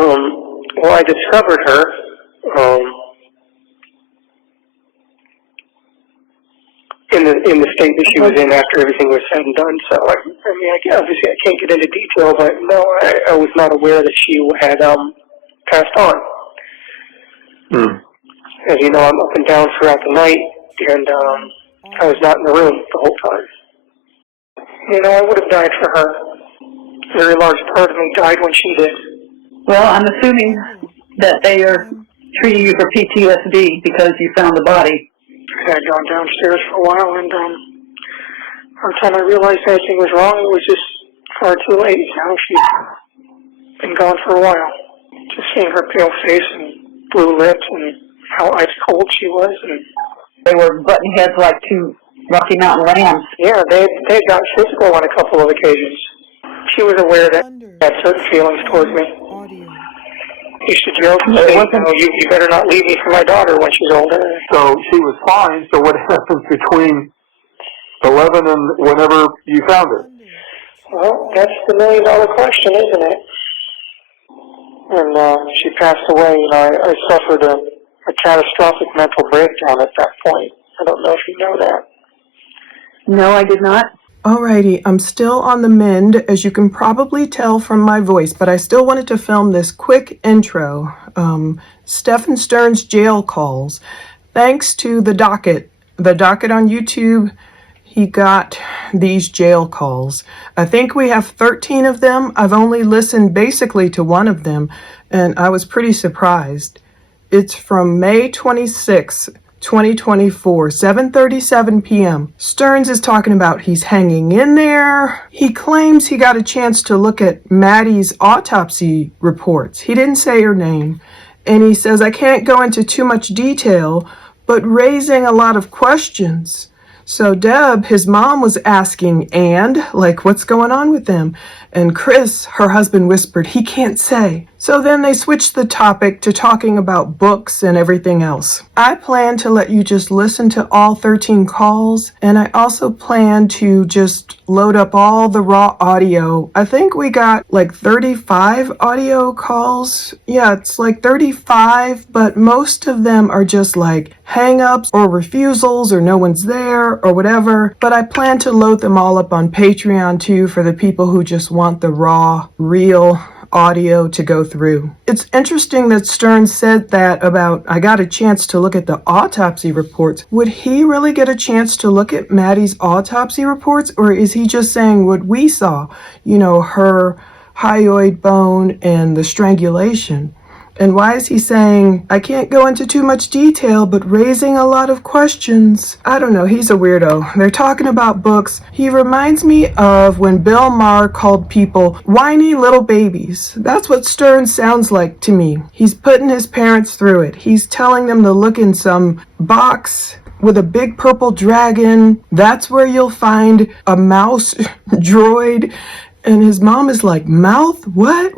Well, I discovered her, in the state that she was in after everything was said and done. So, obviously I can't get into detail, but no, I was not aware that she had, passed on. As you know, I'm up and down throughout the night, and, I was not in the room the whole time. I would have died for her. A very large part of me died when she did. Well, I'm assuming that they are treating you for PTSD because you found the body. I had gone downstairs for a while, and by the time I realized anything was wrong, it was just far too late. She'd been gone for a while. Just seeing her pale face and blue lips and how ice cold she was. And they were butting heads like two Rocky Mountain lambs. Yeah, they got physical on a couple of occasions. She was aware that I had certain feelings towards me. He used to joke and say, you better not leave me for my daughter when she's older. So she was fine, so what happens between 11 and whenever you found her? Well, that's the million-dollar question, isn't it? And she passed away. I suffered a catastrophic mental breakdown at that point. I don't know if you know that. No, I did not. Alrighty, I'm still on the mend, as you can probably tell from my voice, but I still wanted to film this quick intro. Stephan Sterns jail calls. Thanks to the docket on YouTube, he got these jail calls. I think we have 13 of them. I've only listened basically to one of them, and I was pretty surprised. It's from May 26th. 2024, 7:37 p.m. Sterns is talking about he's hanging in there. He claims he got a chance to look at Maddie's autopsy reports. He didn't say her name. And he says, I can't go into too much detail, but raising a lot of questions. So Deb, his mom, was asking, what's going on with them? And Chris, her husband, whispered, he can't say. So then they switched the topic to talking about books and everything else. I plan to let you just listen to all 13 calls, and I also plan to just load up all the raw audio. I think we got 35 audio calls. Yeah, it's 35, but most of them are just hang-ups or refusals or no one's there or whatever. But I plan to load them all up on Patreon too for the people who just want the raw, real audio to go through. It's interesting that Sterns said that about, I got a chance to look at the autopsy reports. Would he really get a chance to look at Maddie's autopsy reports, or is he just saying what we saw? Her hyoid bone and the strangulation. And why is he saying, I can't go into too much detail, but raising a lot of questions? I don't know, he's a weirdo. They're talking about books. He reminds me of when Bill Maher called people whiny little babies. That's what Sterns sounds like to me. He's putting his parents through it. He's telling them to look in some box with a big purple dragon. That's where you'll find a mouse droid. And his mom is like, mouth? What?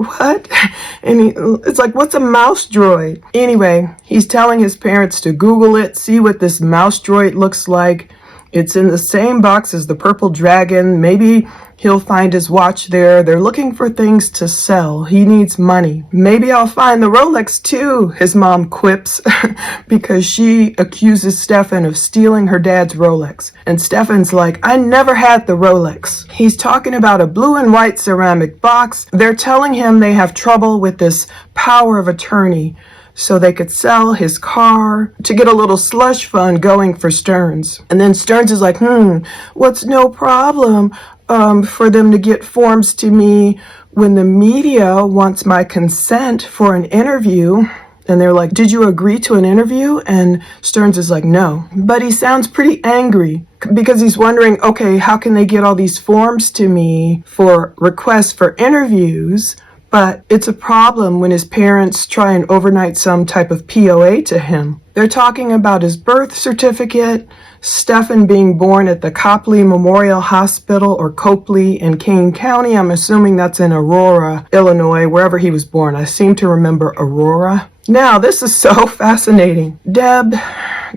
And it's like, what's a mouse droid? Anyway, he's telling his parents to Google it, see what this mouse droid looks like. It's in the same box as the purple dragon. Maybe he'll find his watch there. They're looking for things to sell. He needs money. Maybe I'll find the Rolex too, his mom quips, because she accuses Stephan of stealing her dad's Rolex. And Stephan's like, I never had the Rolex. He's talking about a blue and white ceramic box. They're telling him they have trouble with this power of attorney, so they could sell his car to get a little slush fund going for Sterns. And then Sterns is like, what's no problem for them to get forms to me when the media wants my consent for an interview? And they're like, did you agree to an interview? And Sterns is like, no. But he sounds pretty angry because he's wondering, okay, how can they get all these forms to me for requests for interviews? But it's a problem when his parents try and overnight some type of POA to him. They're talking about his birth certificate, Stephan being born at the Copley Memorial Hospital, or Copley, in Kane County. I'm assuming that's in Aurora, Illinois, wherever he was born. I seem to remember Aurora. Now, this is so fascinating. Deb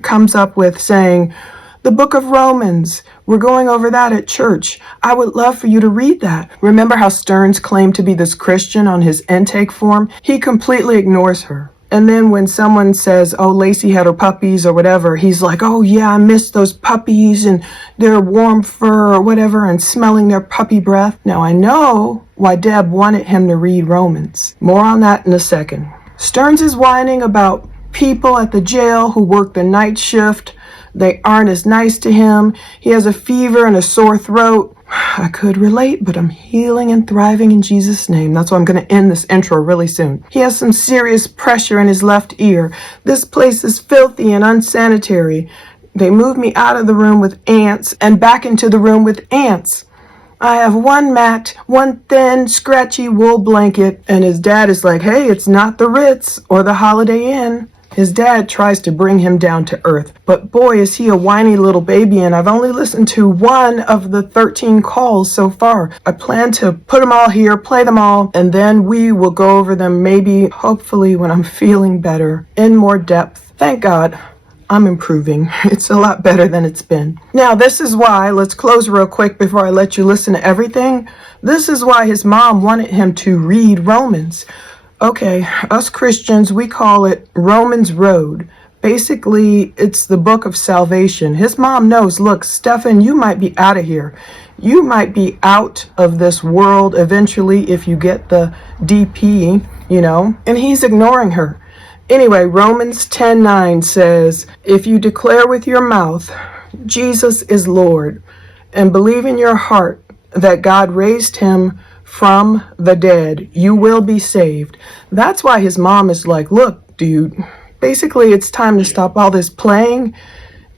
comes up with saying, the book of Romans, We're going over that at church. I would love for you to read that. Remember how Sterns claimed to be this Christian on his intake form? He completely ignores her. And then when someone says, oh, Lacey had her puppies or whatever, he's like, oh, yeah, I miss those puppies and their warm fur or whatever and smelling their puppy breath. Now, I know why Deb wanted him to read Romans. More on that in a second. Sterns is whining about people at the jail who work the night shift. They aren't as nice to him. He has a fever and a sore throat. I could relate, but I'm healing and thriving in Jesus' name. That's why I'm going to end this intro really soon. He has some serious pressure in his left ear. This place is filthy and unsanitary. They moved me out of the room with ants and back into the room with ants. I have one mat, one thin, scratchy wool blanket, and his dad is like, hey, it's not the Ritz or the Holiday Inn. His dad tries to bring him down to earth, but boy, is he a whiny little baby, and I've only listened to one of the 13 calls so far. I plan to put them all here, play them all, and then we will go over them maybe, hopefully, when I'm feeling better, in more depth. Thank God. I'm improving. It's a lot better than it's been. Now, this is why, let's close real quick before I let you listen to everything. This is why his mom wanted him to read Romans. Okay, us Christians, we call it Romans Road. Basically, it's the book of salvation. His mom knows, look, Stephan, you might be out of here. You might be out of this world eventually if you get the DP, and he's ignoring her. Anyway, Romans 10:9 says, if you declare with your mouth, Jesus is Lord, and believe in your heart that God raised him from the dead, you will be saved. That's why his mom is like, look, dude, basically it's time to stop all this playing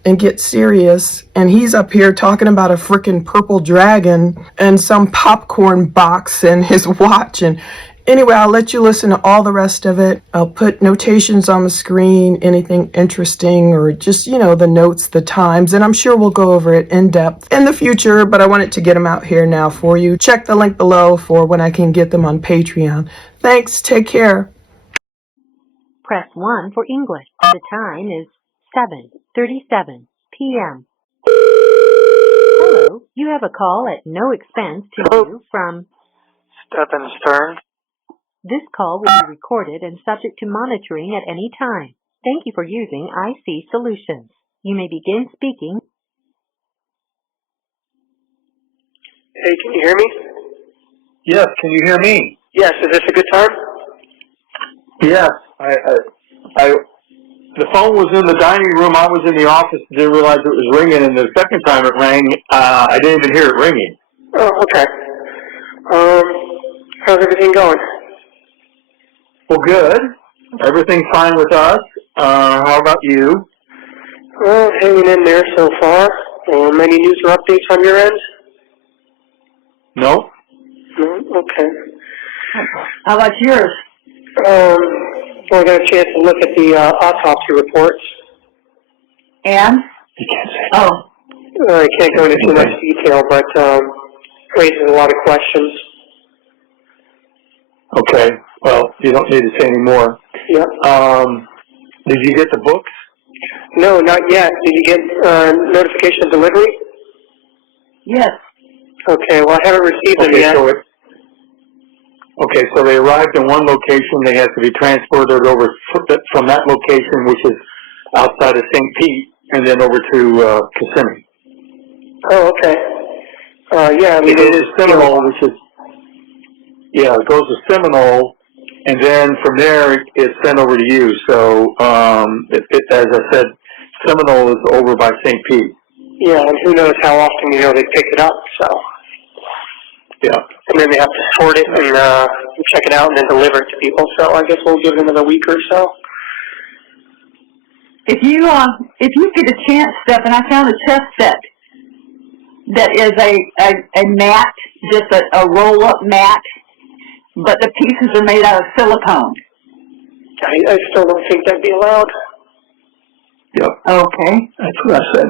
and get serious. And he's up here talking about a freaking purple dragon and some popcorn box and his watch. And anyway, I'll let you listen to all the rest of it. I'll put notations on the screen, anything interesting, or just, the notes, the times, and I'm sure we'll go over it in depth in the future, but I wanted to get them out here now for you. Check the link below for when I can get them on Patreon. Thanks. Take care. Press 1 for English. The time is 7:37 p.m. Hello, you have a call at no expense to you from Stephan Sterns. This call will be recorded and subject to monitoring at any time. Thank you for using IC Solutions. You may begin speaking. Hey, can you hear me? Yes, can you hear me? Yes, is this a good time? Yes. The phone was in the dining room. I was in the office. Didn't realize it was ringing, and the second time it rang, I didn't even hear it ringing. Oh, okay. How's everything going? Well, good. Everything's fine with us. How about you? Well, hanging in there so far. Any news or updates on your end? No. No? Okay. How about yours? Well, I got a chance to look at the autopsy reports. And? You can't say. Oh, I can't go into too much detail, but raises a lot of questions. Okay. Well, you don't need to say any more. Yep. Did you get the books? No, not yet. Did you get notification of delivery? yes. Okay, well, I haven't received them yet. So they arrived in one location. They have to be transported over from that location, which is outside of St. Pete, and then over to Kissimmee. Oh, okay. Yeah, I mean, It goes to Seminole, it goes to Seminole, and then from there it's sent over to you. So, as I said, Seminole is over by St. Pete. Yeah, and who knows how often, they pick it up, so. Yeah. And then they have to sort it and check it out and then deliver it to people, so I guess we'll give it another week or so. If you get a chance, Stephan, I found a chess set that is a mat, just a roll-up mat, but the pieces are made out of silicone. I still don't think that'd be allowed. Yep. Okay. That's what I said.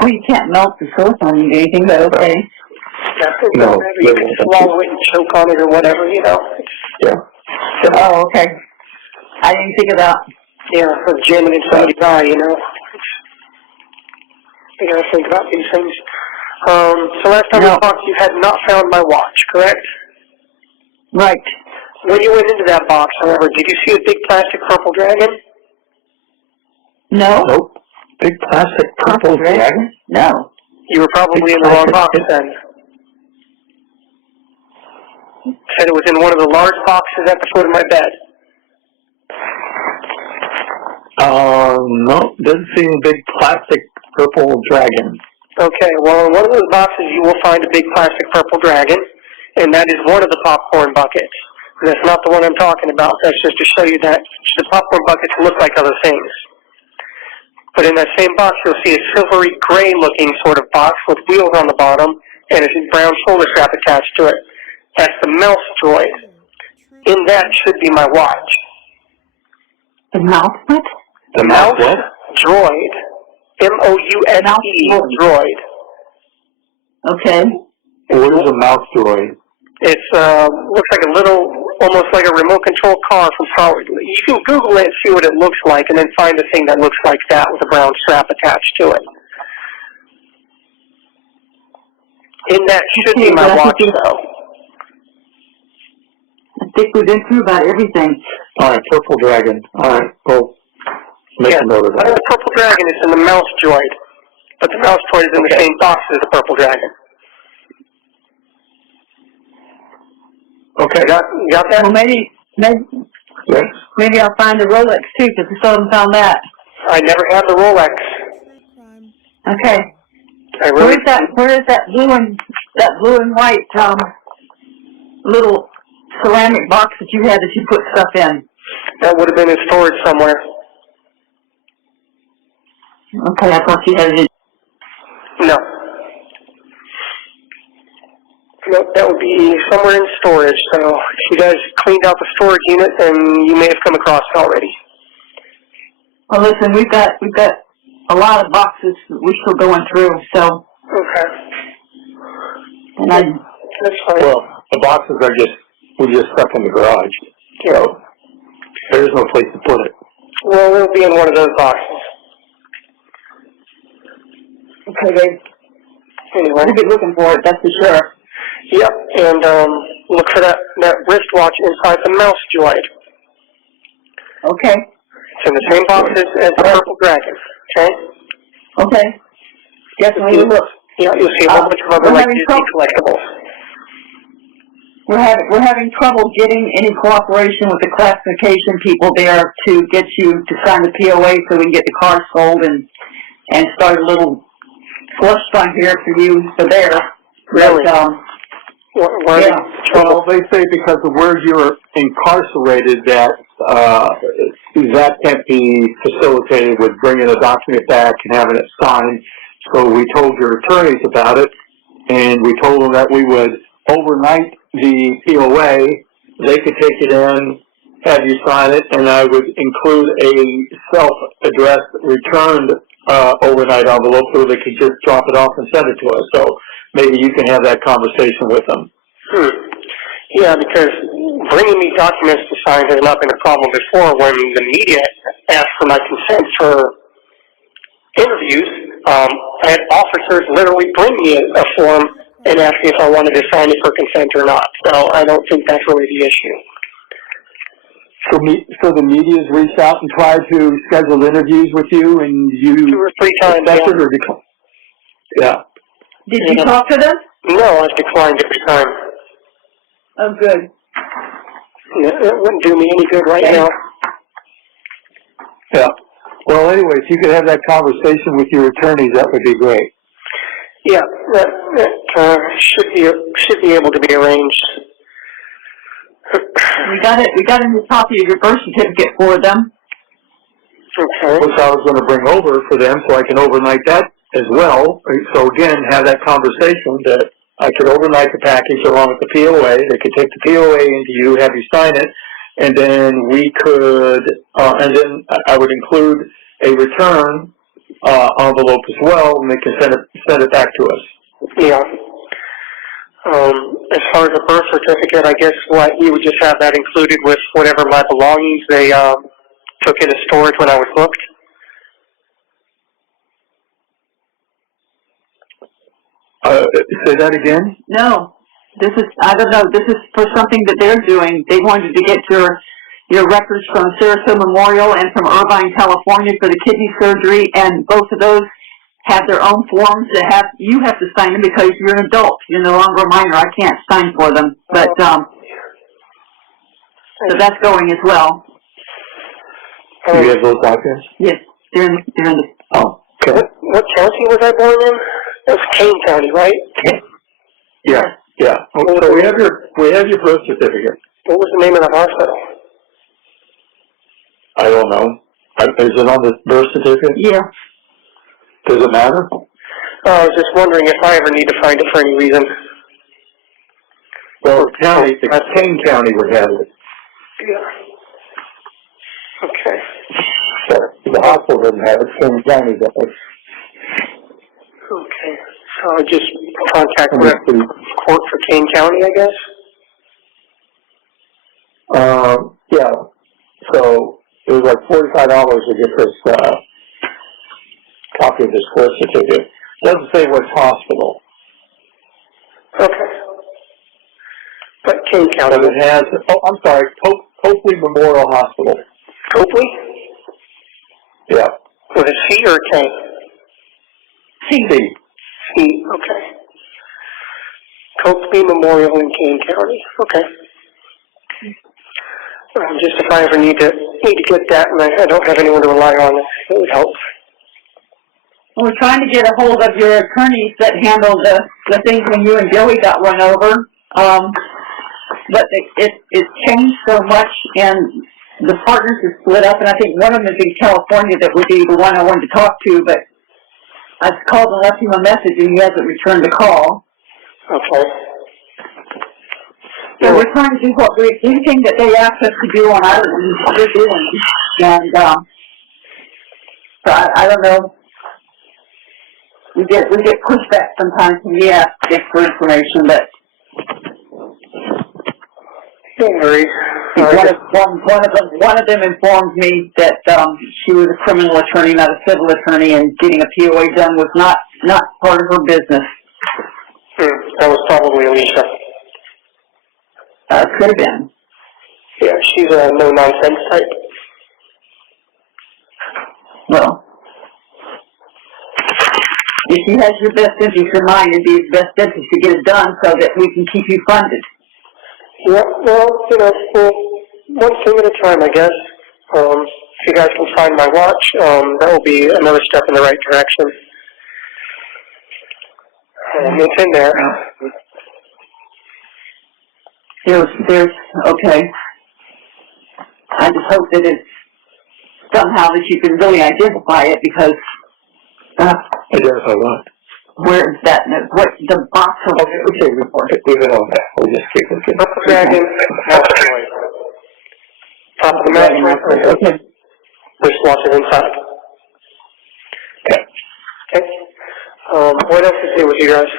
Well, you can't melt the silicone into anything, but okay. Yeah, No, you can swallow it and choke on it or whatever, Yeah. Oh, okay. I didn't think of that. Yeah, or jamming in somebody's eye, You gotta think about these things. So last time we talked, you had not found my watch, correct? Right. When you went into that box, however, did you see a big plastic purple dragon? No. Nope. Big plastic purple dragon? No. You were probably Big in the wrong plastic- box then. Said it was in one of the large boxes at the foot of my bed. No, doesn't see a big plastic purple dragon. Okay, well, in one of those boxes you will find a big plastic purple dragon, and that is one of the popcorn buckets. That's not the one I'm talking about. That's just to show you that the popcorn buckets look like other things. But in that same box, you'll see a silvery gray-looking sort of box with wheels on the bottom and a brown shoulder strap attached to it. That's the mouse droid. In that should be my watch. The mouse what? The mouse what? Droid. M-O-U-S-E, droid. Okay. What is a mouse droid? It's looks like a little, almost like a remote control car from Power. You can Google it and see what it looks like, and then find a thing that looks like that with a brown strap attached to it. In that should be my watch, though. I think we've been through about everything. All right, purple dragon. All right, well, make a note of that. The purple dragon is in the mouse droid, but the mouse droid is in the same box as the purple dragon. Okay. You got that? Well, maybe I'll find the Rolex too, because I still haven't found that. I never had the Rolex. Okay. I really Where is that blue and white little ceramic box that you had that you put stuff in? That would have been in storage somewhere. Okay, I thought you had it. No. No, that would be somewhere in storage. So if you guys cleaned out the storage unit, then you may have come across it already. Well, listen, we've got a lot of boxes that we're still going through. So. Okay. And That's fine. Well, the boxes are we just stuck in the garage. So there's no place to put it. Well, it'll be in one of those boxes. Okay, Dave. Anyway. We'll be looking for it, that's for sure. Yep, and look for that wristwatch inside the mouse droid. Okay. It's in the same boxes as the purple dragon. Okay? Okay. Definitely look. Yeah, you'll see a whole bunch of other like Disney collectibles. We're having trouble getting any cooperation with the classification people there to get you to sign the POA so we can get the car sold and start a little slush fund here for you for there. Really? But, Why Well, they say because of where you're incarcerated that can't be facilitated with bringing a document back and having it signed. So we told your attorneys about it, and we told them that we would overnight the POA. They could take it in, have you sign it, and I would include a self-addressed returned overnight envelope so they could just drop it off and send it to us. So maybe you can have that conversation with them. Yeah, because bringing me documents to sign has not been a problem before. When the media asked for my consent for interviews, I had officers literally bring me a form and ask me if I wanted to sign it for consent or not. So I don't think that's really the issue. So the media's reached out and tried to schedule interviews with you, and you 2 or 3 times. accepted or declined? Yeah. did you talk to them? No, I've declined every time. Oh, good. Yeah, it wouldn't do me any good right now. Yeah. Well, anyway, if you could have that conversation with your attorneys, that would be great. Yeah, that should be able to be arranged. We got a new copy of your birth certificate for them. Okay. Which I was going to bring over for them so I can overnight that as well. So again, have that conversation that I could overnight the package along with the POA. They could take the POA into you, have you sign it, and then we could, and then I would include a return envelope as well, and they can send it back to us. Yeah. As far as a birth certificate, I guess we would just have that included with whatever my belongings they took into storage when I was booked. Say that again? No. This is, I don't know, this is for something that they're doing. They wanted to get your records from Sarasota Memorial and from Irvine, California for the kidney surgery, and both of those have their own forms that you have to sign them because you're an adult. You're no longer a minor. I can't sign for them. But, so that's going as well. Do you have those documents? Yes, they're in the, Oh, okay. What county was I born in? That's Kane County, right? Yeah, yeah. So we have your birth certificate. What was the name of the hospital? I don't know. Is it on the birth certificate? yeah. Does it matter? I was just wondering if I ever need to find it for any reason. Well, the Kane County would have it. Yeah. Okay. So the hospital doesn't have it. Kane County does it. Okay. So I just contact the court for Kane County, I guess? Yeah. So it was like $45 to get this copy of this birth certificate. It doesn't say which hospital. Okay. But Kane County. But it has, I'm sorry, Copley Memorial Hospital. Copley? Yeah. With a C or a K? C. C, okay. Copley Memorial in Kane County. Okay. Just if I ever need to get that and I don't have anyone to rely on, it would help. We're trying to get a hold of your attorneys that handled the things when you and Joey got run over. But it's changed so much, and the partners are split up, and I think one of them is in California that would be the one I wanted to talk to, but I've called and left him a message, and he hasn't returned the call. Okay. So we're trying to do anything that they ask us to do on our end, we're doing. And so I don't know. We get pushback sometimes when we ask for information, but don't worry. One of them informed me that she was a criminal attorney, not a civil attorney, and getting a POA done was not part of her business. That was probably Alicia. Could have been. Yeah, she's a no-nonsense type. Well, if she has your best interest in mind, it'd be his best interest to get it done so that we can keep you funded. Yeah, well, one thing at a time, I guess. If you guys can find my watch, that will be another step in the right direction. It's in there. There's okay. I just hope that it's somehow that you can really identify it because Identify what? where is that? What the box of Okay, leave it on that. We'll just keep looking. Top of the bag in, top of the bag, okay. Dishwasher inside. Okay. Okay. What else is here with you guys?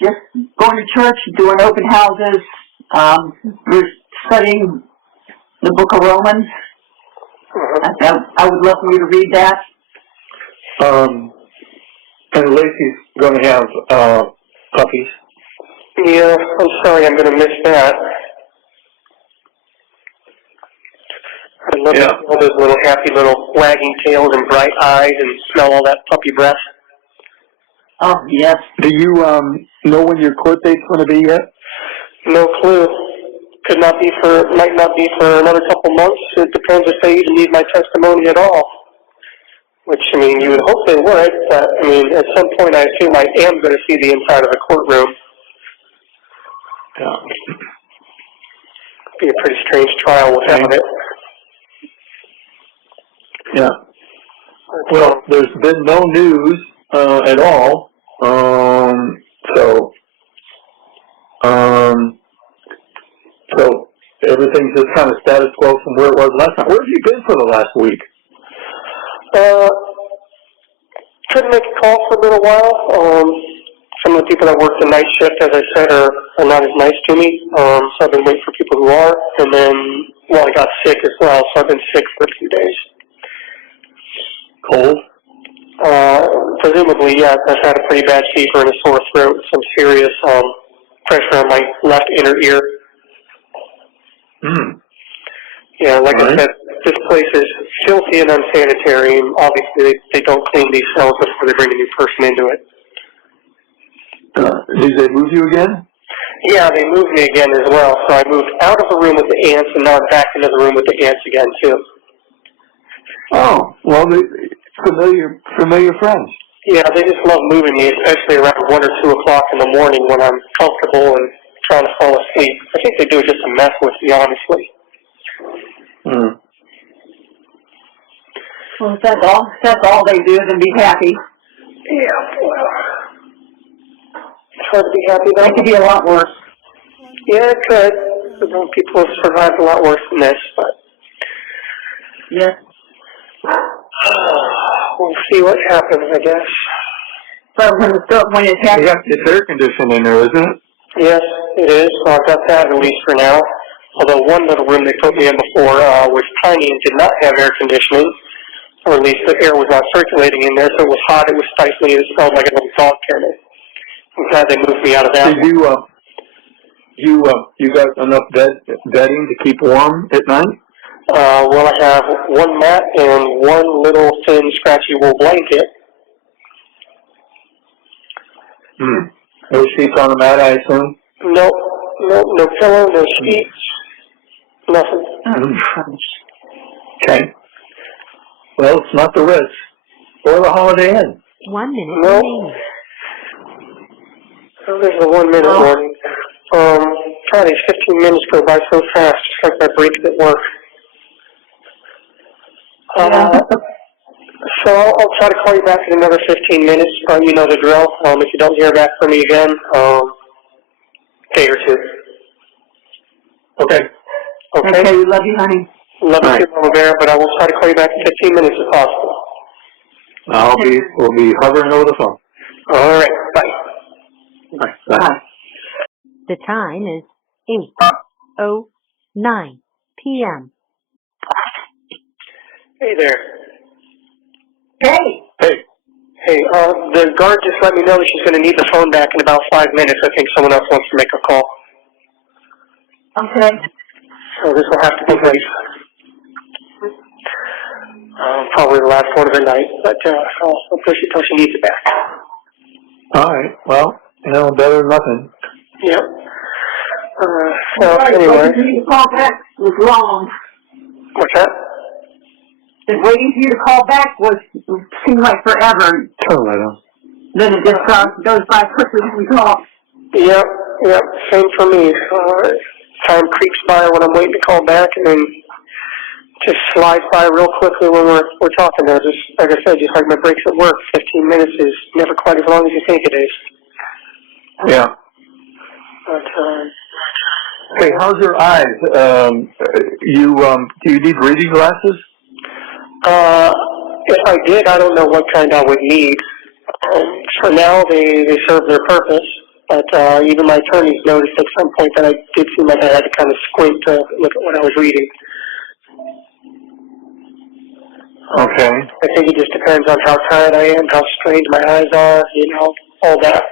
Just going to church, doing open houses. We're studying the Book of Romans. I would love for you to read that. And Lacey's going to have puppies. Yeah, I'm sorry, I'm going to miss that. I love all those little happy little wagging tails and bright eyes and smell all that puppy breath. Oh, yes. Do you know when your court date's going to be yet? No clue. Might not be for another couple months. It depends if they even need my testimony at all. Which, you would hope they would, but, at some point I assume I am going to see the inside of the courtroom. Yeah. Be a pretty strange trial without it. Yeah. Well, there's been no news at all. So everything's just kind of status quo from where it was last time. Where have you been for the last week? Couldn't make a call for a little while. Some of the people that work the night shift, as I said, are not as nice to me. So I've been waiting for people who are. And then, I got sick as well, so I've been sick for a few days. Cold? Presumably, yes. I've had a pretty bad fever and a sore throat, some serious pressure on my left inner ear. Yeah, like I said, this place is filthy and unsanitary, and obviously they don't clean these cells before they bring a new person into it. Did they move you again? Yeah, they moved me again as well, so I moved out of the room with the ants, and now I'm back into the room with the ants again, too. Oh, well, familiar friends. Yeah, they just love moving me, especially around 1 or 2 o'clock in the morning when I'm comfortable and trying to fall asleep. I think they do it just to mess with me, honestly. Well, if that's all they do, then be happy. Yeah, well, it's hard to be happy though. It could be a lot worse. Yeah, it could. People have survived a lot worse than this, but... Yes. We'll see what happens, I guess. But when it's happening... Yeah, it's air conditioned in there, isn't it? Yes, it is. So I've got that at least for now. Although one little room they put me in before was tiny and did not have air conditioning, or at least the air was not circulating in there, so it was hot, it was stifling, and it smelled like a little dog kennel. I'm glad they moved me out of that. Did you got enough bedding to keep warm at night? Well, I have one mat and one little thin, scratchy wool blanket. No sheets on the mat, I assume? No pillow, no sheets, nothing. Okay. Well, it's not the Ritz or the Holiday Inn. 1 minute No. remaining. Oh, there's the 1 minute warning. God, these 15 minutes go by so fast, just like my breaks at work. So I'll try to call you back in another 15 minutes. You know the drill. If you don't hear back from me again, day or two. Okay? Okay, we love you, honey. Love you too, Mama Bear, but I will try to call you back in 15 minutes if possible. We'll be hovering over the phone. All right, bye. Bye. The time is 8:09 p.m. Hey there. Hey. Hey, the guard just let me know that she's going to need the phone back in about 5 minutes. I think someone else wants to make a call. Okay. So this will have to be brief. Probably the last one of the night, but I'll push it till she needs it back. All right. Well, better than nothing. Yep. So anyway. Waiting for you to call back was wrong. What's that? Just waiting for you to call back seemed like forever. Turn right on. Then it just goes by quickly when we call. Yep. Same for me. Time creeps by when I'm waiting to call back, and then just slides by real quickly when we're talking there. Just like I said, just like my breaks at work, 15 minutes is never quite as long as you think it is. Yeah. But Hey, how's your eyes? Do you need reading glasses? if I did, I don't know what kind I would need. For now, they serve their purpose. But even my attorneys noticed at some point that I did seem like I had to kind of squint to look at what I was reading. Okay. I think it just depends on how tired I am, how strained my eyes are, all that.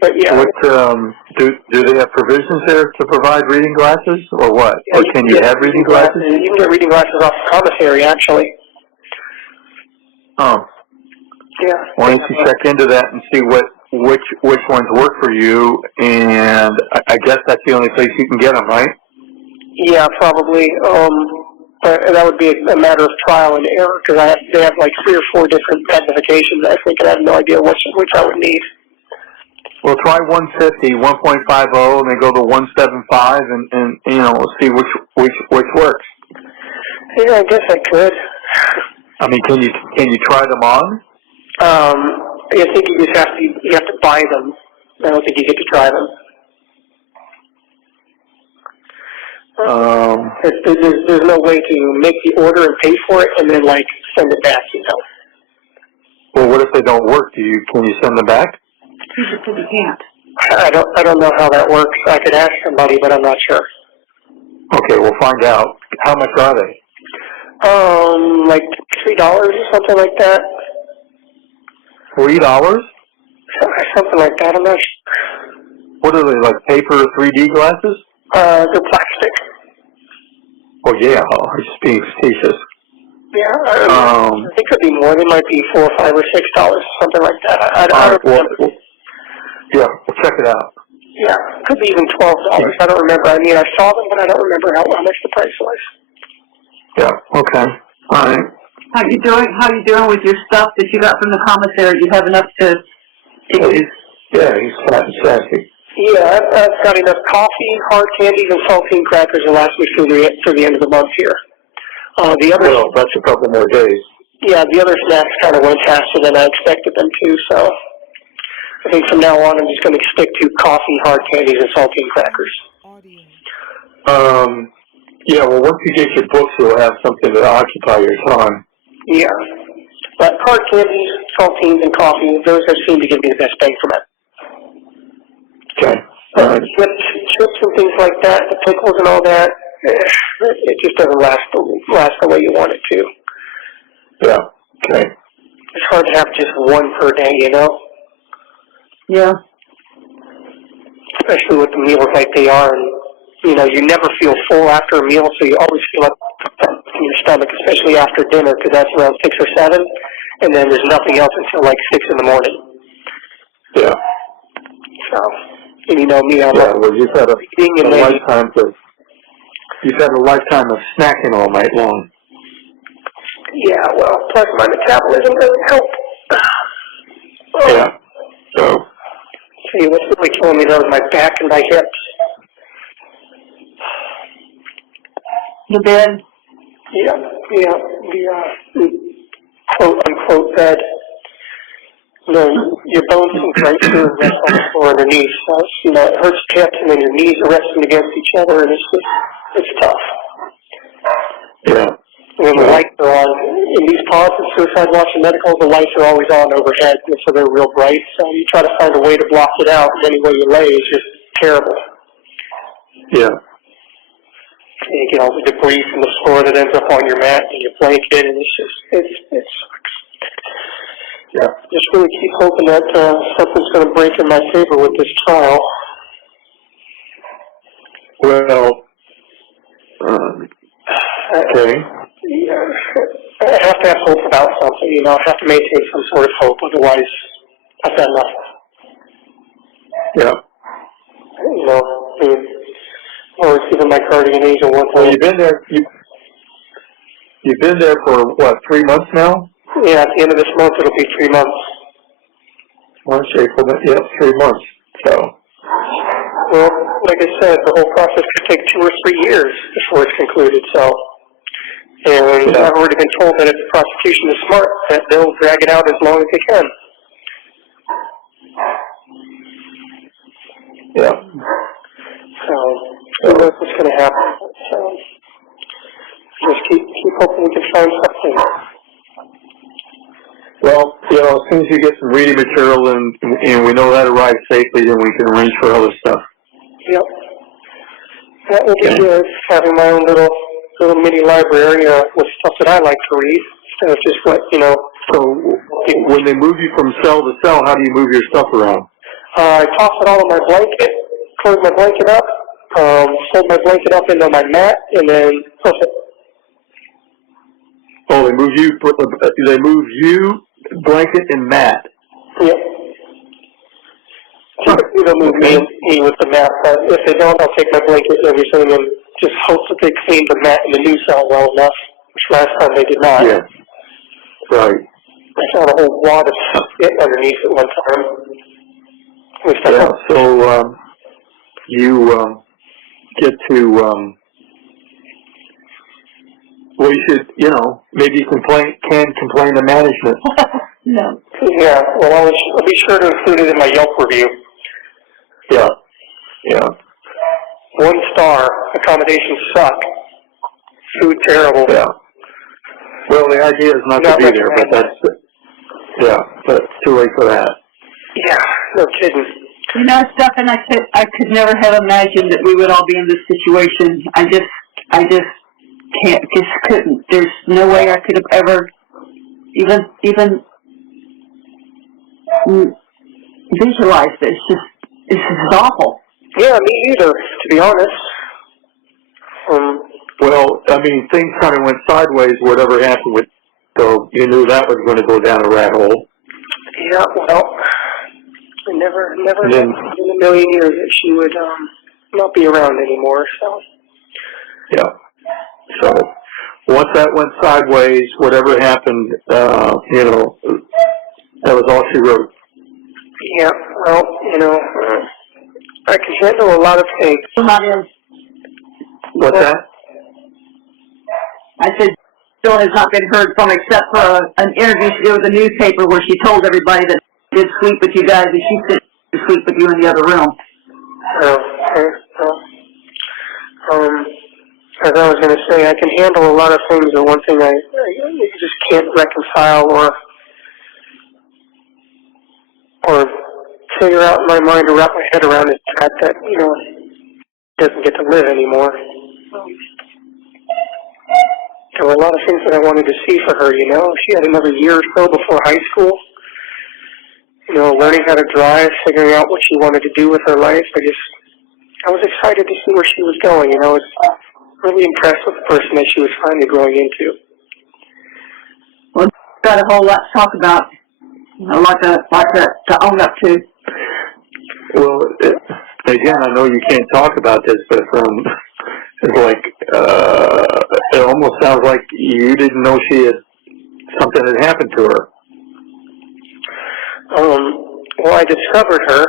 But yeah. What do they have provisions there to provide reading glasses, or what? Yeah, or can you have reading glasses? You can get reading glasses off the commissary, actually. Oh. Yeah. Why don't you check into that and see which ones work for you? And I guess that's the only place you can get them, right? Yeah, probably. But that would be a matter of trial and error because they have like 3 or 4 different magnifications. I think, and I have no idea which I would need. Well, try 150, 1.50, and then go to 175, and see which works. Yeah, I guess I could. I mean, can you try them on? I think you have to buy them. I don't think you get to try them. There's no way to make the order and pay for it and then send it back. Well, what if they don't work? Can you send them back? You just said you can't. I don't know how that works. I could ask somebody, but I'm not sure. Okay, we'll find out. How much are they? Like $3 or something like that. $3? Something like that, I'm not sure. What are they, like paper 3D glasses? They're plastic. Oh yeah, I'm just being facetious. Yeah, I think it could be more. They might be $4 or $5 or $6, something like that. I don't remember. Yeah, we'll check it out. Yeah, it could be even $12. I don't remember. I mean, I saw them, but I don't remember how much the price was. Yeah. Okay. All right. How you doing? How you doing with your stuff that you got from the commissary? Do you have enough to? He's fat and sassy. Yeah, I've got enough coffee, hard candies, and saltine crackers to last me through the end of the month here. Well, that's a couple more days. Yeah, the other snacks kind of went faster than I expected them to, so I think from now on I'm just going to stick to coffee, hard candies, and saltine crackers. Yeah, well, once you get your books, you'll have something to occupy your time. Yeah. But hard candies, saltines, and coffee, those have seemed to give me the best bang for my. Okay. All right. Chips and things like that, the pickles and all that, it just doesn't last the way you want it to. Yeah. Okay. It's hard to have just one per day, you know? Yeah. Especially with the meals like they are, and you know, you never feel full after a meal, so you always feel like in your stomach, especially after dinner, because that's around 6 or 7, and then there's nothing else until like 6 in the morning. Yeah. So, and you know me, I'm well, you've had a lifetime of snacking all night long. Yeah, well, plus my metabolism doesn't help. Yeah. So. See, what's really killing me though is my back and my hips. The bed. Yeah, the quote-unquote bed. You know, your bones sink right through and rest on the floor underneath. So, you know, it hurts your hips, and then your knees are resting against each other, and it's tough. Yeah. And then the lights are on. In these pods of suicide watch and medical, the lights are always on overhead, and so they're real bright. So you try to find a way to block it out, and any way you lay is just terrible. Yeah. And you get all the debris from the floor that ends up on your mat and your blanket, and it sucks. Yeah. Just really keep hoping that something's going to break in my favor with this trial. Well, okay. Yeah, I have to have hope about something, you know. I have to maintain some sort of hope, otherwise I've got nothing. Yeah. You know, I mean, or it's even my guardian angel one Well, thing. you've been there for, what, 3 months now? Yeah, at the end of this month it'll be 3 months. March, April, yeah, 3 months. So. Well, like I said, the whole process could take 2 or 3 years before it's concluded, so. And I've already been told that if the prosecution is smart, that they'll drag it out as long as they can. Yeah. So, who knows what's going to happen. So, just keep hoping we can find something. Well, you know, as soon as you get some reading material and we know that arrives safely, then we can arrange for other stuff. Yep. That will be good, having my own little mini library with stuff that I like to read, instead of just what, you know. So, when they move you from cell to cell, how do you move your stuff around? I toss it all in my blanket, close my blanket up, fold my blanket up into my mat, and then puff it. Oh, they move you, blanket, and mat. Yep. Typically they'll move me with the mat, but if they don't, I'll take my blanket and everything and just hope that they clean the mat in the new cell well enough, which last time they did not. Yeah. Right. I found a whole wad of shit underneath at one time. Yeah, so you get to, well, you should, you know, maybe you can complain to management. No. Yeah, well, I'll be sure to include it in my Yelp review. Yeah, yeah. 1 star, accommodations suck. Food terrible. Yeah. Well, the idea is not to be there, but it's too late for that. Yeah, no kidding. You know, Stephan, I could never have imagined that we would all be in this situation. I just couldn't. There's no way I could have ever even visualize this. It's just awful. Yeah, me either, to be honest. Well, I mean, things kind of went sideways, whatever happened with, so you knew that was going to go down a rat hole. Yeah, well, I never in a million years that she would not be around anymore, so. Yeah. So, once that went sideways, whatever happened, you know, that was all she wrote. Yeah, well, you know, I can handle a lot of things. What's that? I said, still has not been heard from except for an interview she did with a newspaper where she told everybody that she did sleep with you guys and she said to sleep with you in the other room. As I was going to say, I can handle a lot of things, but one thing I just can't reconcile or figure out in my mind or wrap my head around is the fact that, you know, he doesn't get to live anymore. There were a lot of things that I wanted to see for her, you know. She had another year or so before high school. You know, learning how to drive, figuring out what she wanted to do with her life. I was excited to see where she was going, you know. I was really impressed with the person that she was finally growing into. Well, got a whole lot to talk about, a lot to own up to. Well, again, I know you can't talk about this, but it's like, it almost sounds like you didn't know something had happened to her. Well, I discovered her,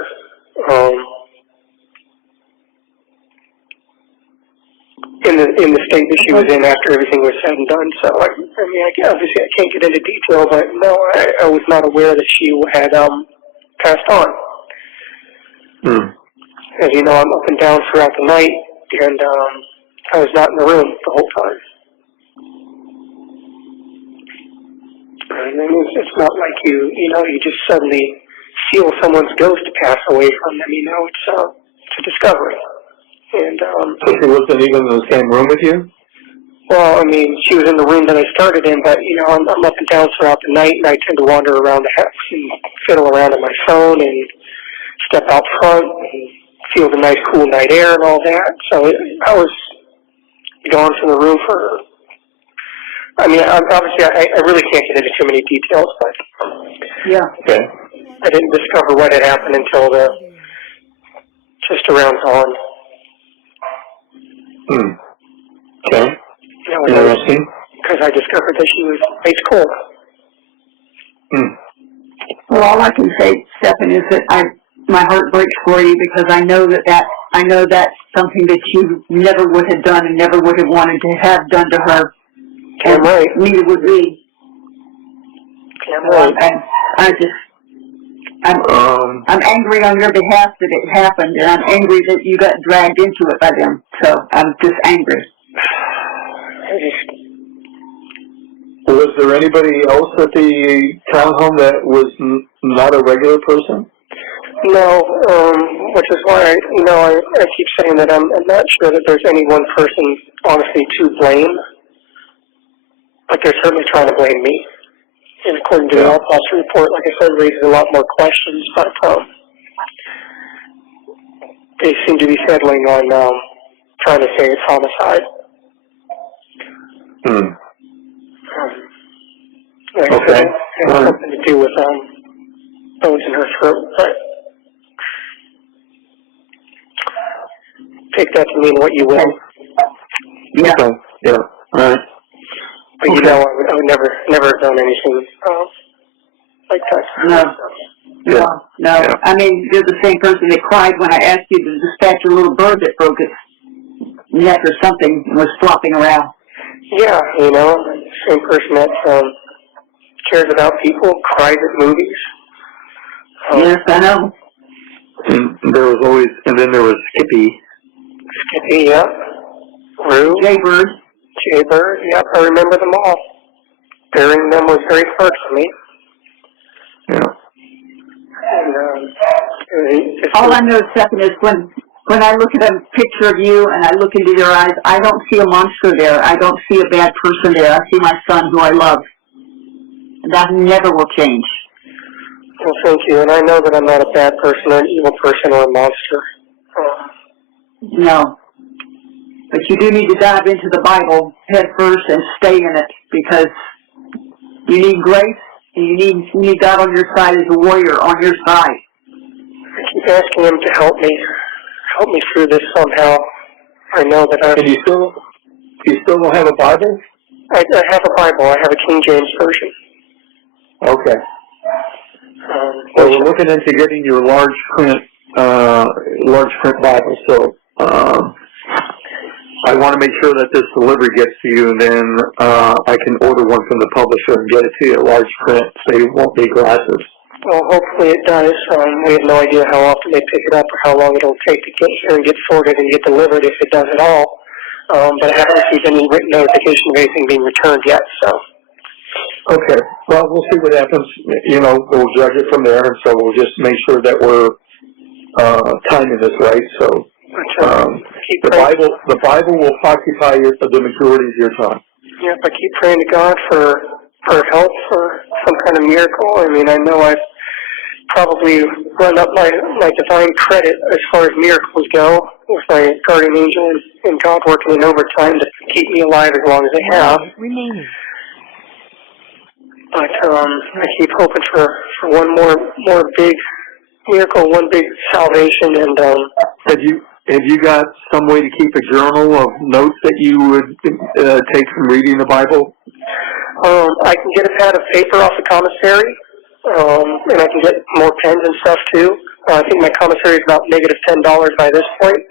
in the state that she was in after everything was said and done. So, obviously I can't get into detail, but no, I was not aware that she had passed on. As you know, I'm up and down throughout the night, and I was not in the room the whole time. And it's not like you just suddenly feel someone's ghost pass away from them. You know, it's a discovery. And so she wasn't even in the same room with you? Well, I mean, she was in the room that I started in, but, you know, I'm up and down throughout the night, and I tend to wander around the house and fiddle around on my phone and step out front and feel the nice, cool night air and all that. So I was gone from the room for, obviously I really can't get into too many details, but yeah, okay. I didn't discover what had happened until just around dawn. Okay. Interesting. Because I discovered that she was ice cold. Well, all I can say, Stephan, is that my heart breaks for you because I know that's something that you never would have done and never would have wanted to have done to her. Damn right. Neither would we. Damn right. I'm angry on your behalf that it happened, and I'm angry that you got dragged into it by them. So I'm just angry. Was there anybody else at the townhome that was not a regular person? No, which is why I keep saying that I'm not sure that there's any one person, honestly, to blame. But they're certainly trying to blame me. And according to the autopsy report, like I said, raises a lot more questions, but they seem to be settling on trying to say it's homicide. Like I said, it has something to do with bones in her throat, but take that to mean what you will. Yeah. Okay. Yeah. All right. But you know, I would never have done anything like that. No. Yeah. I mean, you're the same person that cried when I asked you to dispatch a little bird that broke its neck or something and was flopping around. Yeah, you know, same person that cares about people, cries at movies. Yes, I know. And then there was Skippy. Skippy, yeah. Rue. Jaybird. Jaybird, yep, I remember them all. Burying them was very hard for me. Yeah. And, all I know, Stephan, is when I look at a picture of you and I look into your eyes, I don't see a monster there. I don't see a bad person there. I see my son who I love. That never will change. Well, thank you, and I know that I'm not a bad person or an evil person or a monster. No. But you do need to dive into the Bible head first and stay in it, because you need grace, and you need God on your side as a warrior on your side. I keep asking him to help me through this somehow. I know that And you still don't have a Bible? I have a Bible. I have a King James version. Okay. Well, we're looking into getting your large print Bible. So I want to make sure that this delivery gets to you, and then I can order one from the publisher and get it to you, large print, so you won't need glasses. Well, hopefully it does. We have no idea how often they pick it up or how long it'll take to get here and get sorted and get delivered, if it does at all. But I haven't received any written notification of anything being returned yet, so. Okay. Well, we'll see what happens. You know, we'll judge it from there, and so we'll just make sure that we're timing this right. So the Bible will occupy the majority of your time. Yep, I keep praying to God for help, for some kind of miracle. I mean, I know I've probably run up my divine credit as far as miracles go, with my guardian angel and God working in overtime to keep me alive as long as they have. Remaining. But I keep hoping for one more big miracle, one big salvation. And have you got some way to keep a journal of notes that you would take from reading the Bible? I can get a pad of paper off the commissary, and I can get more pens and stuff too. I think my commissary is about -$10 by this point,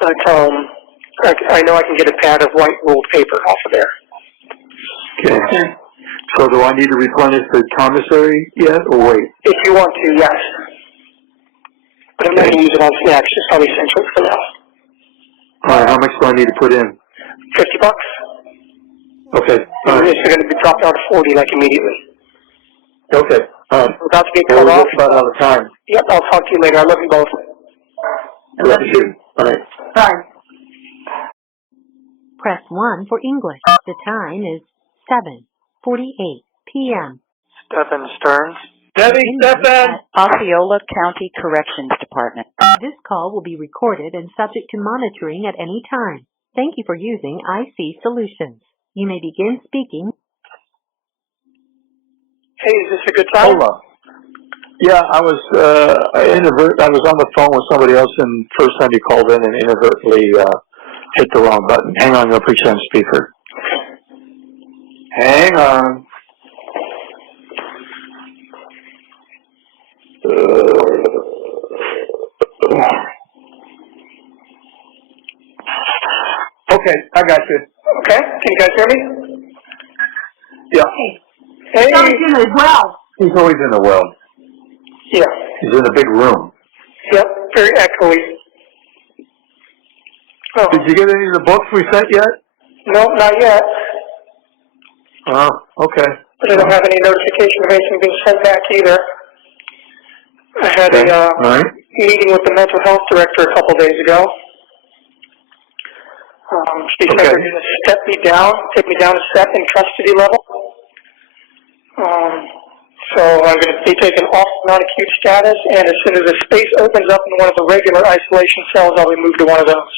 but I know I can get a pad of white ruled paper off of there. Okay. So do I need to replenish the commissary yet, or wait? If you want to, yes. But I'm not going to use it on snacks, just on essentials for now. All right, how much do I need to put in? $50. Okay. And this is going to be dropped down to 40 like immediately. Okay. We're about to get cut off. We're about out of time. Yep, I'll talk to you later. I love you both. I love you too. All right. Bye. Press 1 for English. The time is 7:48 p.m. Stephan Sterns. Stephan! Osceola County Corrections Department. This call will be recorded and subject to monitoring at any time. Thank you for using IC Solutions. You may begin speaking. Hey, is this a good time? Hola. Yeah, I was on the phone with somebody else, and first time you called in and inadvertently hit the wrong button. Hang on, I'll put you on speaker. Hang on. Okay, I got you. Okay, can you guys hear me? Yeah. Hey. He's in as well. He's always in the well. Yeah. He's in a big room. Yep, very echoey. Oh. Did you get any of the books we sent yet? No, not yet. Oh, okay. But I don't have any notification of anything being sent back either. I had Okay. a All right. meeting with the mental health director a couple days ago. She said they're going to step me down, take me down a step in custody level. So I'm going to be taken off non-acute status, and as soon as the space opens up in one of the regular isolation cells, I'll be moved to one of those.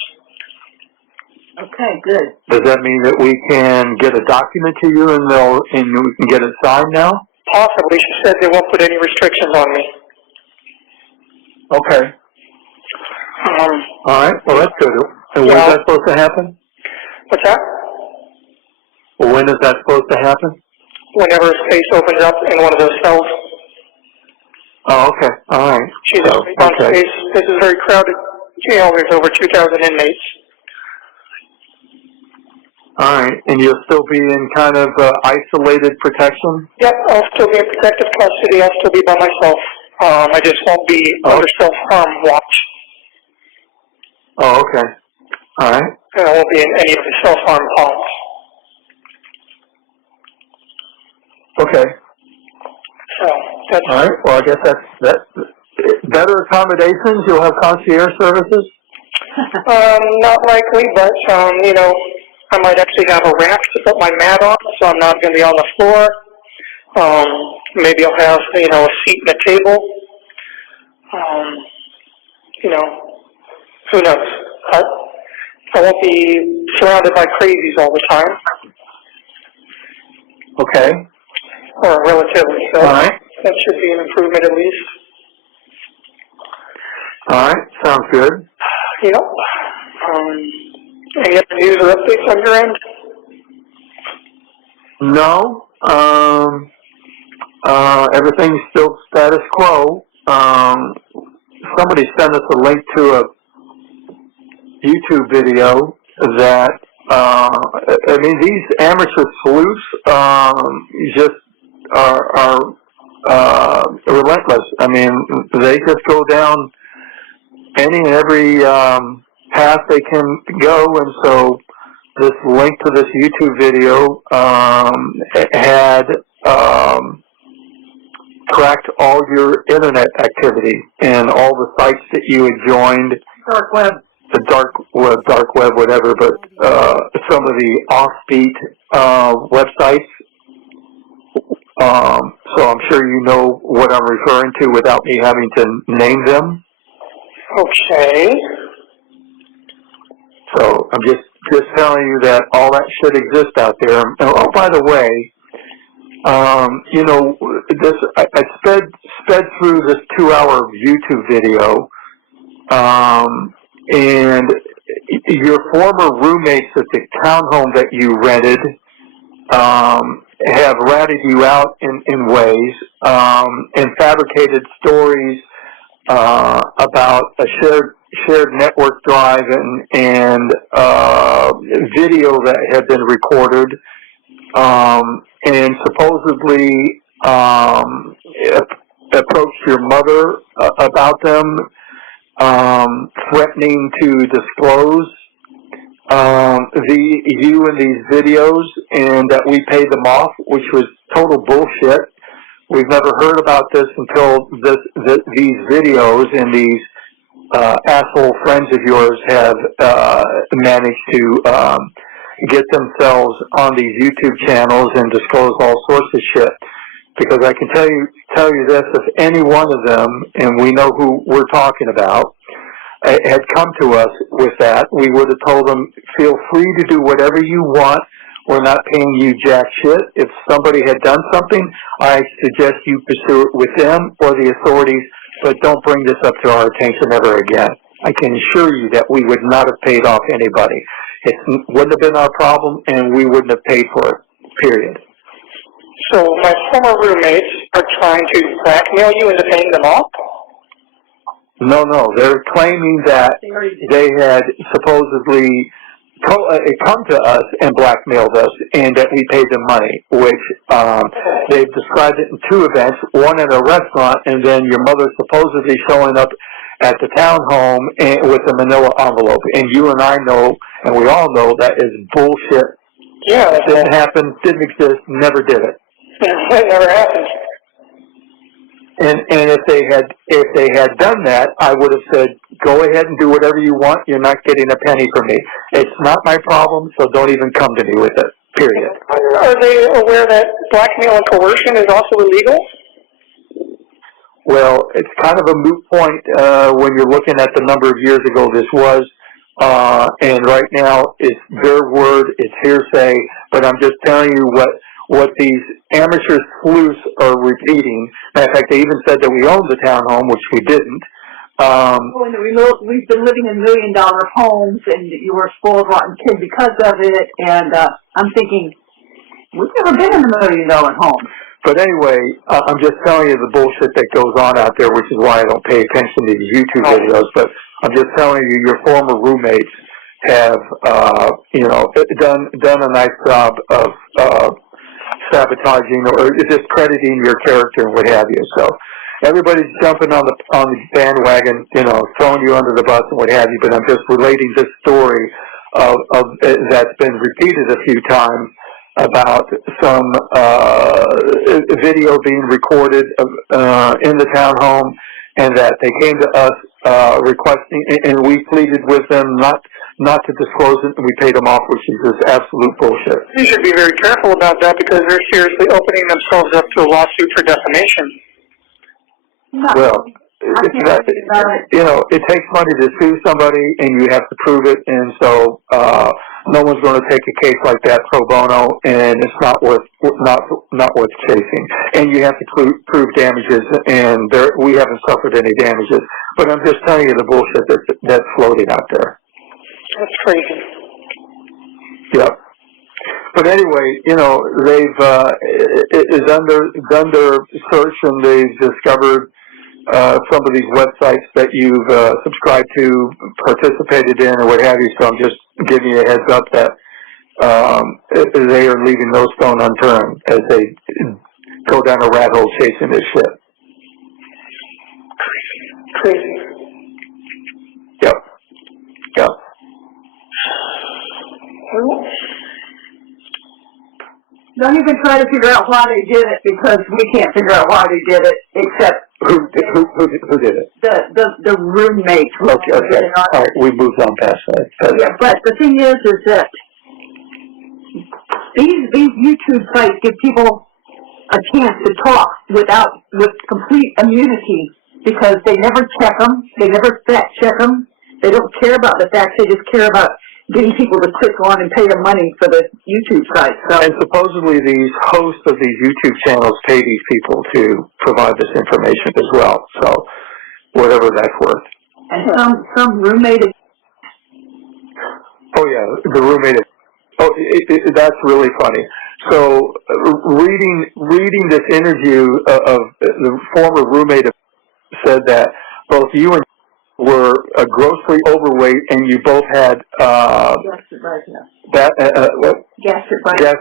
Okay, good. Does that mean that we can get a document to you and we can get it signed now? Possibly. She said they won't put any restrictions on me. Okay. All right. Well, that's good. And when is that supposed to happen? What's that? Well, when is that supposed to happen? Whenever a space opens up in one of those cells. Oh, okay. All right. She's on space. This is a very crowded jail. There's over 2,000 inmates. All right. And you'll still be in kind of isolated protection? Yep, I'll still be in protective custody. I'll still be by myself. I just won't be under self-harm watch. Oh, okay. All right. And I won't be in any of the self-harm calls. Okay. So that's all right. Well, I guess that's better accommodations. You'll have concierge services. not likely, but I might actually have a rack to put my mat on, so I'm not going to be on the floor. Maybe I'll have, a seat and a table. Who knows? I won't be surrounded by crazies all the time, Okay. or relatively so. All right. That should be an improvement at least. All right. Sounds good. Yep. Any other news or updates on your end? No. Everything's still status quo. Somebody sent us a link to a YouTube video that, these amateur sleuths, just are relentless. They just go down any and every, path they can go, and so this link to this YouTube video, had, tracked all your internet activity and all the sites that you had joined. Dark web. The dark web, whatever, but some of the offbeat websites. So I'm sure you know what I'm referring to without me having to name them. Okay. So I'm just telling you that all that shit exists out there. And, oh, by the way, this I sped through this 2-hour YouTube video, and your former roommates at the townhome that you rented have ratted you out in ways, and fabricated stories about a shared network drive and video that had been recorded, and supposedly approached your mother about them, threatening to disclose you in these videos, and that we paid them off, which was total bullshit. We've never heard about this until these videos, and these asshole friends of yours have managed to get themselves on these YouTube channels and disclose all sorts of shit. Because I can tell you this: if any one of them, and we know who we're talking about, had come to us with that, we would have told them, feel free to do whatever you want. We're not paying you jack shit. If somebody had done something, I suggest you pursue it with them or the authorities, but don't bring this up to our attention ever again. I can assure you that we would not have paid off anybody. It wouldn't have been our problem, and we wouldn't have paid for it, period. So my former roommates are trying to blackmail you into paying them off? No, they're claiming that they had supposedly come to us and blackmailed us, and that we paid them money, which they've described it in 2 events, one at a restaurant, and then your mother supposedly showing up at the townhome with a manila envelope. And you and I know, and we all know, that is bullshit. Yeah. It didn't happen, didn't exist, never did it. That never happened. And if they had done that, I would have said, go ahead and do whatever you want. You're not getting a penny from me. It's not my problem, so don't even come to me with it, period. Are they aware that blackmail and coercion is also illegal? Well, it's kind of a moot point when you're looking at the number of years ago this was, and right now it's their word, it's hearsay, but I'm just telling you what these amateur sleuths are repeating. Matter of fact, they even said that we owned the townhome, which we didn't. We've been living in $1 million homes, and you were a spoiled, rotten kid because of it, and I'm thinking, we've never been in $1 million home. But anyway, I'm just telling you the bullshit that goes on out there, which is why I don't pay attention to these YouTube videos. But I'm just telling you, your former roommates have, done a nice job of sabotaging or discrediting your character and what have you. So everybody's jumping on the bandwagon, throwing you under the bus and what have you. But I'm just relating this story of that's been repeated a few times about some video being recorded in the townhome, and that they came to us requesting, and we pleaded with them not not to disclose it, and we paid them off, which is just absolute bullshit. You should be very careful about that because they're seriously opening themselves up to a lawsuit for defamation. Well, it takes money to sue somebody, and you have to prove it, and so no one's going to take a case like that pro bono, and it's not worth chasing. And you have to prove damages, and we haven't suffered any damages. But I'm just telling you the bullshit that's floating out there. That's crazy. Yep. But anyway, they've done their search, and they've discovered some of these websites that you've subscribed to, participated in, or what have you. So I'm just giving you a heads up that they are leaving no stone unturned as they go down a rat hole chasing this shit. Crazy. Yep. Yep. Well, Don't even try to figure out why they did it, because we can't figure out why they did it, except Who did it? the roommate. Okay. All right, we moved on past that. Yeah, but the thing is that these YouTube sites give people a chance to talk with complete immunity, because they never check them, they never fact check them, they don't care about the facts, they just care about getting people to click on and pay them money for the YouTube site. So. And supposedly these hosts of these YouTube channels pay these people to provide this information as well. So whatever that's worth. And some roommate. Oh yeah, the roommate. That's really funny. So reading this interview of the former roommate said that both you and were grossly overweight, and you both had gastric bypass.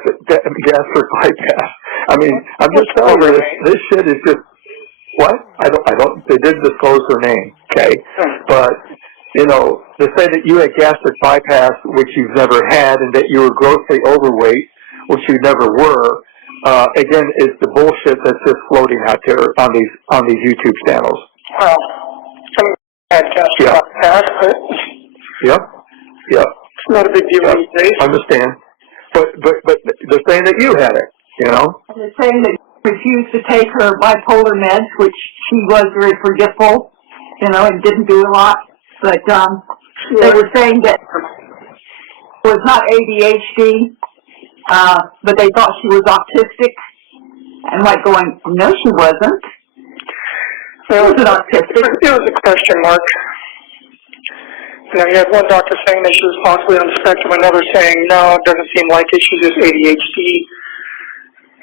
I mean, I'm just telling you, this shit is just what? I don't. They didn't disclose her name, okay? But to say that you had gastric bypass, which you've never had, and that you were grossly overweight, which you never were, again, is the bullshit that's just floating out there on these YouTube channels. Well, had gastric bypass, but Yep. it's not a big deal these days. Understand. But they're saying that you had it, And they're saying that she refused to take her bipolar meds, which she was very forgetful, and didn't do a lot. But they were saying that it was not ADHD, but they thought she was autistic. And going, no, she wasn't. It was a question mark. You had one doctor saying that she was possibly on the spectrum, another saying, no, it doesn't seem like it, she's just ADHD.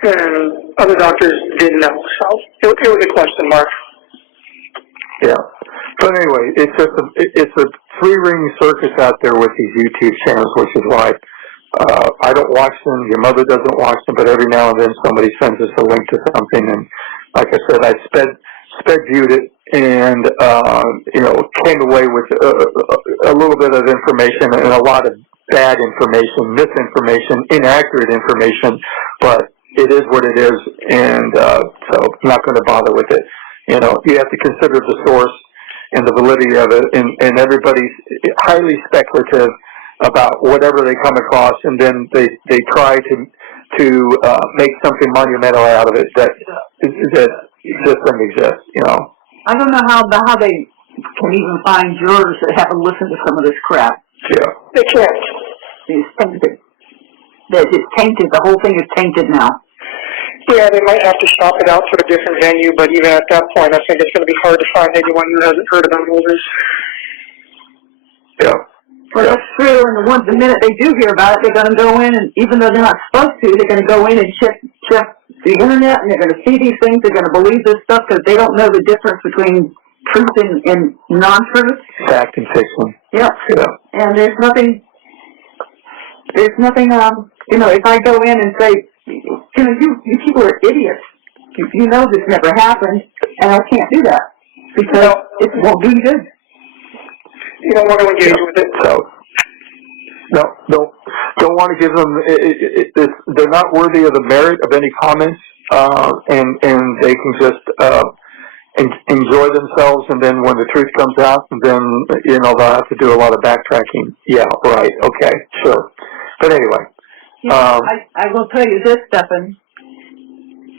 And other doctors didn't know, so it was a question mark. Yeah. But anyway, it's a three-ring circus out there with these YouTube channels, which is why I don't watch them, your mother doesn't watch them, but every now and then somebody sends us a link to something, and like I said, I sped viewed it, and came away with a little bit of information and a lot of bad information, misinformation, inaccurate information, but it is what it is, and so I'm not going to bother with it. You have to consider the source and the validity of it, and everybody's highly speculative about whatever they come across, and then they try to make something monumental out of it that just doesn't exist, I don't know how they can even find jurors that haven't listened to some of this crap. Yeah. They can't. It's tainted. It's tainted. The whole thing is tainted now. Yeah, they might have to shop it out to a different venue, but even at that point, I think it's going to be hard to find anyone who hasn't heard about all this. Yeah. Well, that's true, and the minute they do hear about it, they're going to go in, and even though they're not supposed to, they're going to go in and check the internet, and they're going to see these things, they're going to believe this stuff, because they don't know the difference between truth and non-truth. Fact and fiction. Yep. Yeah. And there's nothing, if I go in and say, you people are idiots. You know this never happened, and I can't do that, because it won't do you good. You don't want to engage with it. So, don't want to give them. They're not worthy of the merit of any comments, and they can just enjoy themselves, and then when the truth comes out, then, you know, they'll have to do a lot of backtracking. Yeah, right, okay, sure. But anyway. I will tell you this, Stephan.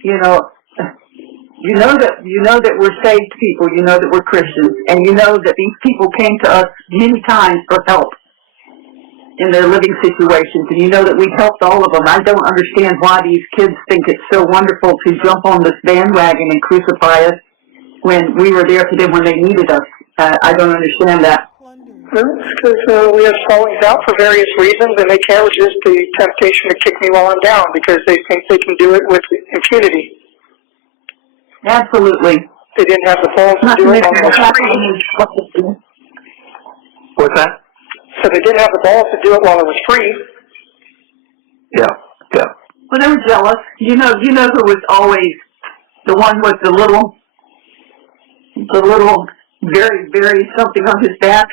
You know that we're saved people, you know that we're Christians, and you know that these people came to us many times for help in their living situations, and you know that we've helped all of them. I don't understand why these kids think it's so wonderful to jump on this bandwagon and crucify us when we were there for them when they needed us. I don't understand that. Because we have fallings out for various reasons, and they can't resist the temptation to kick me while I'm down because they think they can do it with impunity. Absolutely. They didn't have the balls to do it while I was free. What's that? So they didn't have the balls to do it while I was free. Yeah, yeah. Well, they were jealous. You know who was always the one with the little, very, very something on his back,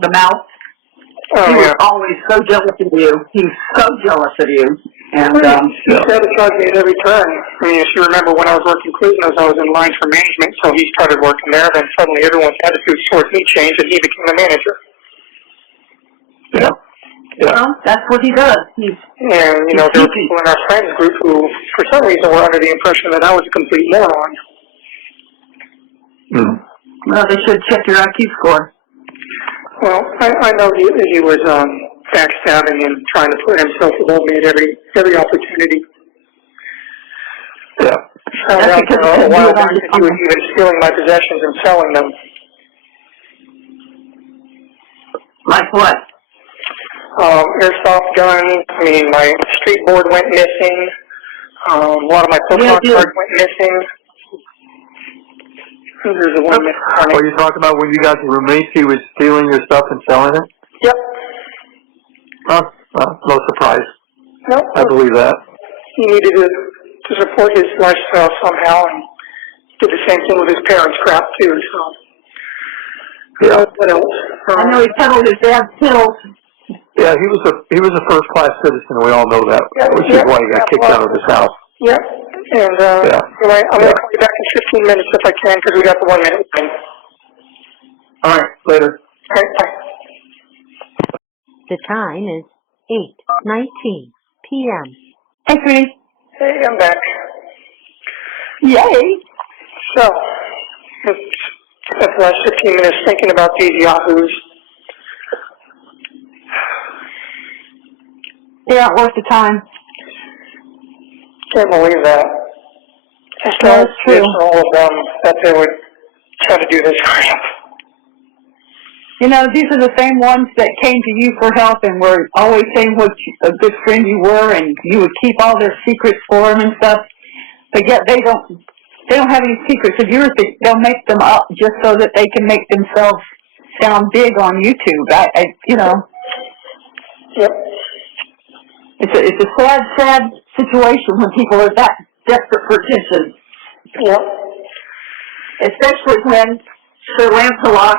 the mouth. Oh, he was yeah. always so jealous of you. He was so jealous of you. And he sabotaged me at every turn. I mean, if you remember when I was working Quiznos, I was in line for management, so he started working there. Then suddenly everyone's attitude towards me changed, and he became the manager. Yeah. Yeah. Well, that's what he does. And, you know, there were people in our friends group who, for some reason, were under the impression that I was a complete moron. Mm. Well, they should check your IQ score. Well, I know he was backstabbing and trying to put himself above me at every opportunity. Yeah. Found out a while back that he was even stealing my possessions and selling them. Like what? Airsoft guns. I mean, my street board went missing. A lot of my Pokemon cards went missing. There's the one missing. Oh, you're talking about when you guys were roommates, he was stealing your stuff and selling it? Yep. No surprise. Nope. I believe that. He needed to support his lifestyle somehow, and did the same thing with his parents' crap too. So. Yeah. What else? I know he peddled his dad's pills. Yeah, he was a first-class citizen. We all know that, which is why he got kicked out of his house. Yep. And anyway, I'm going to call you back in 15 minutes if I can, because we got the 1 minute thing. All right, later. All right, bye. The time is 8:19 p.m. Hey, sweetie. Hey, I'm back. Yay. So, I spent the last 15 minutes thinking about these yahoos. They aren't worth the time. Can't believe that. It's That's true. all of them that they would try to do this crap. You know, these are the same ones that came to you for help and were always saying what a good friend you were, and you would keep all their secrets for them and stuff. But yet they don't have any secrets of yours. They'll make them up just so that they can make themselves sound big on YouTube. You know. Yep. It's a sad situation when people are that desperate for attention. Yep. Especially when Sir Lancelot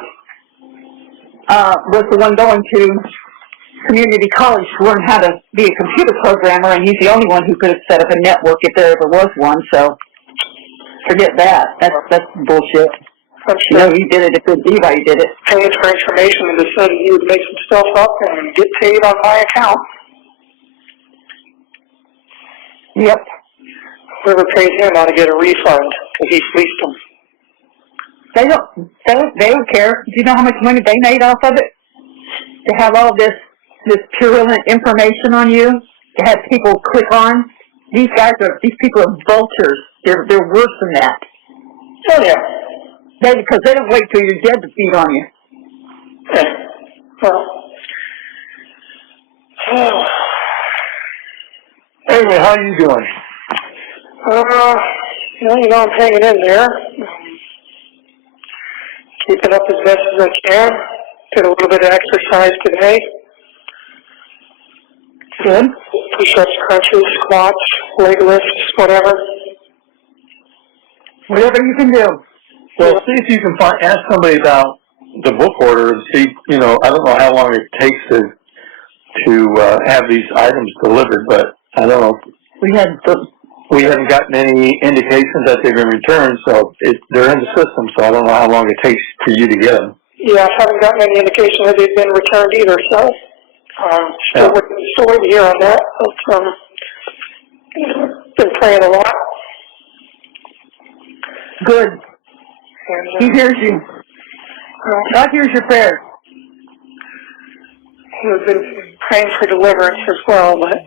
was the one going to community college to learn how to be a computer programmer, and he's the only one who could have set up a network if there ever was one, so forget that. That's bullshit. You know, he did it if anybody did it. Paid for information and decided he would make some stuff up and get paid on my account. Yep. Whoever paid him ought to get a refund because he fleeced them. They don't care. Do you know how much money they made off of it? To have all this purulent information on you, to have people click on. These people are vultures. They're worse than that. Oh yeah. Because they don't wait till you're dead to feed on you. Yeah. Well. Anyway, how are you doing? I'm hanging in there. Keeping up as best as I can. Did a little bit of exercise today. Good. Push-ups, crunches, squats, leg lifts, whatever. Whatever you can do. Well, see if you can ask somebody about the book order and see, I don't know how long it takes to have these items delivered, but I don't know. We had we haven't gotten any indications that they've been returned, so they're in the system, so I don't know how long it takes for you to get them. Yeah, I haven't gotten any indication that they've been returned either, so still waiting to hear on that. But, been praying a lot. Good. And, He hears you. God hears your prayers. We've been praying for deliverance as well, but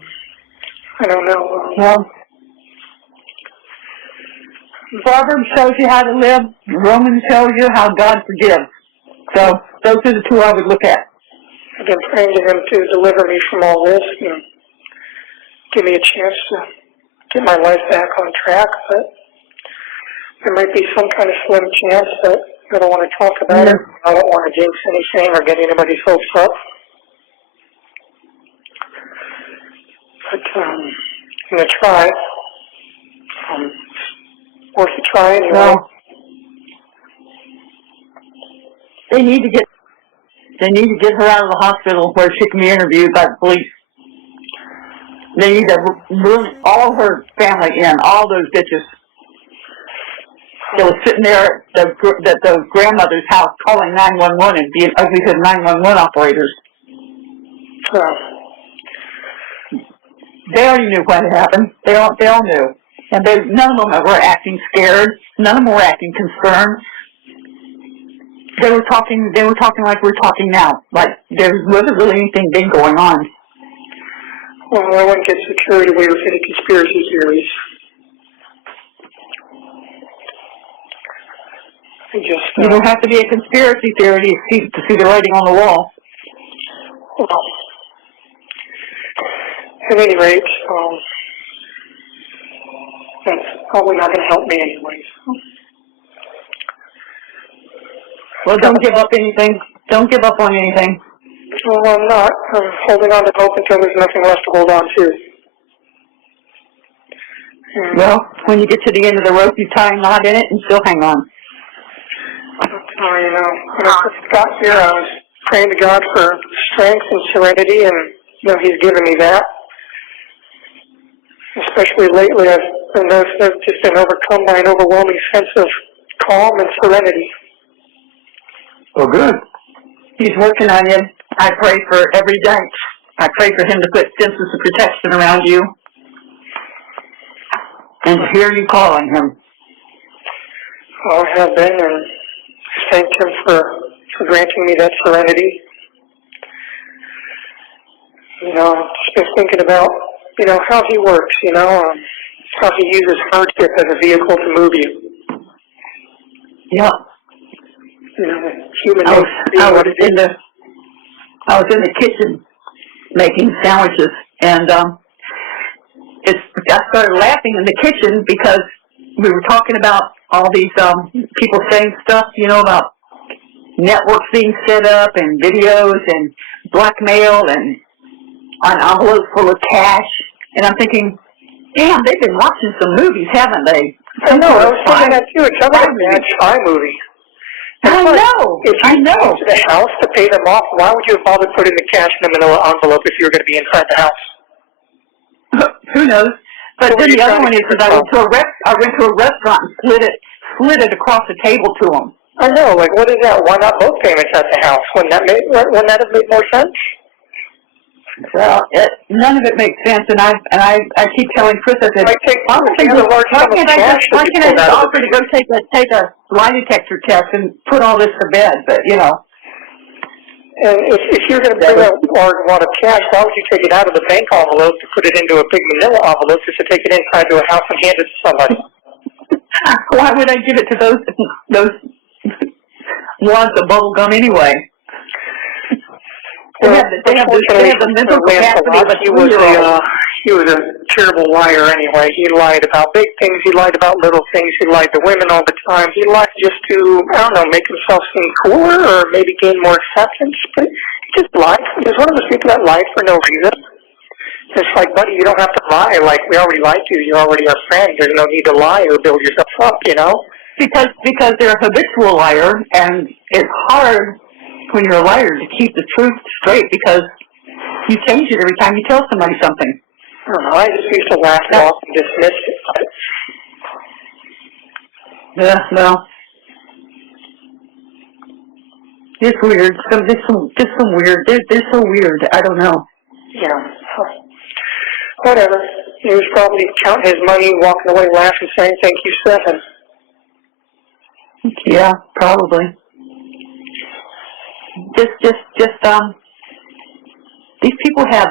I don't know. Well, Proverbs shows you how to live. Romans shows you how God forgives. So those are the two I would look at. I've been praying to Him to deliver me from all this and give me a chance to get my life back on track, but there might be some kind of slim chance that I don't want to talk about it. I don't want to jinx anything or get anybody's hopes up. But I'm going to try. Worth a try anyway. Well, they need to get her out of the hospital where she can be interviewed by the police. They need to bring all her family in, all those bitches. They were sitting there at the grandmother's house calling 911 and being ugly to 911 operators. They already knew what had happened. They all knew. And none of them were acting scared. None of them were acting concerned. They were talking like we're talking now. Like there wasn't really anything big going on. Well, I wouldn't get carried away with any conspiracy theories. You don't have to be a conspiracy theory to see the writing on the wall. Well, at any rate, that's probably not going to help me anyways. Well, don't give up anything. Don't give up on anything. Well, I'm not. I'm holding on to hope until there's nothing left to hold on to. Well, when you get to the end of the rope, you tie a knot in it and still hang on. Oh, you know, when I first got here, I was praying to God for strength and serenity, and, you know, He's given me that. Especially lately, I've just been overcome by an overwhelming sense of calm and serenity. Oh, good. He's working on you. I pray for every day. I pray for Him to put fences of protection around you and to hear you calling Him. Well, I have been, and thank Him for granting me that serenity. You know, I've just been thinking about, you know, how He works, you know, how He uses hardship as a vehicle to move you. Yep. You know, human I was in the kitchen making sandwiches, and I started laughing in the kitchen because we were talking about all these people saying stuff, you know, about networks being set up and videos and blackmail and an envelope full of cash. And I'm thinking, damn, they've been watching some movies, haven't they? I know, I was thinking that too. It sounds like a bad spy movie. I know. If you came to the house to pay them off, why would you have bothered putting the cash in a manila envelope if you were going to be inside the house? Who knows? But then the other one is that I went to a restaurant and slid it across the table to them. I know. Like, what is that? Why not both payments at the house? Wouldn't that have made more sense? Well, none of it makes sense, and I keep telling Chris, I said, why can't I just offer to go take a lie detector test and put all this to bed? But you know. And if you're going to bring out a large amount of cash, why would you take it out of the bank envelope to put it into a big manila envelope just to take it inside to a house and hand it to somebody? Why would I give it to those wads of bubble gum anyway? They have the mental capacity of a 2-year-old. He was a terrible liar anyway. He lied about big things. He lied about little things. He lied to women all the time. He lied just to, I don't know, make himself seem cooler or maybe gain more acceptance. But he just lied. He was one of those people that lied for no reason. It's like, buddy, you don't have to lie. Like, we already lied to you. You're already our friend. There's no need to lie or build yourself up, you know? Because they're a habitual liar, and it's hard when you're a liar to keep the truth straight because you change it every time you tell somebody something. I don't know. I just used to laugh it off and dismiss it. Yeah, well, it's weird. Just some weird. They're so weird. I don't know. Yeah. Whatever. He was probably counting his money, walking away laughing, saying, "Thank you, Stephan." Yeah, probably. These people have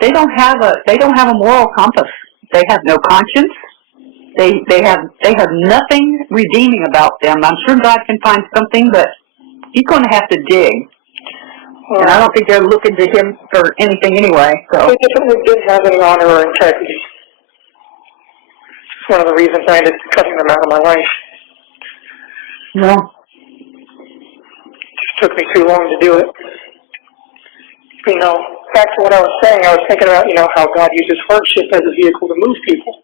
they don't have a moral compass. They have no conscience. They have nothing redeeming about them. I'm sure God can find something, but He's going to have to dig. Well, And I don't think they're looking to Him for anything anyway. So they definitely didn't have any honor or integrity. It's one of the reasons I ended up cutting them out of my life. no, It just took me too long to do it. You know, back to what I was saying, I was thinking about, how God uses hardship as a vehicle to move people.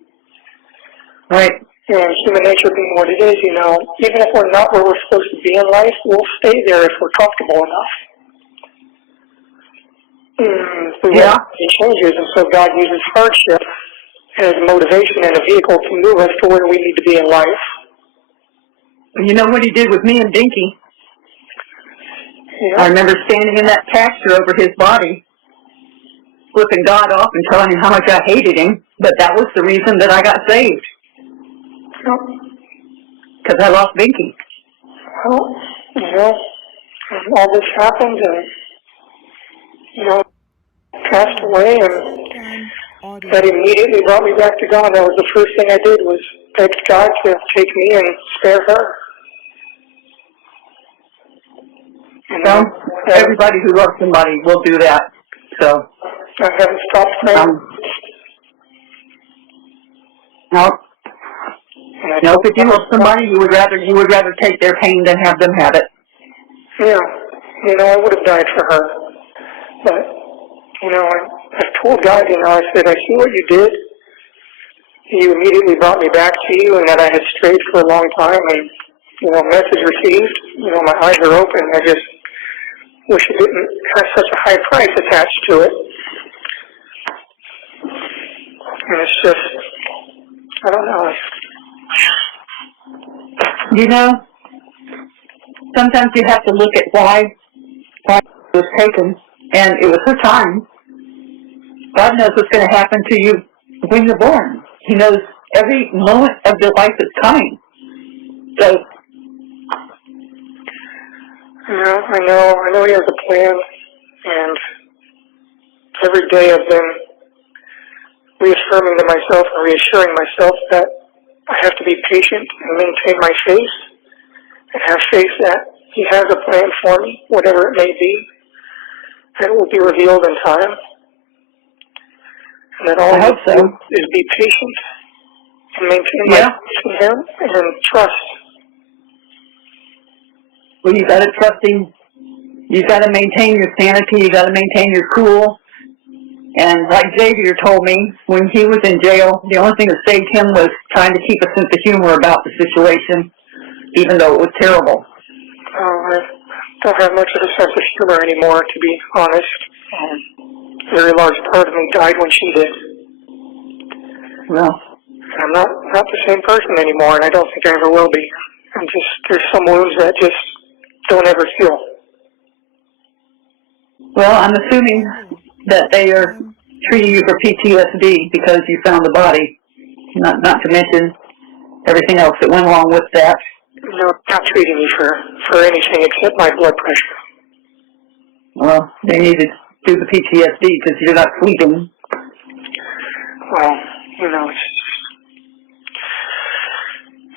right? And human nature being what it is, even if we're not where we're supposed to be in life, we'll stay there if we're comfortable enough. Yeah. It changes, and so God uses hardship as motivation and a vehicle to move us to where we need to be in life. You know what He did with me and Dinky? Yeah. I remember standing in that pasture over his body, flipping God off and telling him how much I hated him, but that was the reason that I got saved. Because I lost Dinky. Well, all this happened and, passed away, and that immediately brought me back to God. That was the first thing I did, was beg God to take me and spare her. So, everybody who loves somebody will do that. So, I haven't stopped praying. No, if you love somebody, you would rather take their pain than have them have it. Yeah, I would have died for her. But, I've told God, I said, I see what you did. You immediately brought me back to you, and that I had strayed for a long time, and, message received. My eyes are open. I just wish it didn't have such a high price attached to it. And it's just, I don't know. Sometimes you have to look at why it was taken, and it was her time. God knows what's going to happen to you when you're born. He knows every moment of your life that's coming. So, I know He has a plan, and every day I've been reaffirming to myself and reassuring myself that I have to be patient and maintain my faith, and have faith that He has a plan for me, whatever it may be, and it will be revealed in time. And that all I have to do is be patient and maintain my faith in Him and trust. Well, you got to trust Him. You got to maintain your sanity. You got to maintain your cool. And like Xavier told me, when he was in jail, the only thing that saved him was trying to keep a sense of humor about the situation, even though it was terrible. I don't have much of a sense of humor anymore, to be honest. A very large part of me died when she did. Well, I'm not the same person anymore, and I don't think I ever will be. There's some wounds that just don't ever heal. Well, I'm assuming that they are treating you for PTSD because you found the body, not to mention everything else that went along with that. No, not treating me for anything except my blood pressure. Well, they need to do the PTSD because you're not sleeping. Well,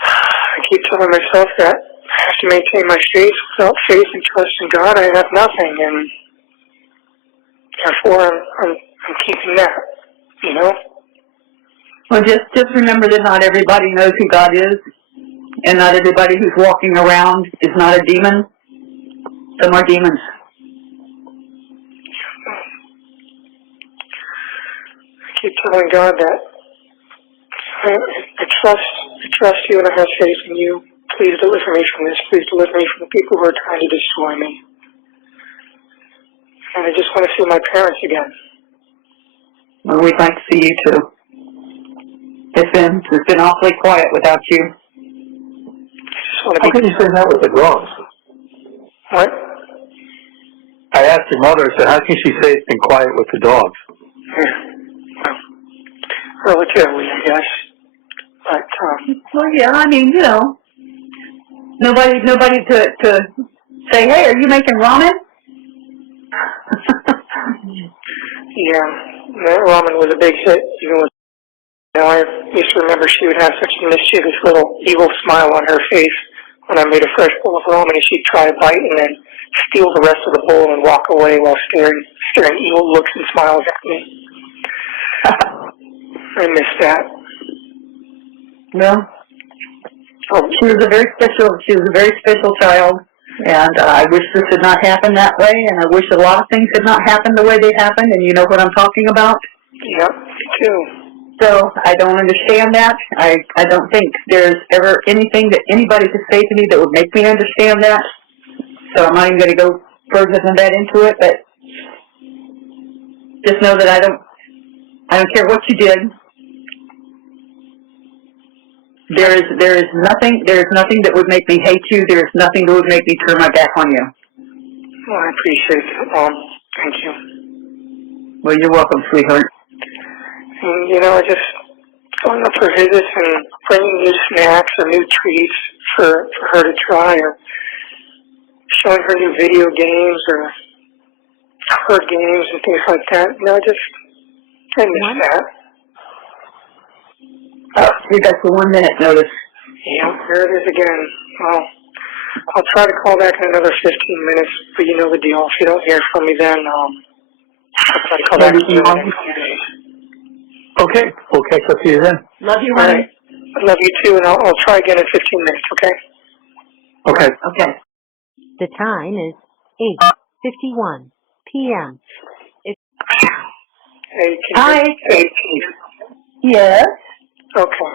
I keep telling myself that I have to maintain my faith. Without faith and trust in God, I have nothing, and therefore I'm keeping that, Well, just remember that not everybody knows who God is, and not everybody who's walking around is not a demon. Some are demons. I keep telling God that I trust you, and I have faith in you. Please deliver me from this. Please deliver me from the people who are trying to destroy me. And I just want to see my parents again. Well, we'd like to see you too. It's been awfully quiet without you. How can you say that with the dogs? What? I asked your mother, I said, how can she say it's been quiet with the dogs? Well, relatively, I guess. But, Well, yeah, I mean, you know, nobody to say, hey, are you making ramen? yeah, that ramen was a big hit, even with, you know, I used to remember she would have such a mischievous little evil smile on her face when I made a fresh bowl of ramen, and she'd try a bite and then steal the rest of the bowl and walk away while staring evil looks and smiles at me. I miss that. Well, she was a very special child, and I wish this had not happened that way, and I wish a lot of things had not happened the way they happened, and you know what I'm talking about? Yep, me too. So I don't understand that. I don't think there's ever anything that anybody could say to me that would make me understand that. So I'm not even going to go further than that into it, but just know that I don't care what you did. There is nothing that would make me hate you. There is nothing that would make me turn my back on you. Well, I appreciate that, Mom. Thank you. Well, you're welcome, sweetheart. And, you know, I just going up for visits and bringing new snacks or new treats for her to try, or showing her new video games or card games and things like that. You know, I miss that. Oh, we got the 1 minute notice. Yeah, there it is again. Well, I'll try to call back in another 15 minutes, but you know the deal. If you don't hear from me then, I'll try to call back in the next few days. Okay, we'll catch up to you then. Love you, All honey. right. I love you too, and I'll try again in 15 minutes, okay? Okay. Okay. The time is 8:51 p.m. Hey, Hi. Hey, Chief. Yes. Okay.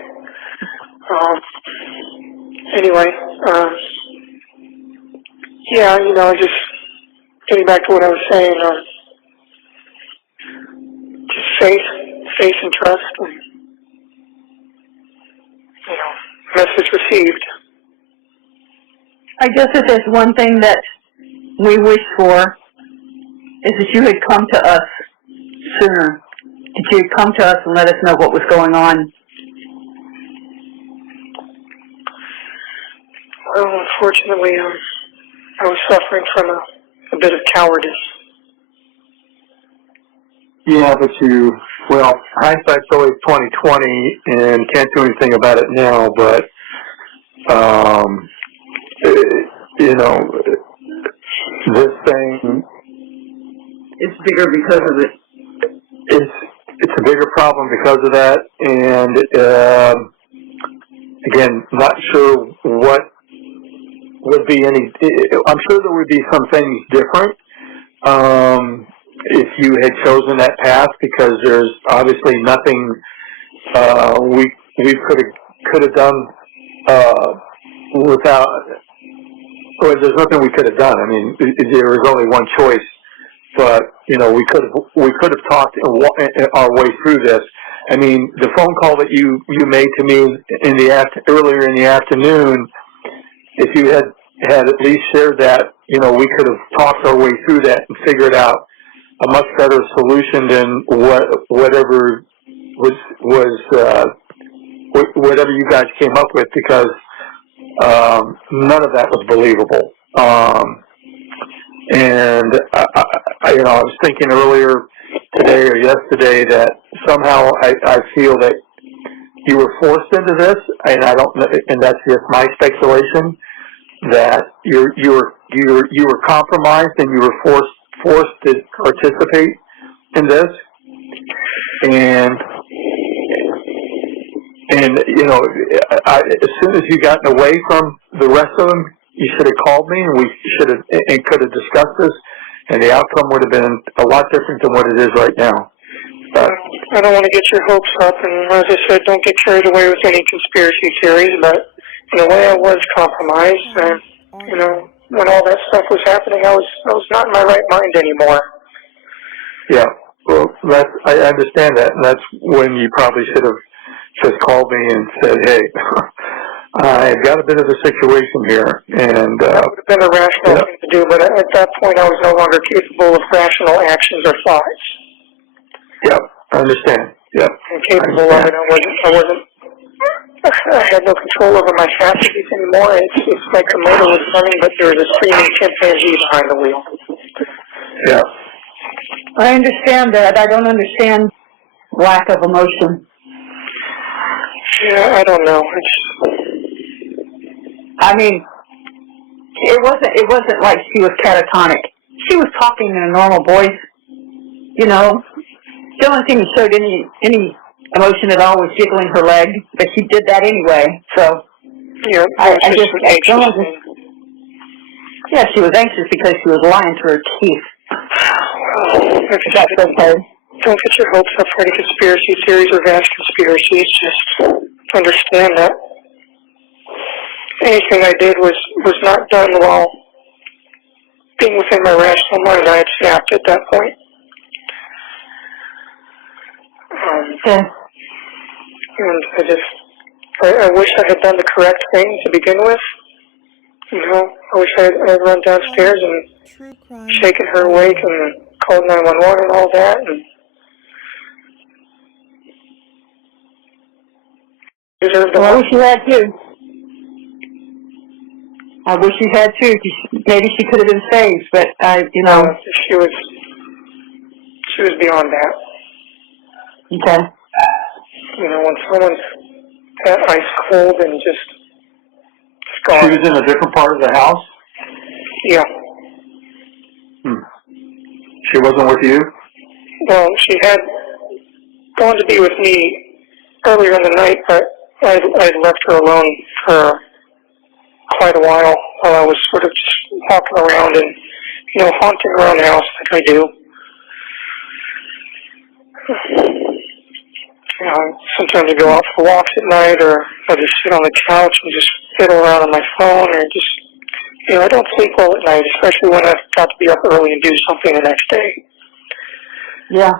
Anyway, yeah, you know, just getting back to what I was saying, just faith and trust, and, you know, message received. I guess if there's one thing that we wish for is that you had come to us sooner. That you had come to us and let us know what was going on. Well, unfortunately, I was suffering from a bit of cowardice. Yeah, but hindsight's always 20/20, and can't do anything about it now. But you know, this thing It's bigger because of it. it's a bigger problem because of that, and again, not sure what would be any. I'm sure there would be some things different if you had chosen that path, because there's obviously nothing we could have done without. Well, there's nothing we could have done. I mean, there was only one choice, but you know, we could have talked our way through this. I mean, the phone call that you made to me earlier in the afternoon, if you had at least shared that, you know, we could have talked our way through that and figured out a much better solution than whatever whatever you guys came up with, because none of that was believable. And I was thinking earlier today or yesterday that somehow I feel that you were forced into this, and I don't know, and that's just my speculation, that you were compromised and you were forced to participate in this, and you know, as soon as you gotten away from the rest of them, you should have called me, and we should have and could have discussed this, and the outcome would have been a lot different than what it is right now. But I don't want to get your hopes up, and as I said, don't get carried away with any conspiracy theories, but in a way I was compromised, and, you know, when all that stuff was happening, I was not in my right mind anymore. yeah, well, I understand that, and that's when you probably should have just called me and said, hey, I've got a bit of a situation here, and That would have been a rational thing to do, but at that point I was no longer capable of rational actions or thoughts. Yep, I understand. Yep, Incapable of it. I had no control over my faculties anymore. It's like the motor was running, but there was a screaming chimpanzee behind the wheel. Yeah. I understand that. I don't understand lack of emotion. Yeah, I don't know. I mean, it wasn't like she was catatonic. She was talking in a normal voice, you know. The only thing that showed any emotion at all was jiggling her leg, but she did that anyway. So Yeah, I she was anxious because she was lying to her teeth. That's okay. Don't get your hopes up for any conspiracy theories or vast conspiracies. Just understand that anything I did was not done while being within my rational mind. I had snapped at that point. And I wish I had done the correct thing to begin with. You know, I wish I had run downstairs and shaken her awake and called 911 and all that. And I wish you had too. I wish you had too. Maybe she could have been saved, but she was beyond that. Okay. You know, when someone's that ice cold and just gone. She was in a different part of the house? Yeah. She wasn't with you? Well, she had gone to be with me earlier in the night, but I left her alone for quite a while I was sort of just walking around and, you know, haunting around the house like I do. You know, sometimes I go out for walks at night, or I just sit on the couch and just fiddle around on my phone, or just, you know, I don't sleep well at night, especially when I've got to be up early and do something the next day. Yeah.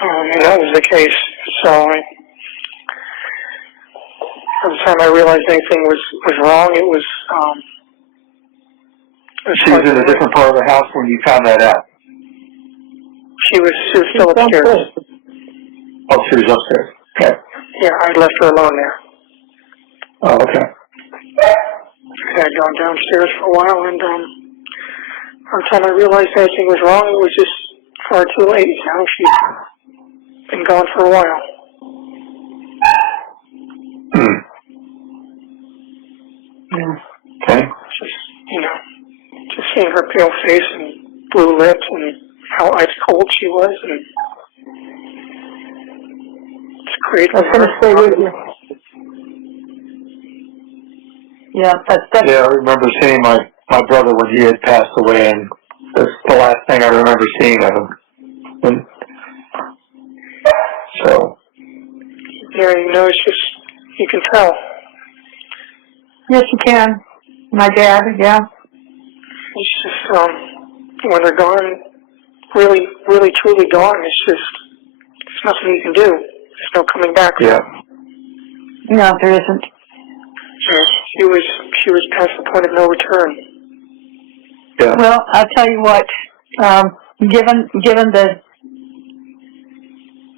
And that was the case. So every time I realized anything was wrong, it was she was in a different part of the house when you found that out? She was still upstairs. Oh, she was upstairs. Okay. Yeah, I left her alone there. Oh, okay. I had gone downstairs for a while, and by the time I realized anything was wrong, it was just far too late. You know, she'd been gone for a while. Yeah. Okay. Just, you know, just seeing her pale face and blue lips and how ice cold she was, and it's great. I was going to stay with you. Yeah, Yeah, I remember seeing my brother when he had passed away, and that's the last thing I remember seeing of him. And so. Yeah, you know, it's just, you can tell. Yes, you can. My dad, yeah. It's just, when they're gone, really, really, truly gone, there's nothing you can do. There's no coming back. Yeah. No, there isn't. She was past the point of no return. Yeah. Well, I'll tell you what, given the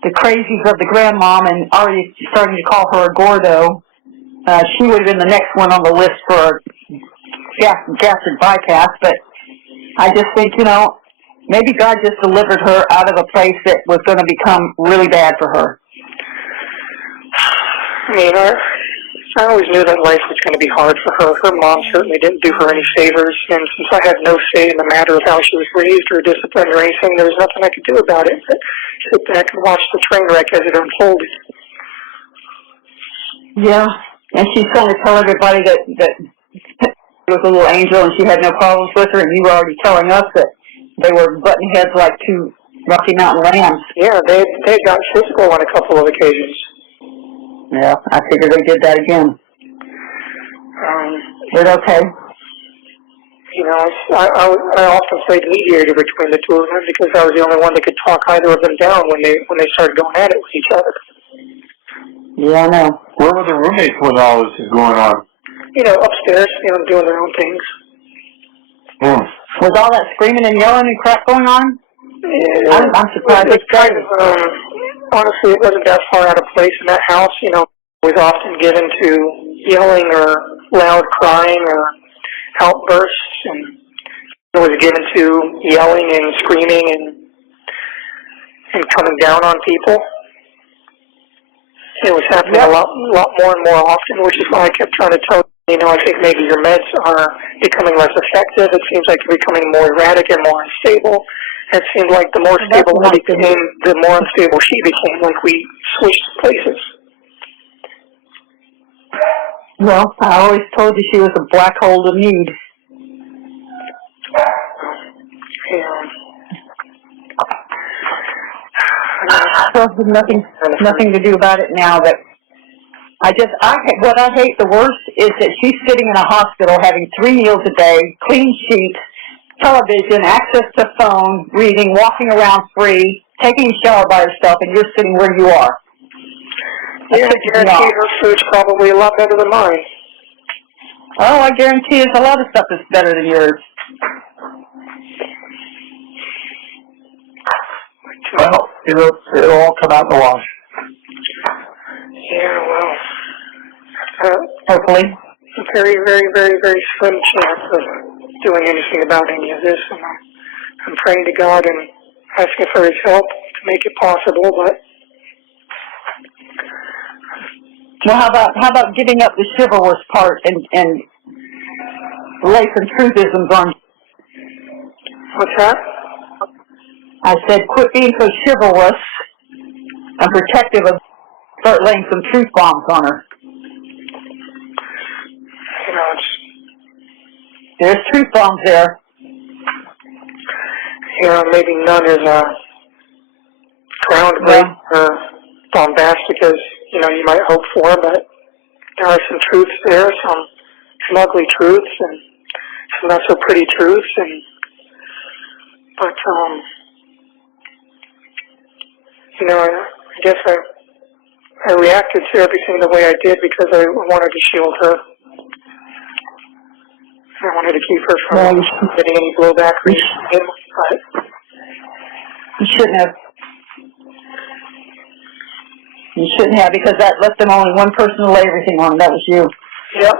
crazies of the grandmom and already starting to call her a Gordo, she would have been the next one on the list for gastric bypass, but I just think, you know, maybe God just delivered her out of a place that was going to become really bad for her. I mean, I always knew that life was going to be hard for her. Her mom certainly didn't do her any favors, and since I had no say in the matter of how she was raised or disciplined or anything, there was nothing I could do about it but sit back and watch the train wreck as it unfolded. Yeah, and she's trying to tell everybody that was a little angel and she had no problems with her, and you were already telling us that they were butting heads like two Rocky Mountain lambs. Yeah, they got physical on a couple of occasions. Yeah, I figured they did that again. But okay. You know, I often played mediator between the two of them because I was the only one that could talk either of them down when they started going at it with each other. Yeah, I know. Where were the roommates when all this is going on? Upstairs, doing their own things. Hmm. Was all that screaming and yelling and crap going on? Yeah, I'm surprised it's it kind stayed. of, honestly, it wasn't that far out of place in that house. Was often given to yelling or loud crying or outbursts, and it was given to yelling and screaming and coming down on people. It was happening a lot more and more often, which is why I kept trying to tell I think maybe your meds are becoming less effective. It seems like you're becoming more erratic and more unstable. It seemed like the more stable I became, the more unstable she became, like we switched places. Well, I always told you she was a black hole of need. So there's nothing to do about it now, but what I hate the worst is that she's sitting in a hospital having 3 meals a day, clean sheets, television, access to phone, reading, walking around free, taking a shower by herself, and you're sitting where you are. Yeah, I guarantee her food's probably a lot better than mine. Oh, I guarantee there's a lot of stuff that's better than yours. Well, it'll all come out in the wash. Yeah, well, Hopefully. a very, very, very, very slim chance of doing anything about any of this, and I'm praying to God and asking for His help to make it possible, but... Well, how about giving up the chivalrous part and lay some truthisms on? What's that? I said, quit being so chivalrous and protective of, start laying some truth bombs on her. There's truth bombs there. Maybe none is groundbreaking or bombastic as, you might hope for, but there are some truths there, some ugly truths and some not so pretty truths, but I guess I reacted to everything the way I did because I wanted to shield her. I wanted to keep her from getting any blowback or anything, but... You shouldn't have. You shouldn't have, because that left them only one person to lay everything on, and that was you. Yep.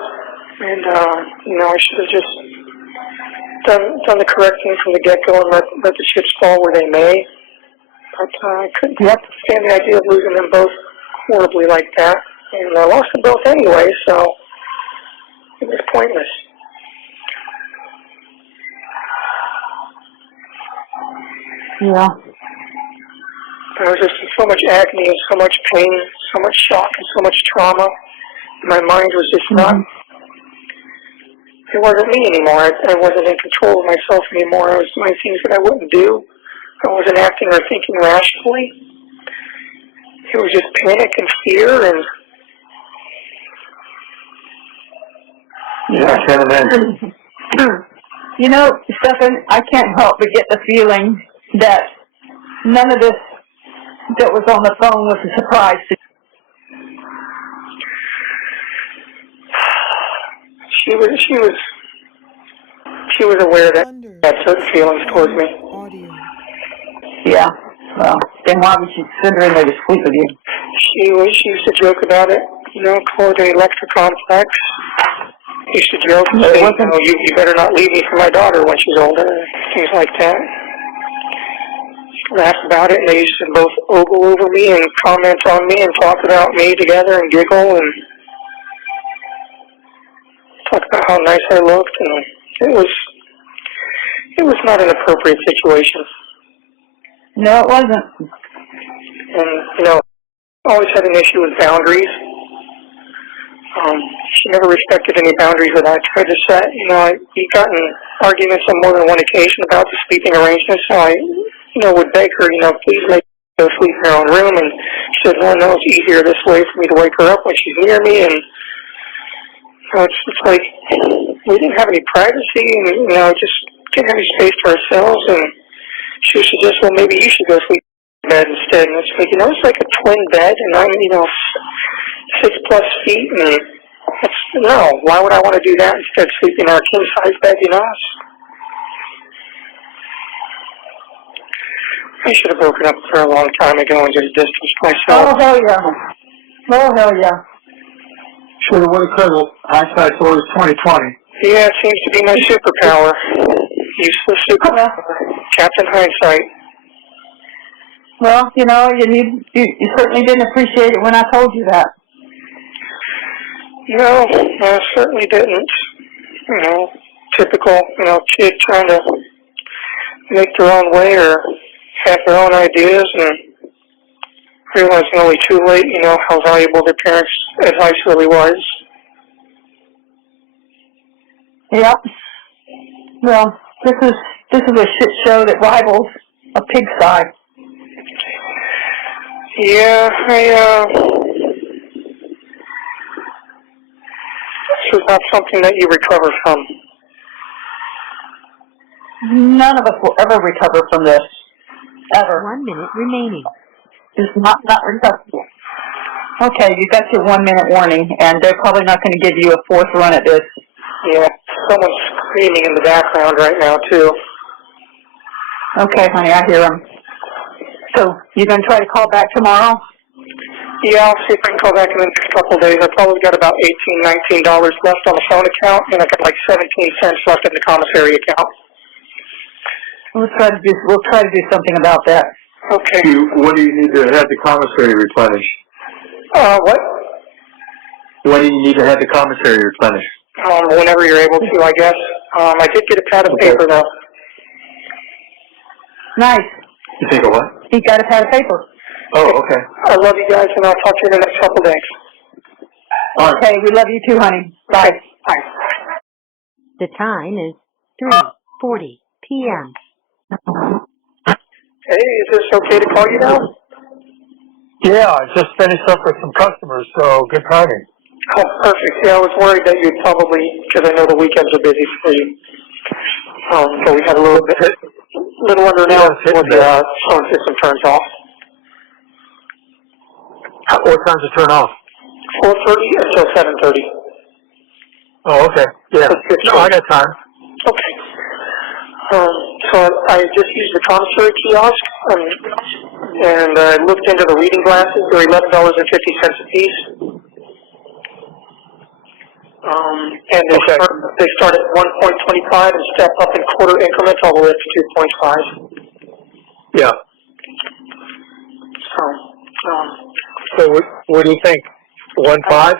And, I should have just done the correct thing from the get-go and let the chips fall where they may. But I couldn't stand the idea of losing them both horribly like that. And I lost them both anyway, so it was pointless. Yeah. There was just so much agony and so much pain, so much shock and so much trauma. My mind was just not... It wasn't me anymore. I wasn't in control of myself anymore. I was doing things that I wouldn't do. I wasn't acting or thinking rationally. It was just panic and fear and... Yeah, I can't imagine. Stephan, I can't help but get the feeling that none of this that was on the phone was a surprise to you. She was aware that I had certain feelings towards me. Yeah. Well, then why would she send her in there to sleep with you? She used to joke about it, call it an electric complex. Used to joke and say, you better not leave me for my daughter when she's older, things like that. Laugh about it, and they used to both ogle over me and comment on me and talk about me together and giggle and talk about how nice I looked, and it was not an appropriate situation. No, it wasn't. And, I always had an issue with boundaries. She never respected any boundaries that I tried to set. We got in arguments on more than one occasion about the sleeping arrangements, so I, would beg her, please make her sleep in her own room, and she said, no, it's easier this way for me to wake her up when she's near me, and it's like we didn't have any privacy, and, just didn't have any space to ourselves, and she would suggest, well, maybe you should go sleep in bed instead, and it's like, it's like a twin bed, and I'm, 6+ feet, and no, why would I want to do that instead of sleeping in our king-size bed, you know? I should have broken up with her a long time ago and just distanced myself. Oh, hell yeah. Oh, hell yeah. Should have, would have, could have. Hindsight's always 20/20. Yeah, it seems to be my superpower. Useless superpower. Captain Hindsight. Well, you certainly didn't appreciate it when I told you that. No, I certainly didn't. Typical, kid trying to make their own way or have their own ideas and realizing only too late, how valuable their parents' advice really was. Yep. Well, this is a shit show that rivals a pigsty. Yeah, this is not something that you recover from. None of us will ever recover from this. Ever. 1 minute remaining. It's not recoverable. Okay, you got your 1 minute warning, and they're probably not going to give you a fourth run at this. Yeah, someone's screaming in the background right now, too. Okay, honey, I hear them. So, you going to try to call back tomorrow? Yeah, I'll see if I can call back in the next couple of days. I've probably got about $18, $19 left on the phone account, and I've got like 17 cents left in the commissary account. We'll try to do something about that. Okay. What do you need to have the commissary replenished? What? When do you need to have the commissary replenished? Whenever you're able to, I guess. I did get a pad of paper, though. Nice. You think of what? He got a pad of paper. Oh, okay. I love you guys, and I'll talk to you in the next couple of days. All right. Okay, we love you too, honey. Bye. Bye. The time is 3:40 p.m. Hey, is this okay to call you now? Yeah, I just finished up with some customers, so good timing. Oh, perfect. Yeah, I was worried that you'd probably, because I know the weekends are busy for you. So we had a little under an hour before the phone system turns off. What time's it turn off? 4:30 until 7:30. Oh, okay. Yeah. No, I got time. Okay. So I just used the commissary kiosk, and I looked into the reading glasses. They're $11.50 a piece. And they start at 1.25 and step up in quarter increments all the way up to 2.5. Yeah. So what do you think? 1.5?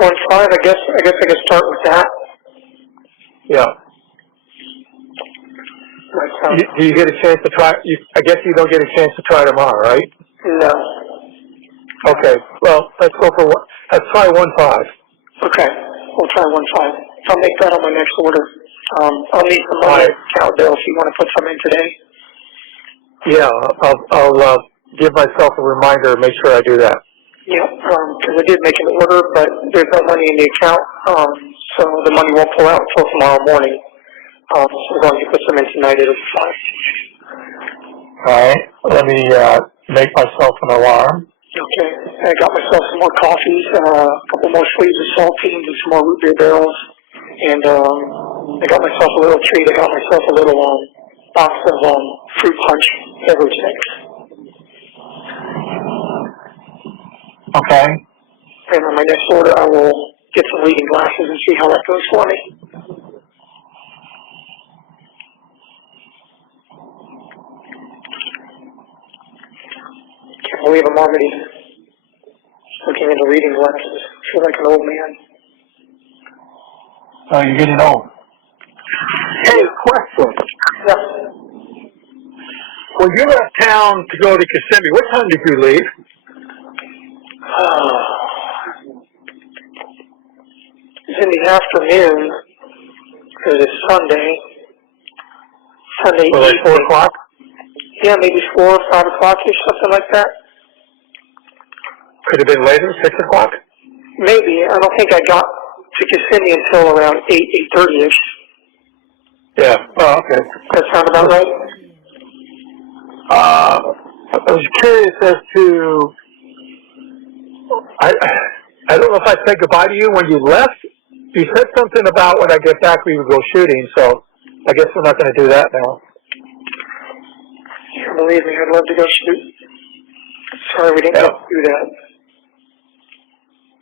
1.5. I guess I could start with that. Yeah. Do you get a chance to try? I guess you don't get a chance to try tomorrow, right? No. Okay. Well, let's go for one. Let's try 1.5. Okay. We'll try 1.5. I'll make that on my next order. I'll need some money account bill if you want to put some in today. Yeah, I'll give myself a reminder and make sure I do that. Yeah, because I did make an order, but there's no money in the account, so the money won't pull out until tomorrow morning. So as long as you put some in tonight, it'll be fine. All right. Let me make myself an alarm. Okay. I got myself some more coffees, a couple more sleeves of saltines, and some more root beer barrels. And I got myself a little treat. I got myself a little box of fruit punch beverage mix. Okay. And on my next order, I will get some reading glasses and see how that goes for me. Can't believe I'm already looking into reading glasses. I feel like an old man. Oh, you're getting old. Hey, question. Yeah. When you left town to go to Kissimmee, what time did you leave? It's in the afternoon. It is Sunday. Sunday Well, like 4 o'clock? Yeah, maybe 4 or 5 o'clock-ish, something like that. Could have been later, 6 o'clock? Maybe. I don't think I got to Kissimmee until around 8:30-ish. Yeah. Oh, okay. That sound about right? I was curious as to, know if I said goodbye to you when you left. You said something about when I get back we would go shooting, so I guess we're not going to do that now. Yeah, believe me, I'd love to go shoot. Sorry we didn't get to do that.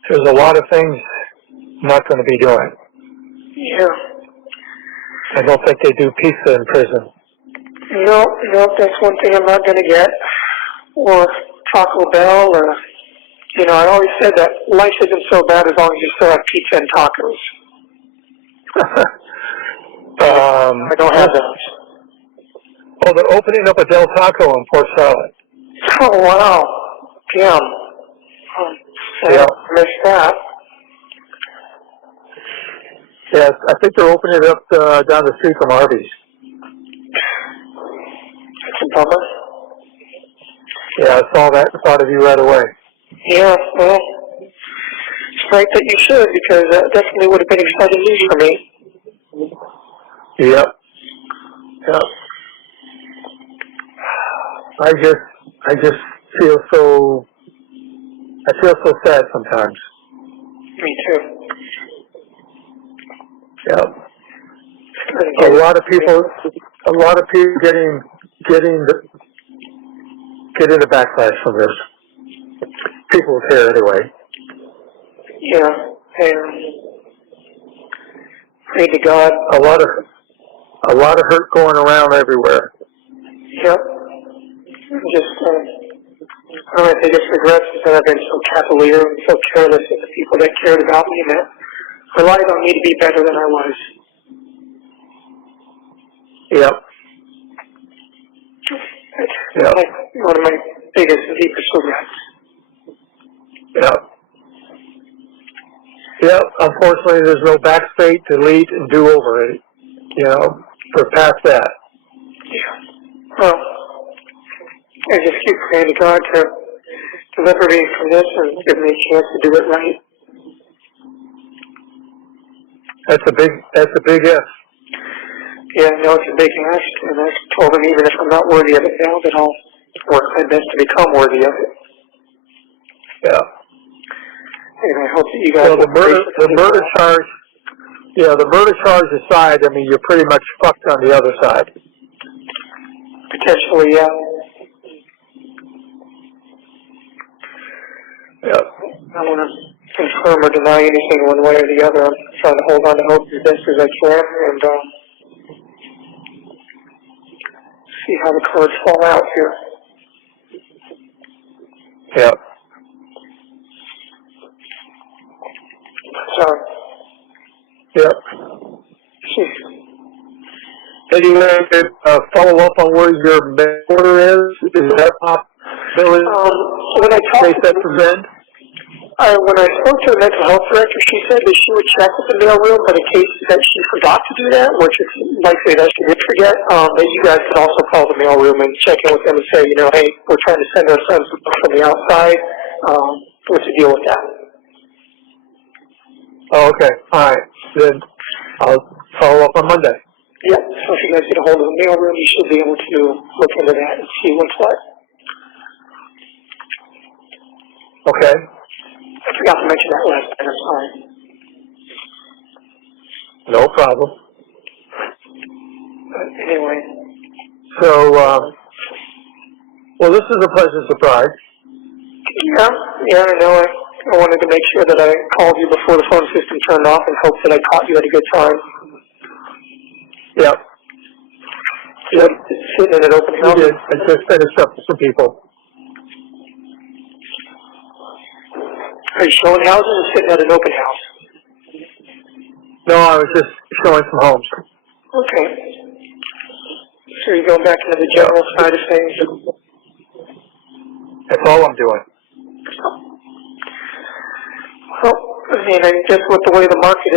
There's a lot of things I'm not going to be doing. Yeah. I don't think they do pizza in prison. No, that's one thing I'm not going to get. Or Taco Bell, or, you know, I always said that life isn't so bad as long as you still have pizza and tacos. I don't have those. Oh, they're opening up a Del Taco in Port Charlotte. Oh, wow. Damn. Yeah. I missed that. Yes, I think they're opening it up down the street from Arby's. That's a bummer. Yeah, I saw that and thought of you right away. Yeah, well, it's great that you should, because that definitely would have been exciting news for me. Yep. Yep. I just feel so sad sometimes. Me too. Yep. A lot of people getting the backlash from this. People here anyway. Yeah, and pray to God. A lot of hurt going around everywhere. Yep. Just, I don't know, I just regrets that I've been so cavalier and so careless with the people that cared about me and that relied on me to be better than I was. Yep. That's like one of my biggest and deepest regrets. Yep. Yep. Unfortunately, there's no backspace, delete, and do over it. You know, we're past that. Yeah. Well, I just keep praying to God to deliver me from this and give me a chance to do it right. That's a big if. Yeah, I know it's a big ask, and I told him even if I'm not worthy of it now, that I'll work my best to become worthy of it. Yeah. And I hope that you guys. So the murder charge aside, I mean, you're pretty much fucked on the other side. Potentially, yeah. Yeah. I don't want to confirm or deny anything one way or the other. I'm trying to hold on to hope as best as I can, and see how the cards fall out here. Yeah. So, Yep. Anyway, follow up on where your mail order is. Is that possibility? when I talked to Ben? when I spoke to the mental health director, she said that she would check with the mailroom, but in case that she forgot to do that, which is likely that she did forget, that you guys could also call the mailroom and check in with them and say, you know, hey, we're trying to send our son something from the outside. What's the deal with that? Oh, okay. All right. Then I'll follow up on Monday. Yeah, so if you guys get a hold of the mailroom, you should be able to look into that and see what's what. Okay. I forgot to mention that last time, I'm sorry. No problem. But anyway. So, well, this is a pleasant surprise. Yeah, I know. I wanted to make sure that I called you before the phone system turned off and hope that I caught you at a good time. Yep. Yep. Sitting in an open house. You did. I just finished up with some people. Are you showing houses or sitting at an open house? No, I was just showing some homes. Okay. So you're going back into the general side of things? That's all I'm doing. Well, I mean, I guess with the way the market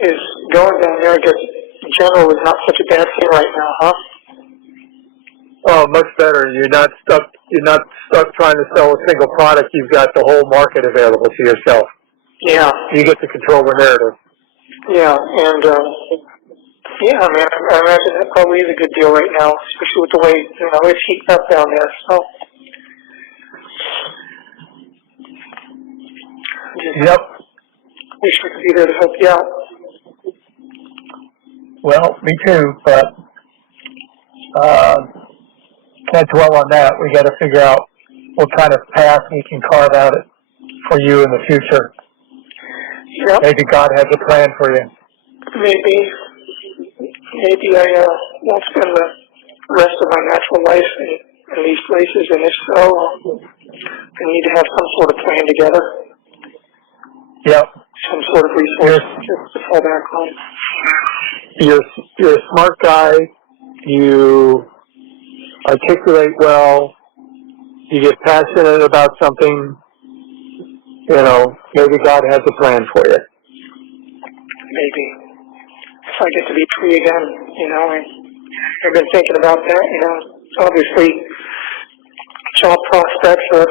is going down there, I guess general is not such a bad thing right now, huh? Oh, much better. You're not stuck trying to sell a single product. You've got the whole market available to yourself. Yeah. You get to control the narrative. Yeah, and yeah, I mean, I imagine that probably is a good deal right now, especially with the way, you know, it's heating up down there. So Yep. Wish I could be there to help you out. Well, me too, but can't dwell on that. We got to figure out what kind of path we can carve out it for you in the future. Yep. Maybe God has a plan for you. Maybe I won't spend the rest of my natural life in these places, and if so, I need to have some sort of plan together. Yep. Some sort of resource to fall back on. You're a smart guy. You articulate well. You get passionate about something. You know, maybe God has a plan for you. Maybe. If I get to be free again, you know, I've been thinking about that, you know. Obviously, job prospects are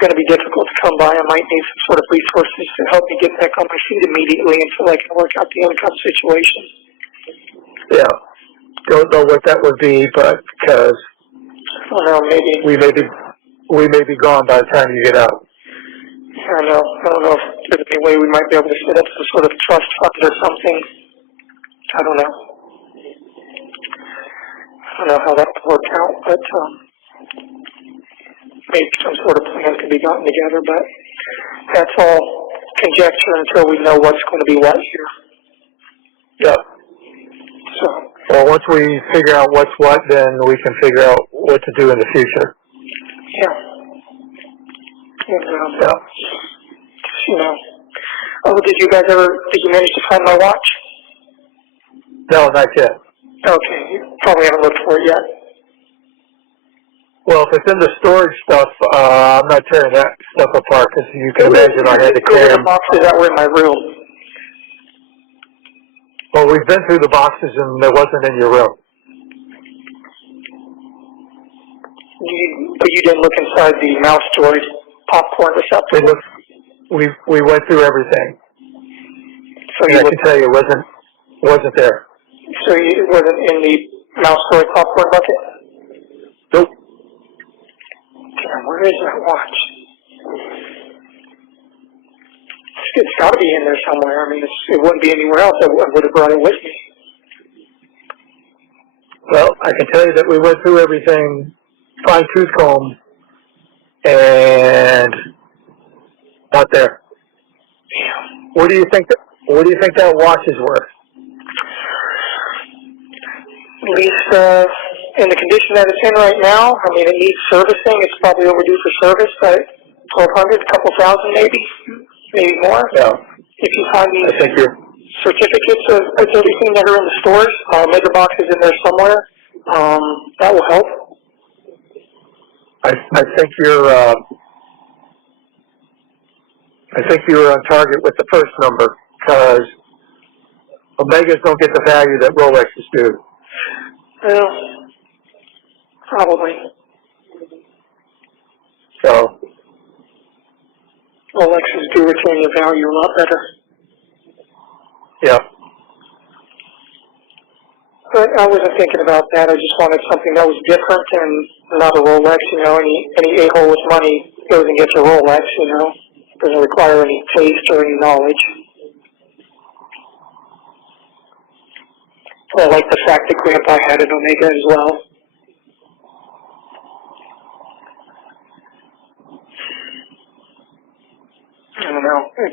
going to be difficult to come by. I might need some sort of resources to help me get back on my feet immediately until I can work out the income situation. Yeah. Don't know what that would be, but because Maybe. we may be gone by the time you get out. I don't know if there's any way we might be able to set up some sort of trust fund or something. I don't know. I don't know how that would work out, but maybe some sort of plan could be gotten together, but that's all conjecture until we know what's going to be what here. Yeah. So. Well, once we figure out what's what, then we can figure out what to do in the future. Yeah. And, yeah. You know. Oh, did you manage to find my watch? No, not yet. Okay, you probably haven't looked for it yet. Well, if it's in the storage stuff, I'm not tearing that stuff apart because you can imagine I had to go carry to them. the boxes that were in my room. Well, we've been through the boxes and it wasn't in your room. But you didn't look inside the mouse droid popcorn receptacle? We went through everything. So and I can tell you it wasn't there. So it wasn't in the mouse droid popcorn bucket? Nope. Damn, where is that watch? It's got to be in there somewhere. I mean, it wouldn't be anywhere else. I would have brought it with me. Well, I can tell you that we went through everything, fine-tooth comb, and not there. Damn. What do you think that watch is worth? At least in the condition that it's in right now, I mean, it needs servicing. It's probably overdue for service, but $1,200, a couple thousand maybe more. Yeah. If you find these I think you're certificates of everything that are in the stores, mega box is in there somewhere. That will help. I think you're on target with the first number because Omegas don't get the value that Rolexes do. Well, probably. So Rolexes do retain your value a lot better. yeah. But I wasn't thinking about that. I just wanted something that was different and not a Rolex. You know, any a-hole with money goes and gets a Rolex. You know, doesn't require any taste or any knowledge. I like the fact that Grandpa had an Omega as well. I don't know. It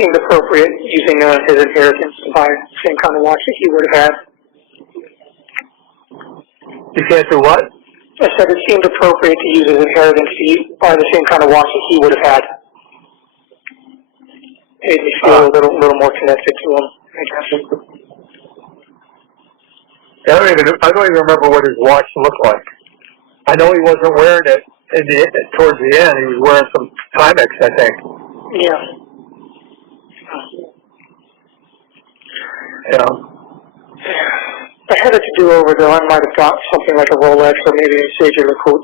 seemed appropriate using his inheritance to buy the same kind of watch that he would have had. You can't do what? I said it seemed appropriate to use his inheritance to buy the same kind of watch that he would have had. Made me feel a little more connected to him, I guess. I don't even remember what his watch looked like. I know he wasn't wearing it towards the end. He was wearing some Timex, I think. Yeah. Yeah. If I had it to do over, though, I might have got something like a Rolex or maybe a Sage Lecoultre.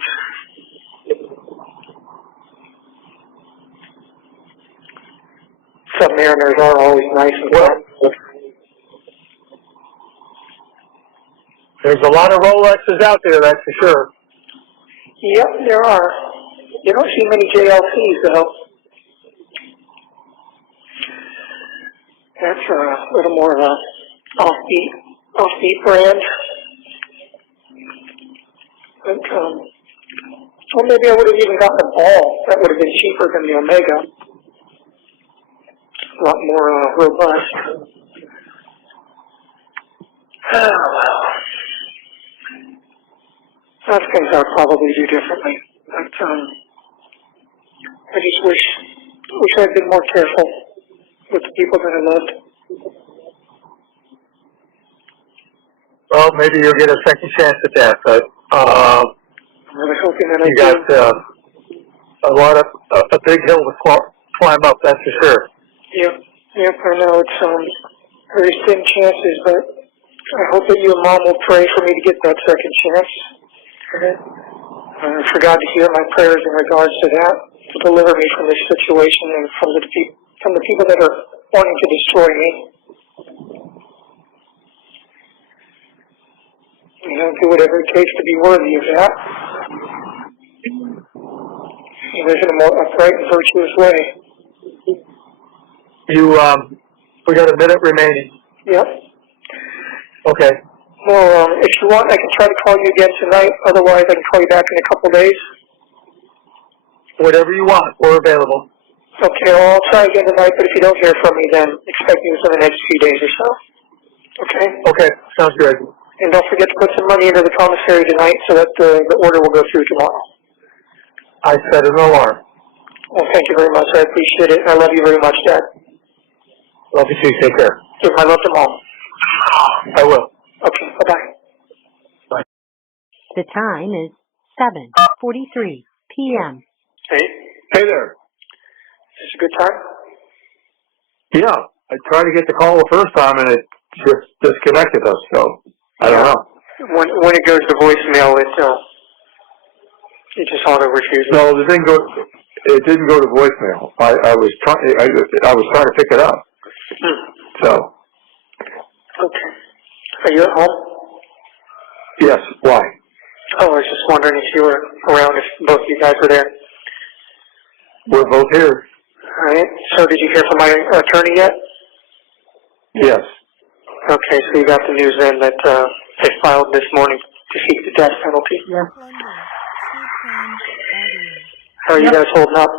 Submariners are always nice and fun. There's a lot of Rolexes out there, that's for sure. Yep, there are. You don't see many JLCs, though. That's a little more of a offbeat brand. But, well, maybe I would have even gotten a ball. That would have been cheaper than the Omega. A lot more robust. Oh, well. That's things I'd probably do differently. But I just wish I'd been more careful with the people that I loved. Well, maybe you'll get a second chance at that, but I'm really hoping that you got a big hill to climb up, that's for sure. Yep, I know it's very thin chances, but I hope that you and Mom will pray for me to get that second chance. For God to hear my prayers in regards to that, to deliver me from this situation and from the people that are wanting to destroy me. You know, do whatever it takes to be worthy of that. And live in a more upright and virtuous way. We got a minute remaining. Yep. Okay. Well, if you want, I can try to call you again tonight. Otherwise, I can call you back in a couple days. Whatever you want, we're available. Okay, well, I'll try again tonight, but if you don't hear from me, then expect me within the next few days or so. Okay? Okay, sounds good. And don't forget to put some money into the commissary tonight so that the order will go through tomorrow. I set an alarm. Well, thank you very much. I appreciate it. I love you very much, Dad. Love you too. Take care. Give my love to Mom. I will. Okay, bye-bye. Bye. The time is 7:43 p.m. Hey. Hey there. Is this a good time? Yeah, I tried to get the call the first time and it just disconnected us, so I don't know. When it goes to voicemail, it just auto-refuses. No, it didn't go to voicemail. I was trying to pick it up. So. Okay. Are you at home? Yes, why? Oh, I was just wondering if you were around, if both of you guys were there. We're both here. All right. So did you hear from my attorney yet? Yes. Okay, so you got the news then that they filed this morning to seek the death penalty. Yeah. How are you guys holding up?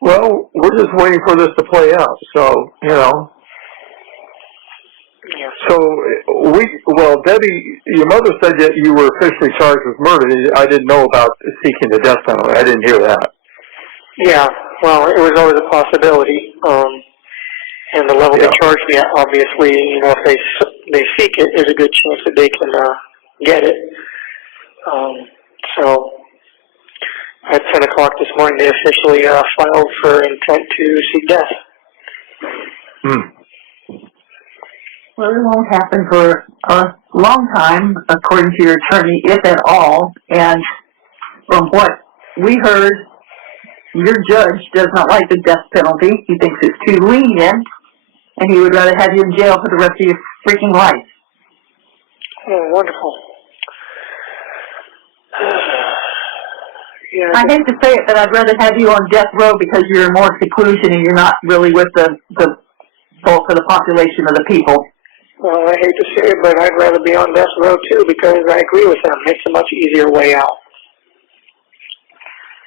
Well, we're just waiting for this to play out, so, you know. Yeah. So, Debbie, your mother said that you were officially charged with murder. I didn't know about seeking the death penalty. I didn't hear that. Yeah, well, it was always a possibility. And the level they charged me at, obviously, you know, if they seek it, there's a good chance that they can get it. So, at 10 o'clock this morning, they officially filed for intent to seek death. Well, it won't happen for a long time, according to your attorney, if at all. And from what we heard, your judge does not like the death penalty. He thinks it's too lenient, and he would rather have you in jail for the rest of your freaking life. Oh, wonderful. Yeah, I hate to say it, but I'd rather have you on death row because you're in more seclusion and you're not really with the bulk of the population of the people. well, I hate to say it, but I'd rather be on death row too because I agree with them. It's a much easier way out.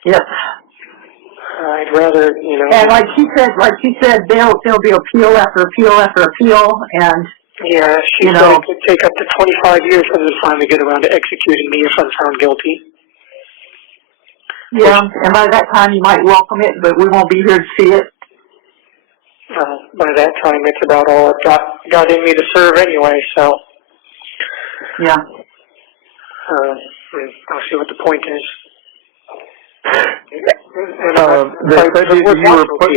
Yes. I'd rather, you know. And like she said, there'll be appeal after appeal after appeal, and Yeah, she said it could take up to 25 years for them to finally get around to executing me if I'm found guilty. yeah, and by that time you might welcome it, but we won't be here to see it. By that time, it's about all I've got in me to serve anyway, so. Yeah. I'll see what the point is. They said you were put,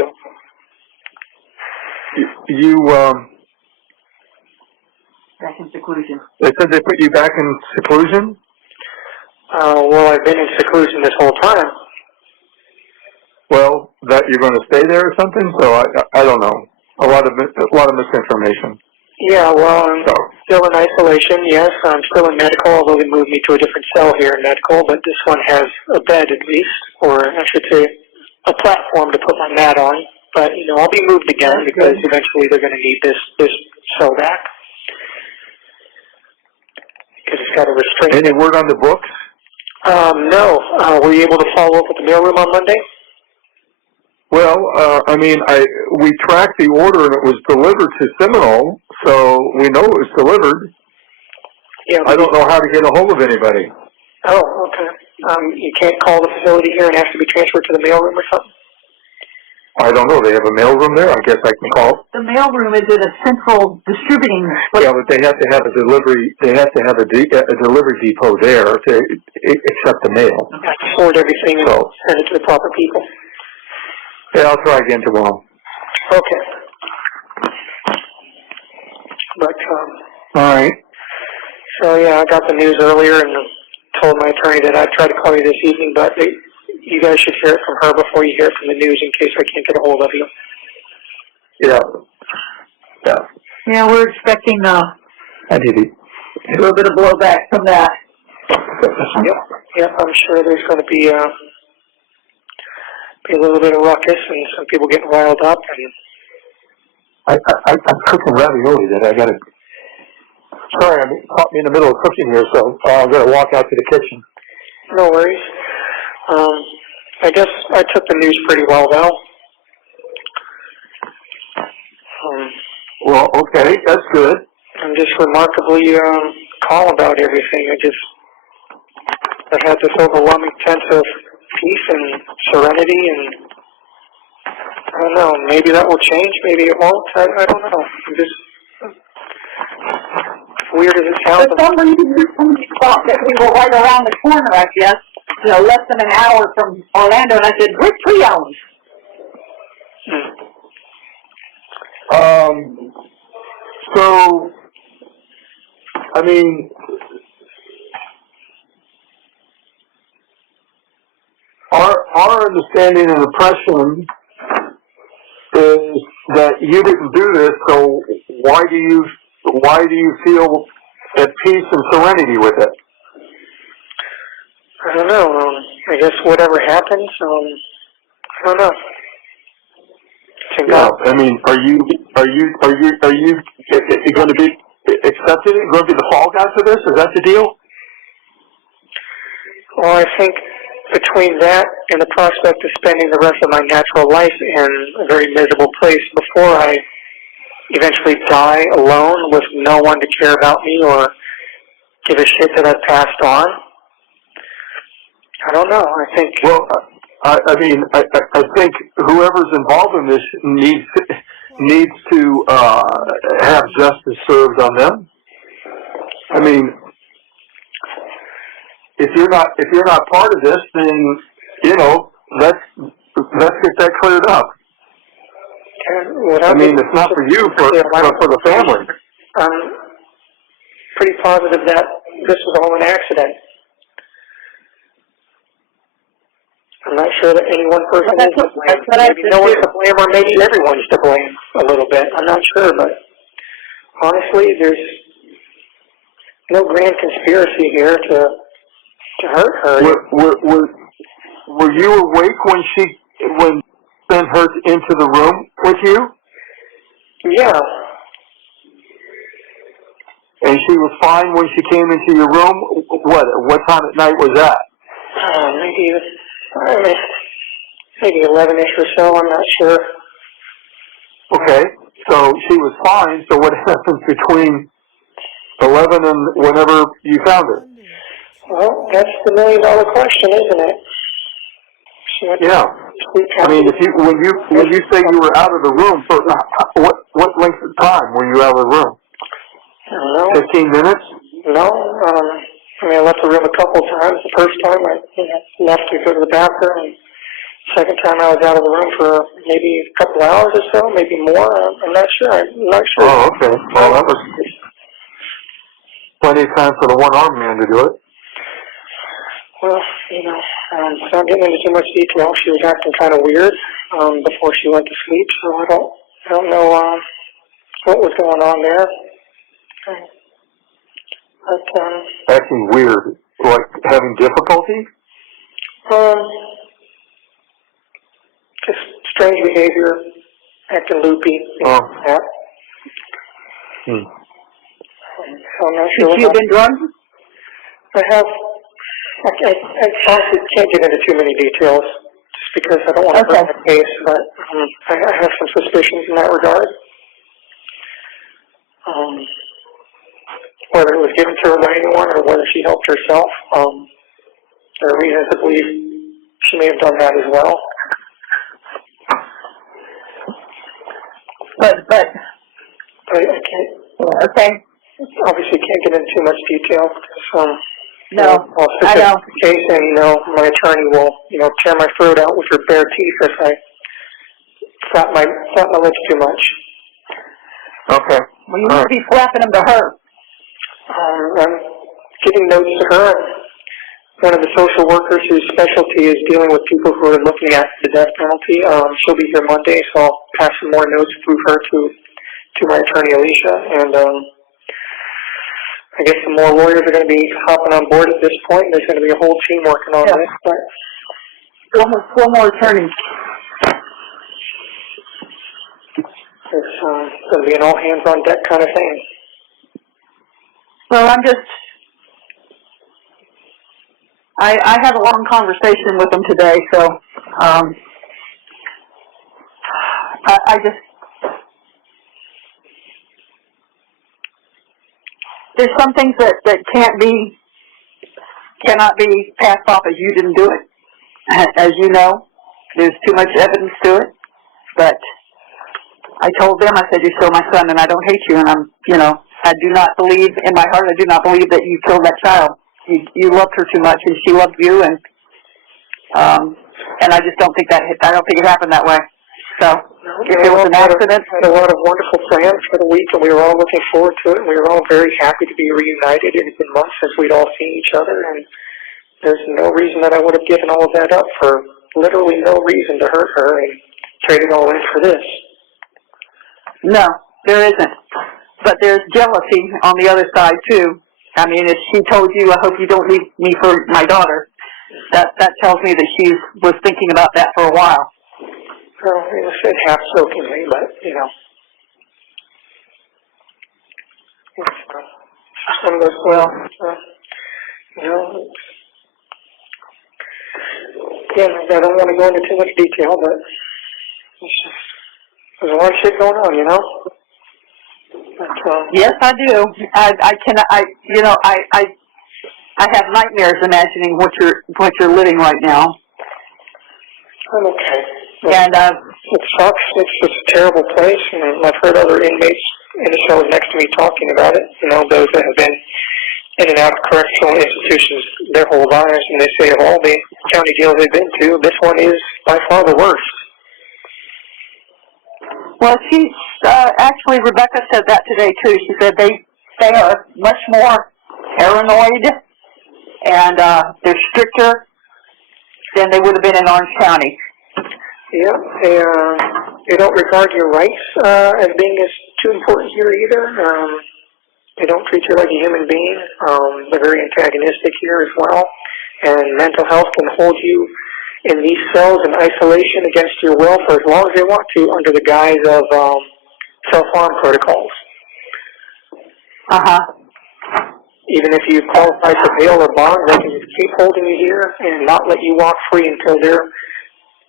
Back in seclusion. they said they put you back in seclusion? Well, I've been in seclusion this whole time. Well, that you're going to stay there or something? So I don't know. A lot of misinformation. Yeah, well, I'm still in isolation, yes. I'm still in medical, although they moved me to a different cell here in medical, but this one has a bed at least, or I should say a platform to put my mat on. But, you know, I'll be moved again because eventually they're going to need this cell back. Because it's got a restraint. Any word on the books? No. Were you able to follow up with the mailroom on Monday? Well, I mean, we tracked the order and it was delivered to Seminole, so we know it was delivered. Yeah. I don't know how to get a hold of anybody. Oh, okay. You can't call the facility here and ask to be transferred to the mailroom or something? I don't know. They have a mailroom there. I guess I can call. The mailroom is at a central distributing. Yeah, but they have to have a delivery. They have to have a delivery depot there to accept the mail. Okay. Sort everything and send it to the proper people. Yeah, I'll try again tomorrow. Okay. But, all right. So, yeah, I got the news earlier and told my attorney that I'd try to call you this evening, but you guys should hear it from her before you hear it from the news in case I can't get a hold of you. Yeah. Yeah. Yeah, we're expecting a little bit of blowback from that. Yep, I'm sure there's going to be a little bit of ruckus and some people getting riled up. And I'm cooking ravioli that I got to... Sorry, I caught me in the middle of cooking here, so I'm going to walk out to the kitchen. No worries. I guess I took the news pretty well, though. Well, okay, that's good. I'm just remarkably calm about everything. I've had this overwhelming sense of peace and serenity, and I don't know, maybe that will change, maybe it won't. I don't know. I'm just, weird as it sounds. For some reason, we thought that we were right around the corner, I guess, less than an hour from Orlando, and I said, we're 3 hours. So, I mean, our understanding and impression is that you didn't do this, so why do you feel at peace and serenity with it? I don't know. I guess whatever happens, I don't know. Yeah, I mean, are you going to be accepted? Going to be the fall guy for this? Is that the deal? Well, I think between that and the prospect of spending the rest of my natural life in a very miserable place before I eventually die alone with no one to care about me or give a shit that I've passed on, I don't know. I think... Well, I mean, I think whoever's involved in this needs to have justice served on them. I mean, if you're not part of this, then let's get that cleared up. I mean, it's not for you, for the family. I'm pretty positive that this was all an accident. I'm not sure that any one person is to blame. Maybe no one's to blame, or maybe everyone's to blame a little bit. I'm not sure, but honestly, there's no grand conspiracy here to hurt her. Were you awake when sent her into the room with you? Yeah. And she was fine when she came into your room? What time at night was that? Maybe 11-ish or so, I'm not sure. Okay, so she was fine, so what happens between 11 and whenever you found her? Well, that's the million-dollar question, isn't it? Yeah. I mean, when you say you were out of the room, for what length of time were you out of the room? I don't know. 15 minutes? No, I left the room a couple times. The first time I left to go to the bathroom, and the second time I was out of the room for maybe a couple hours or so, maybe more. I'm not sure. Oh, okay. Well, that was plenty of time for the one-armed man to do it. Well, without getting into too much detail, she was acting kind of weird before she went to sleep, so I don't know what was going on there. But, acting weird, like having difficulty? Just strange behavior. acting loopy. Oh. Yeah. Hmm. So I'm not sure Should she have been drugged? I honestly can't get into too many details just because I don't want to hurt my case, but I have some suspicions in that regard. Whether it was given to her by anyone or whether she helped herself, there are reasons to believe she may have done that as well. But I can't, okay. obviously can't get into too much detail because, No, I'll I stick know. to the case and, my attorney will, tear my throat out with her bare teeth if I flap my lips too much. Okay. Well, you need to be flapping them to her. I'm getting notes to her. One of the social workers whose specialty is dealing with people who are looking at the death penalty. She'll be here Monday, so I'll pass some more notes through her to my attorney, Alicia. And I guess some more lawyers are going to be hopping on board at this point. There's going to be a whole team working on this. But Four more attorneys. it's going to be an all-hands-on-deck kind of thing. Well, I had a long conversation with them today, so I just, there's some things that cannot be passed off as you didn't do it. As you know, there's too much evidence to it, but I told them, I said, you're still my son and I don't hate you, and I do not believe, in my heart, I do not believe that you killed that child. You loved her too much, and she loved you, and I just don't think I don't think it happened that way. So, if it was an accident. We had a lot of wonderful plans for the week, and we were all looking forward to it, and we were all very happy to be reunited. It had been months since we'd all seen each other, and there's no reason that I would have given all of that up for literally no reason to hurt her and trade it all in for this. No, there isn't. But there's jealousy on the other side, too. I mean, if she told you, I hope you don't leave me for my daughter, that tells me that she was thinking about that for a while. Well, I said half-jokingly, but, it's one of those again, I don't want to go into too much detail, but there's a lot of shit going on, But, yes, I do. I have nightmares imagining what you're living right now. I'm okay. And it sucks. It's just a terrible place, and I've heard other inmates in the cells next to me talking about it. Those that have been in and out of correctional institutions their whole lives, and they say of all the county jails they've been to, this one is by far the worst. well, actually, Rebecca said that today too. She said they are much more paranoid, and they're stricter than they would have been in Orange County. Yeah, they don't regard your rights as being as too important here either. They don't treat you like a human being. They're very antagonistic here as well. And mental health can hold you in these cells in isolation against your will for as long as they want to under the guise of self-harm protocols. Uh-huh. Even if you qualify for bail or bond, they can just keep holding you here and not let you walk free until they're,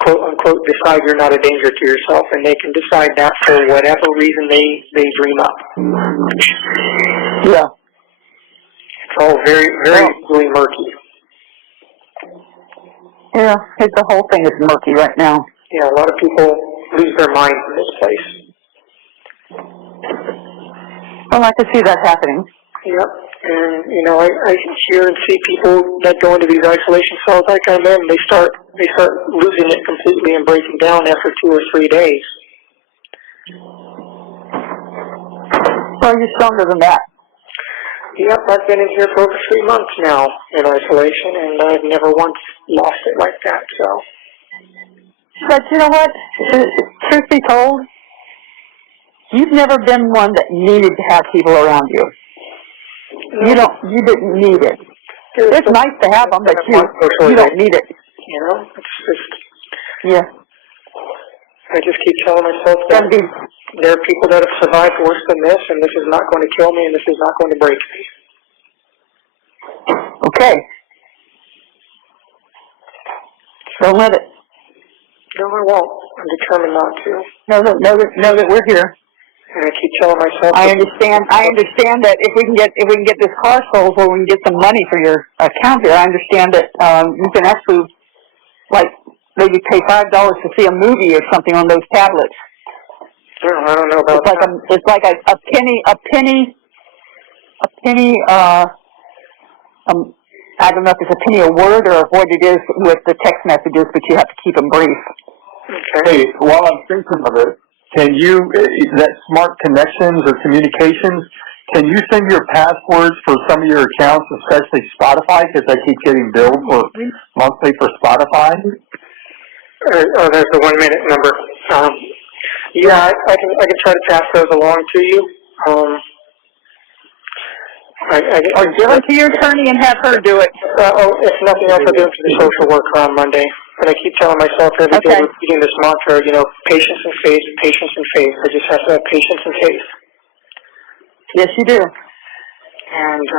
quote-unquote, decide you're not a danger to yourself, and they can decide that for whatever reason they dream up. Yeah. It's all very, very, really murky. Yeah, the whole thing is murky right now. Yeah, a lot of people lose their minds in this place. Well, I can see that happening. Yep. And, I hear and see people that go into these isolation cells like I'm in, they start losing it completely and breaking down after 2 or 3 days. Well, you're stronger than that. Yep, I've been in here for over 3 months now in isolation, and I've never once lost it like that, so. But you know what? Truth be told, you've never been one that needed to have people around you. You didn't need it. It's nice to have them, but you don't need it. It's just... Yeah. I just keep telling myself that there are people that have survived worse than this, and this is not going to kill me, and this is not going to break me. Okay. Don't let it. No, I won't. I'm determined not to. Know that we're here. And I keep telling myself. I understand that if we can get this car sold, or we can get some money for your account here, I understand that you can actually, like, maybe pay $5 to see a movie or something on those tablets. I don't know about that. It's like a penny. I don't know if it's a penny a word or what it is with the text messages, but you have to keep them brief. Okay. Hey, while I'm thinking of it, can you, that smart connections or communications, can you send your passwords for some of your accounts, especially Spotify, because I keep getting billed for monthly for Spotify? Oh, there's the 1 minute number. Yeah, I can try to pass those along to you. Or give them to your attorney and have her do it. If nothing else, I'll do it for the social worker on Monday. And I keep telling myself every day, repeating this mantra, patience and faith, patience and faith. I just have to have patience and faith. Yes, you do. And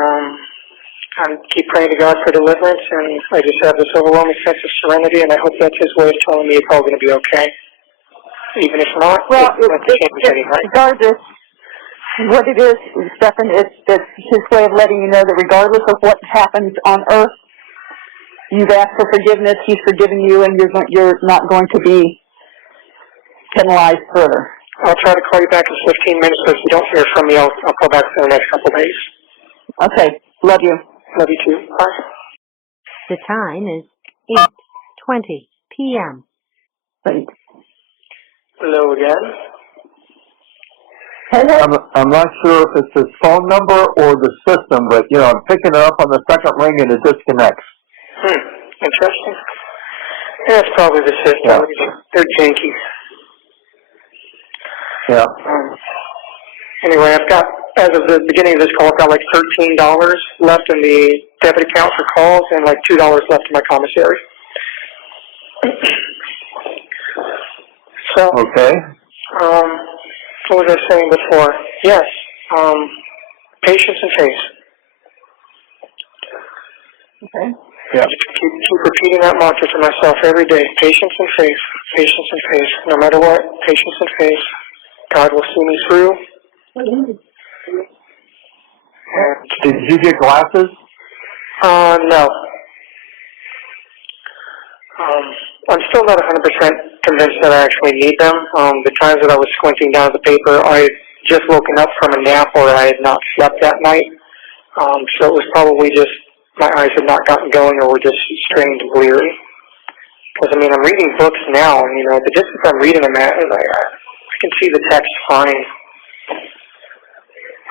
I keep praying to God for deliverance, and I just have this overwhelming sense of serenity, and I hope that's His way of telling me it's all going to be okay. Even if not, well, it's not change anyway. Regardless, what it is, Stephan, it's His way of letting you know that regardless of what happens on earth, you've asked for forgiveness, He's forgiven you, and you're not going to be penalized further. I'll try to call you back in 15 minutes, so if you don't hear from me, I'll call back for the next couple of days. Okay. Love you. Love you too. Bye. The time is 8:20 p.m. Right. Hello again. Hello. I'm not sure if it's his phone number or the system, but, I'm picking it up on the second ring and it disconnects. Interesting. Yeah, it's probably the system. Yeah. They're janky. Yeah. Anyway, I've got, as of the beginning of this call, I've got like $13 left in the debit account for calls and like $2 left in my commissary. So, okay. What was I saying before? Yes, patience and faith. Okay. Yeah. Keep repeating that mantra to myself every day. Patience and faith. Patience and faith. No matter what, patience and faith. God will see me through. Did you get glasses? No. I'm still not 100% convinced that I actually need them. The times that I was squinting down at the paper, I had just woken up from a nap or I had not slept that night. So it was probably just my eyes had not gotten going or were just strained and bleary. Because, I'm reading books now, and, the distance I'm reading them at, I can see the text fine.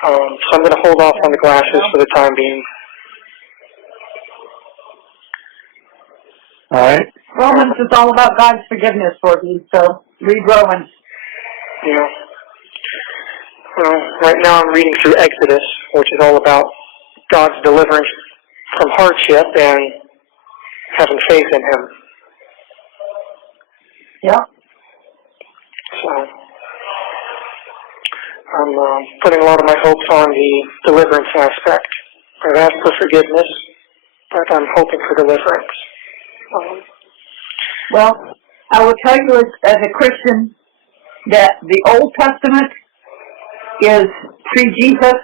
So I'm going to hold off on the glasses for the time being. All right. Romans is all about God's forgiveness for you, so read Romans. Yeah. Right now I'm reading through Exodus, which is all about God's deliverance from hardship and having faith in Him. Yep. So I'm putting a lot of my hopes on the deliverance aspect. I've asked for forgiveness, but I'm hoping for deliverance. Well, I will tell you as a Christian that the Old Testament is pre-Jesus,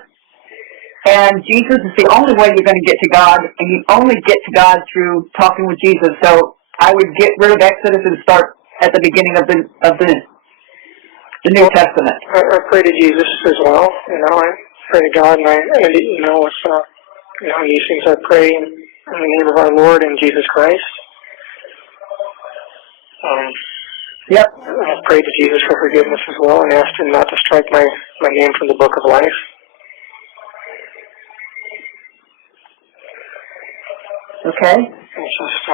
and Jesus is the only way you're going to get to God, and you only get to God through talking with Jesus. So I would get rid of Exodus and start at the beginning of the New Testament. I pray to Jesus as well. I pray to God, and I end it, with these things I pray in the name of our Lord and Jesus Christ. Yep. I prayed to Jesus for forgiveness as well and asked Him not to strike my name from the book of life. Okay. It's just,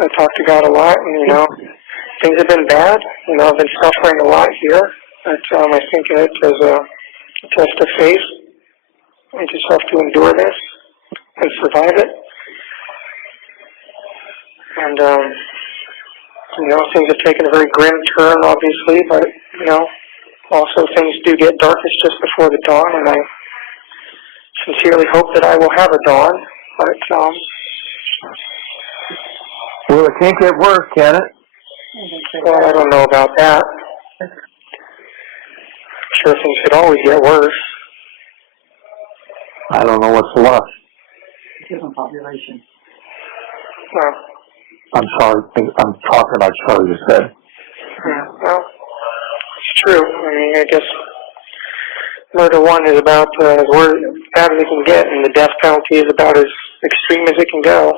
I talk to God a lot, and, things have been bad. I've been suffering a lot here, but I think it is a test of faith. I just have to endure this and survive it. And, things have taken a very grim turn, obviously, but, also things do get darkest just before the dawn, and I sincerely hope that I will have a dawn, but, Well, it can't get worse, can it? well, I don't know about that. I'm sure things could always get worse. I don't know what's left. Human population. Well, I'm sorry, I'm talking about Charlie's head. yeah, well, it's true. I mean, I guess murder one is about as bad as it can get, and the death penalty is about as extreme as it can go.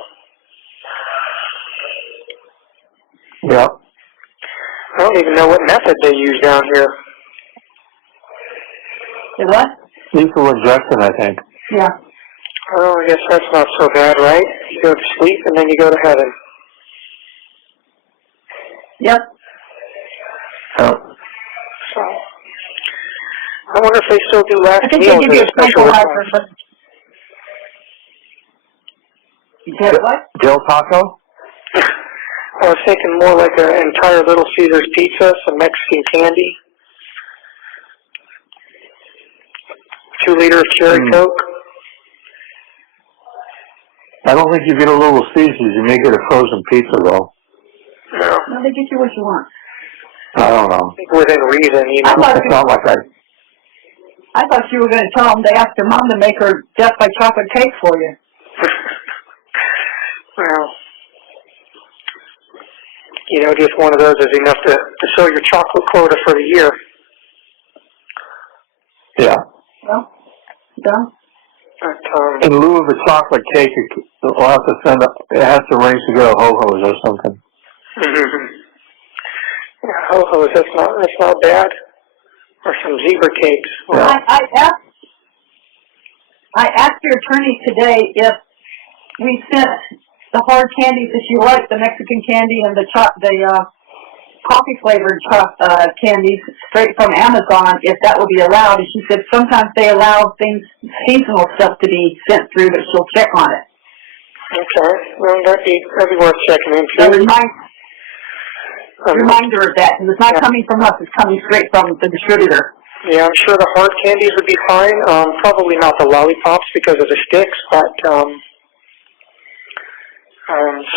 Yeah. I don't even know what method they use down here. The what? Lethal injection, I think. Yeah. Oh, I guess that's not so bad, right? You go to sleep and then you go to heaven. Yep. Oh. So, I wonder if they still do last I think they meals give as you a a special tranquilizer. request. You get what? Del Taco? I was thinking more like an entire Little Caesars pizza, some Mexican candy, 2 liter of cherry Coke. I don't think you get a Little Caesars. You may get a frozen pizza, though. No, No, they get you what you want. I don't know. within reason, you know. It's not like I thought you were going to tell them they asked their mom to make her death by chocolate cake for you. Well, just one of those is enough to fill your chocolate quota for the year. Yeah. Well, done. But, In lieu of a chocolate cake, we'll have to it has to arrange to go to Ho-Ho's or something. yeah, ho-hos, that's not bad. Or some zebra cakes. Yeah. I asked your attorney today if we sent the hard candies that you like, the Mexican candy and the coffee flavored candies straight from Amazon, if that would be allowed. And she said sometimes they allow seasonal stuff to be sent through, but she'll check on it. Okay, well, that'd be worth checking into. So reminder of that, because it's not coming from us, it's coming straight from the distributor. Yeah, I'm sure the hard candies would be fine. Probably not the lollipops because of the sticks, but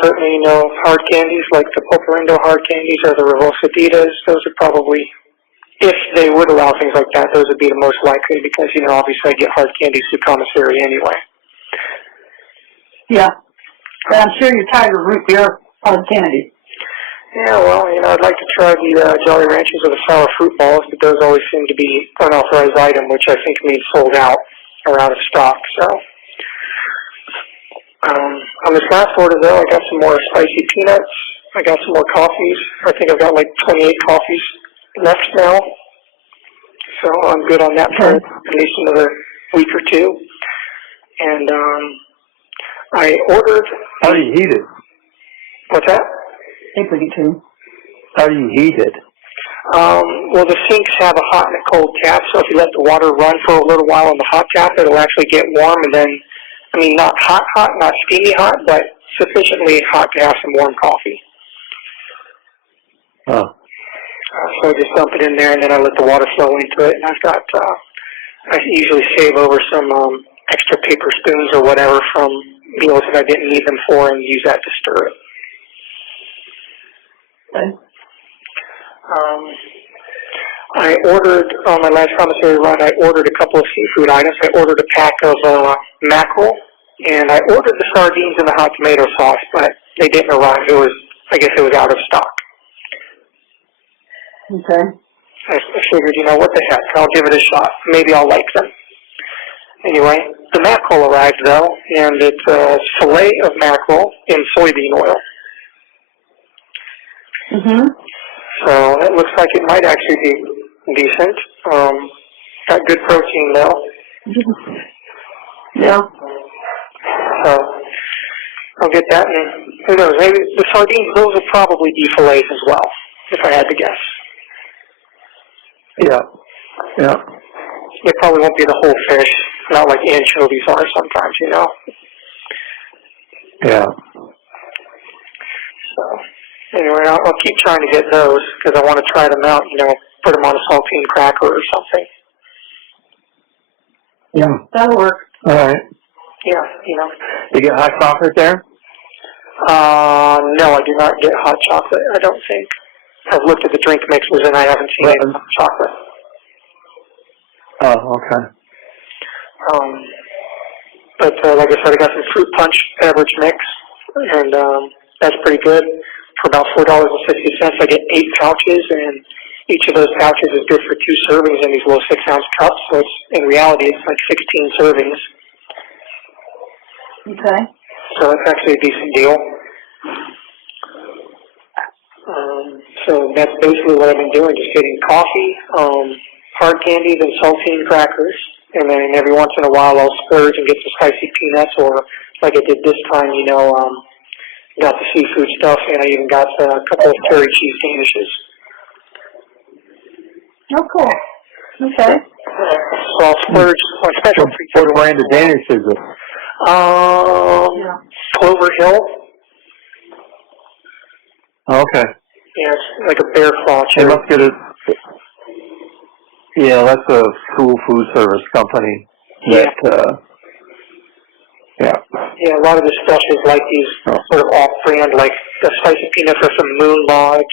certainly, hard candies like the Poporindo hard candies or the Revosaditas. Those would probably, if they would allow things like that, those would be the most likely because, obviously I get hard candies through commissary anyway. Yeah, but I'm sure you're tired of root beer hard candy. Yeah, well, I'd like to try the Jolly Ranchers or the sour fruit balls, but those always seem to be unauthorized item, which I think means sold out or out of stock, so. On this last order, though, I got some more spicy peanuts. I got some more coffees. I think I've got like 28 coffees left now, so I'm good on that for at least another week or two. And I ordered... How do you heat it? What's that? How do you heat it? Well, the sinks have a hot and a cold tap, so if you let the water run for a little while on the hot tap, it'll actually get warm, and then, not hot, not steamy hot, but sufficiently hot to have some warm coffee. Oh. So I just dump it in there, and then I let the water flow into it, and I've got, I usually save over some extra paper spoons or whatever from meals that I didn't need them for and use that to stir it. Okay. I ordered, on my last commissary run, I ordered a couple of seafood items. I ordered a pack of mackerel, and I ordered the sardines and the hot tomato sauce, but they didn't arrive. I guess it was out of stock. Okay. I figured, what the heck, I'll give it a shot. Maybe I'll like them. Anyway, the mackerel arrived, though, and it's a fillet of mackerel in soybean oil. Mm-hmm. So it looks like it might actually be decent. Got good protein, though. Yeah. So I'll get that, and who knows, maybe the sardines, those will probably be fillets as well, if I had to guess. Yeah. Yeah. It probably won't be the whole fish, not like anchovies are sometimes, Yeah. anyway, I'll keep trying to get those because I want to try them out, put them on a saltine cracker or something. Yeah. That'll work. All right. Yeah, You get hot chocolate there? No, I do not get hot chocolate, I don't think. I've looked at the drink mixes and I haven't seen any hot chocolate. Oh, okay. But like I said, I got some fruit punch beverage mix, and that's pretty good. For about $4.60, I get 8 pouches, and each of those pouches is good for 2 servings in these little 6-ounce cups. So in reality, it's like 16 servings. Okay. So it's actually a decent deal. So that's basically what I've been doing, just getting coffee, hard candies, and saltine crackers. And then every once in a while I'll splurge and get some spicy peanuts, or like I did this time, got the seafood stuff, and I even got a couple of curry cheese sandwiches. Oh, cool. Okay. So I'll splurge on special treats. What brand of Danish is it? Clover Hill. Okay. Yeah, it's like a bear claw They cherry. must get it. Yeah, that's a school food service company. That, yeah. Yeah, a lot of the stuff is like these sort of off-brand, like the spicy peanuts are from Moon Lodge.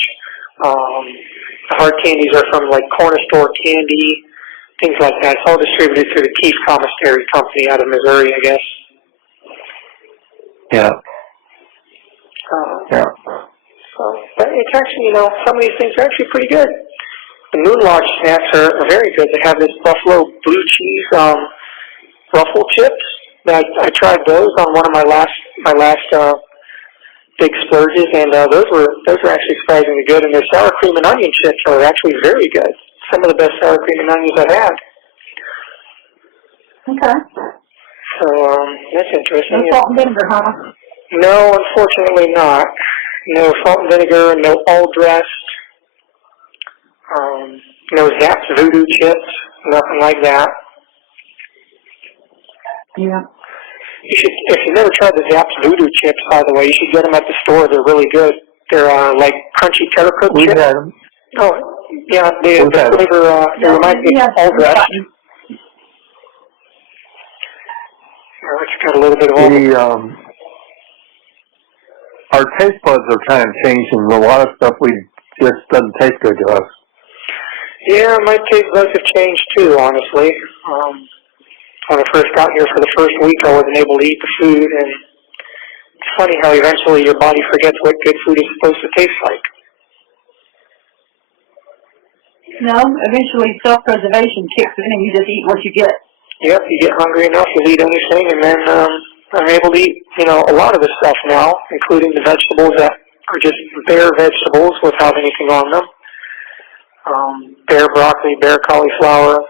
The hard candies are from like Corner Store Candy, things like that. It's all distributed through the Keith Commissary Company out of Missouri, I guess. Yeah. Yeah. But it's actually, some of these things are actually pretty good. The Moon Lodge snacks are very good. They have this buffalo blue cheese ruffle chips. I tried those on one of my last big splurges, and those were actually surprisingly good. And their sour cream and onion chips are actually very good. Some of the best sour cream and onions I've had. Okay. So that's interesting. No salt and vinegar, huh? No, unfortunately not. No salt and vinegar, no all dressed, no Zapp's Voodoo chips, nothing like that. Yeah. You should, if you've never tried the Zapp's Voodoo chips, by the way, you should get them at the store. They're really good. They're like crunchy cheddar cooked We've chips. had them. Oh, yeah, the flavor, it reminds me of all dressed. It's got a little bit of all. Our taste buds are kind of changing. A lot of stuff just doesn't taste good to us. Yeah, my taste buds have changed too, honestly. When I first got here for the first week, I wasn't able to eat the food, and it's funny how eventually your body forgets what good food is supposed to taste like. No, eventually self-preservation kicks in and you just eat what you get. Yep, you get hungry enough, you'll eat anything, and then I'm able to eat, a lot of the stuff now, including the vegetables that are just bare vegetables without anything on them. Bare broccoli, bare cauliflower,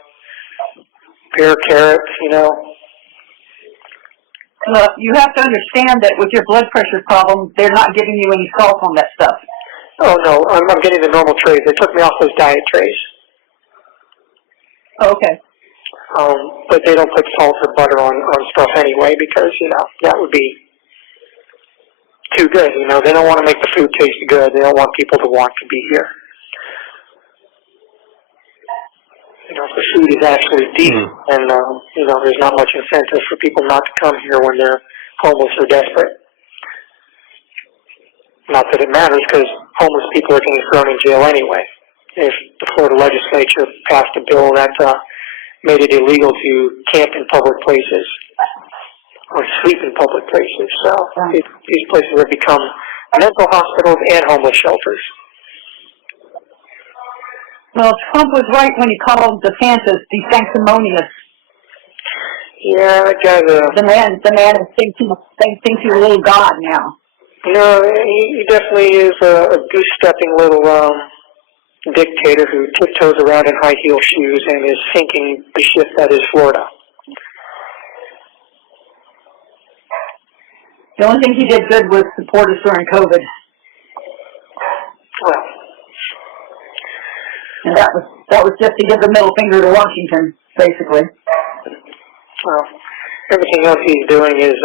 bare carrots, You have to understand that with your blood pressure problem, they're not giving you any salt on that stuff. Oh, no, I'm getting the normal trays. They took me off those diet trays. Oh, okay. But they don't put salt or butter on stuff anyway because, that would be too good. They don't want to make the food taste good. They don't want people to want to be here. If the food is actually decent, and, there's not much incentive for people not to come here when they're homeless or desperate. Not that it matters, because homeless people are getting thrown in jail anyway. If the Florida legislature passed a bill that made it illegal to camp in public places or sleep in public places. So these places have become mental hospitals and homeless shelters. Well, Trump was right when he called DeSantis sanctimonious. Yeah, that guy's the man thinks he's a little god now. No, he definitely is a goose-stepping little dictator who tiptoes around in high heel shoes and is sinking the ship that is Florida. The only thing he did good was support us during COVID. Well, and that was just to give the middle finger to Washington, basically. Well, everything else he's doing is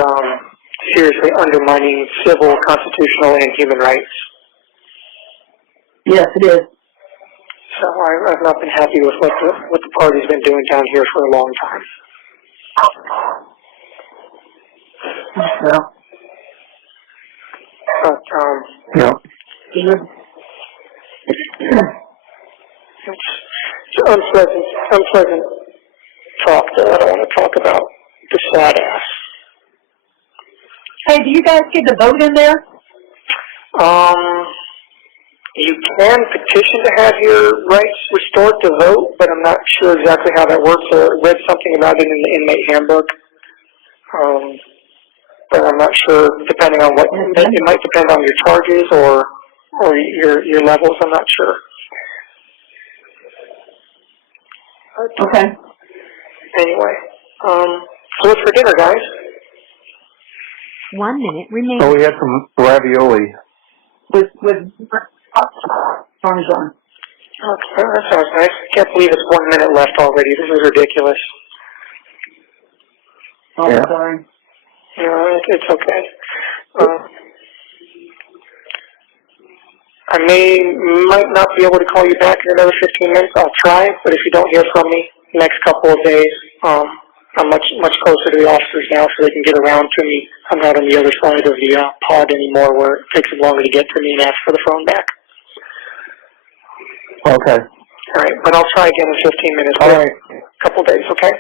seriously undermining civil, constitutional, and human rights. Yes, it is. So I've not been happy with what the party's been doing down here for a long time. Well, But Yeah. it's unpleasant talk that I don't want to talk about. The sad ass. hey, do you guys get the vote in there? You can petition to have your rights restored to vote, but I'm not sure exactly how that works. I read something about it in the inmate handbook. But I'm not sure, depending on what, it might depend on your charges or your levels, I'm not sure. Okay. Anyway, so what's for dinner, guys? 1 minute remaining. Oh, we had some ravioli. With Parmesan. Okay, that sounds nice. I can't believe it's 1 minute left already. This is ridiculous. Oh, Yeah. sorry. It's okay. I might not be able to call you back in another 15 minutes. I'll try, but if you don't hear from me next couple of days, I'm much closer to the officers now, so they can get around to me. I'm not on the other side of the pod anymore, where it takes them longer to get to me and ask for the phone back. Okay. All right, but I'll try again in 15 minutes. All right. A couple days, okay?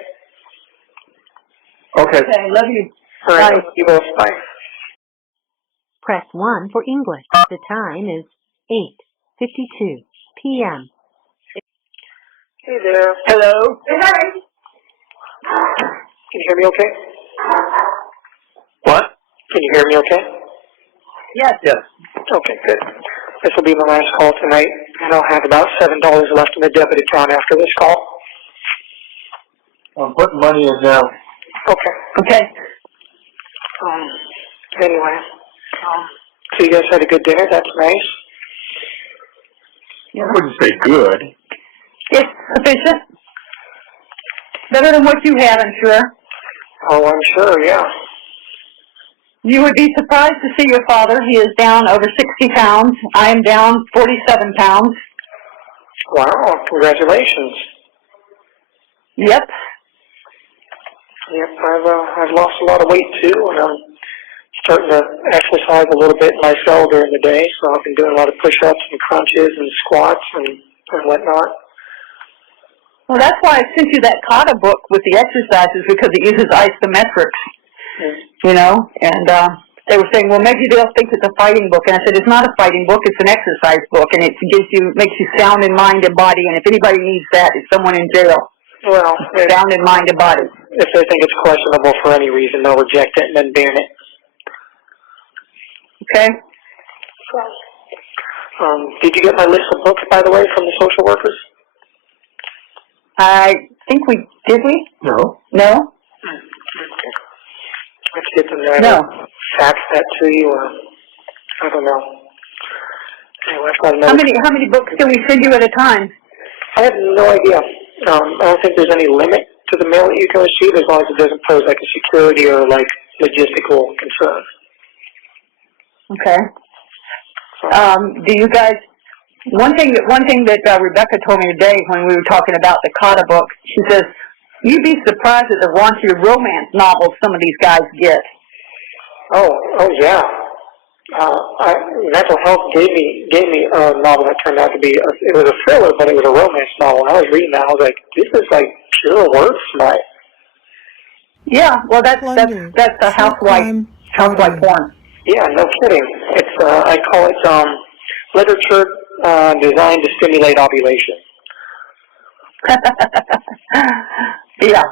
Okay. Okay, love you. All right, Bye. you both. Bye. Press 1 for English. The time is 8:52 p.m. Hey there. Hello. Can you hear me okay? What? Can you hear me okay? Yes. Yes. Okay, good. This will be my last call tonight, and I'll have about $7 left in the debit account after this call. I'm putting money in now. Okay. Okay. Anyway, so you guys had a good dinner. That's nice. I wouldn't say good. It's sufficient. Better than what you had, I'm sure. Oh, I'm sure, yeah. You would be surprised to see your father. He is down over 60 pounds. I am down 47 pounds. Wow, congratulations. Yep. Yep, I've lost a lot of weight too, and I'm starting to exercise a little bit myself during the day, so I've been doing a lot of push-ups and crunches and squats and whatnot. Well, that's why I sent you that Kata book with the exercises, because it uses isometrics, you know, and they were saying, well, maybe they'll think it's a fighting book, and I said, it's not a fighting book, it's an exercise book, and it makes you sound in mind and body, and if anybody needs that, it's someone in jail. Well, Sound in mind and body. if they think it's questionable for any reason, they'll reject it and then ban it. Okay? Did you get my list of books, by the way, from the social workers? I think did we? No. No? Let's get them there. No. Fax that to you, or I don't know. Anyway, I've got another. How many books can we send you at a time? I have no idea. I don't think there's any limit to the mail that you can receive, as long as it doesn't pose like a security or like logistical concern. Okay. Do you guys? One thing that Rebecca told me today when we were talking about the Kata book, she says, "You'd be surprised at the raunchy romance novels some of these guys get." Oh yeah. Mental Health gave me a novel that turned out to be it was a thriller, but it was a romance novel. And I was reading that, I was like, this is like pure word smut. Yeah, well, that's Plunder. a housewife porn. Yeah, no kidding. It's I call it literature designed to stimulate ovulation. Yeah.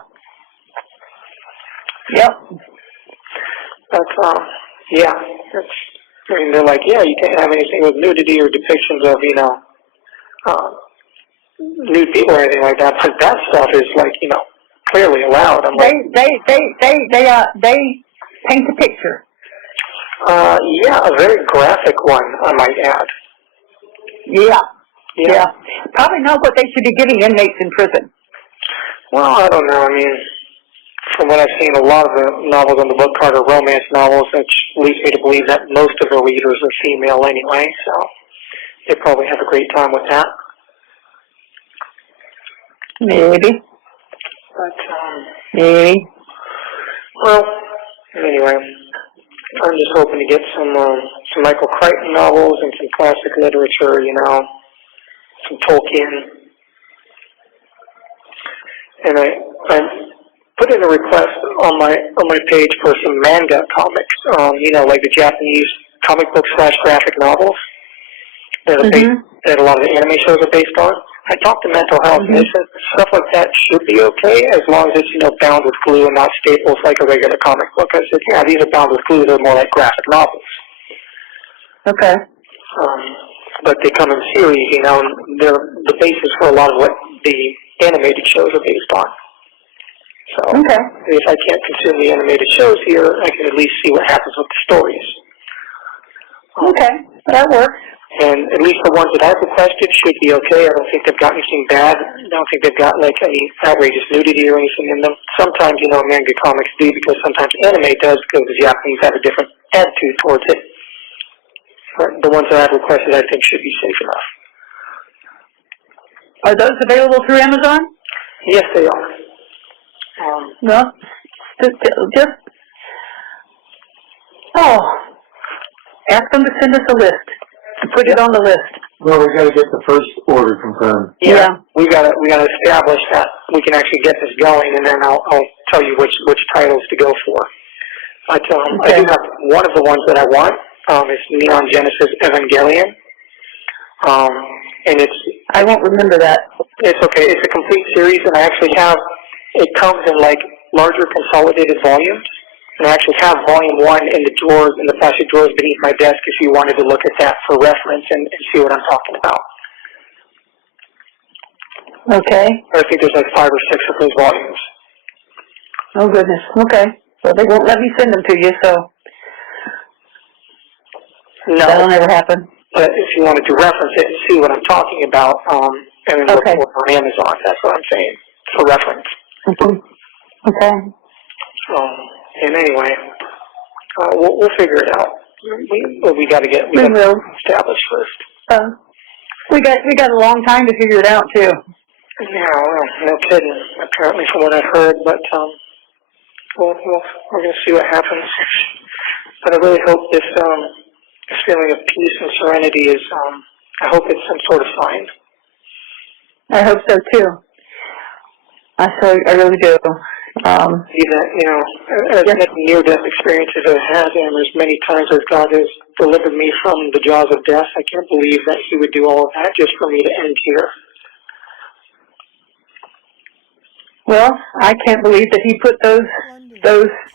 Yep. That's yeah. I mean, they're like, yeah, you can't have anything with nudity or depictions of, you know, nude people or anything like that. But that stuff is like, you know, clearly allowed. I'm They paint a picture. Yeah, a very graphic one, I might add. Yeah. Probably not what they should be giving inmates in prison. Well, I don't know. I mean, from what I've seen, a lot of the novels on the book card are romance novels, which leads me to believe that most of the readers are female anyway. So they probably have a great time with that. Maybe. But, Maybe. well, anyway, I'm just hoping to get some Michael Crichton novels and some classic literature, you know, some Tolkien. And I put in a request on my page for some manga comics, you know, like the Japanese comic book / graphic novels that are based, that a lot of the anime shows are based on. I talked to Mental Health, and they said stuff like that should be okay as long as it's, you know, bound with glue and not staples like a regular comic book. I said, yeah, these are bound with glue. They're more like graphic novels. Okay. But they come in series, you know, and they're the basis for a lot of what the animated shows are based on. So if I can't consume the animated shows here, I can at least see what happens with the stories. Okay, that works. And at least the ones that I've requested should be okay. I don't think they've got anything bad. I don't think they've got, like, any outrageous nudity or anything in them. Sometimes, you know, manga comics do, because sometimes anime does, because the Japanese have a different attitude towards it. But the ones that I've requested, I think, should be safe enough. Are those available through Amazon? Yes, they are. No. Just ask them to send us a list. Put it on the list. Well, we got to get the first order confirmed. Yeah, we gotta establish that we can actually get this going, and then I'll tell you which titles to go for. But I do have one of the ones that I want. It's Neon Genesis Evangelion, and I won't remember that. It's okay. It's a complete series, and I actually have it comes in like larger consolidated volumes. And I actually have volume 1 in the drawers, in the plastic drawers beneath my desk if you wanted to look at that for reference and see what I'm talking about. Okay. I think there's like 5 or 6 of those volumes. Oh, goodness. Okay. So they won't let me send them to you, so No. that'll never happen. But if you wanted to reference it and see what I'm talking about, and then look for it on Amazon, that's what I'm saying, for reference. Okay. And anyway, we'll figure it out. We got to get established first. We got a long time to figure it out too. Yeah, well, no kidding. Apparently, from what I've heard, but we're going to see what happens. But I really hope this feeling of peace and serenity is. I hope it's some sort of sign. I hope so too. I really do. Even, you know, as many near-death experiences I've had, and as many times as God has delivered me from the jaws of death, I can't believe that He would do all of that just for me to end here. Well, I can't believe that He put those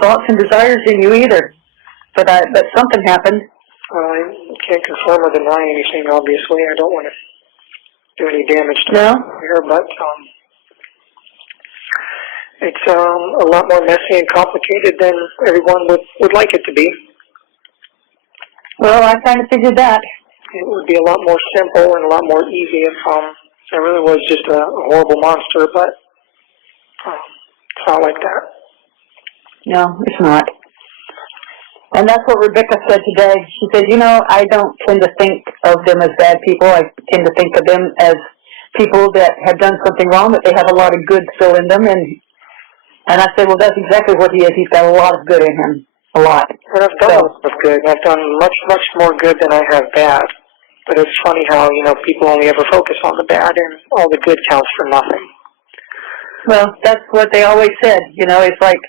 thoughts and desires in you either. But something happened. I can't confirm or deny anything, obviously. I don't want to do any damage to here, but it's a lot more messy and complicated than everyone would like it to be. Well, I kind of figured that. It would be a lot more simple and a lot more easy if I really was just a horrible monster, but it's not like that. No, it's not. And that's what Rebecca said today. She said, you know, I don't tend to think of them as bad people. I tend to think of them as people that have done something wrong, but they have a lot of good still in them. And I said, well, that's exactly what he is. He's got a lot of good in him. A lot. And I've done a lot of good. I've done much, much more good than I have bad. But it's funny how, you know, people only ever focus on the bad and all the good counts for nothing. Well, that's what they always said. You know, it's like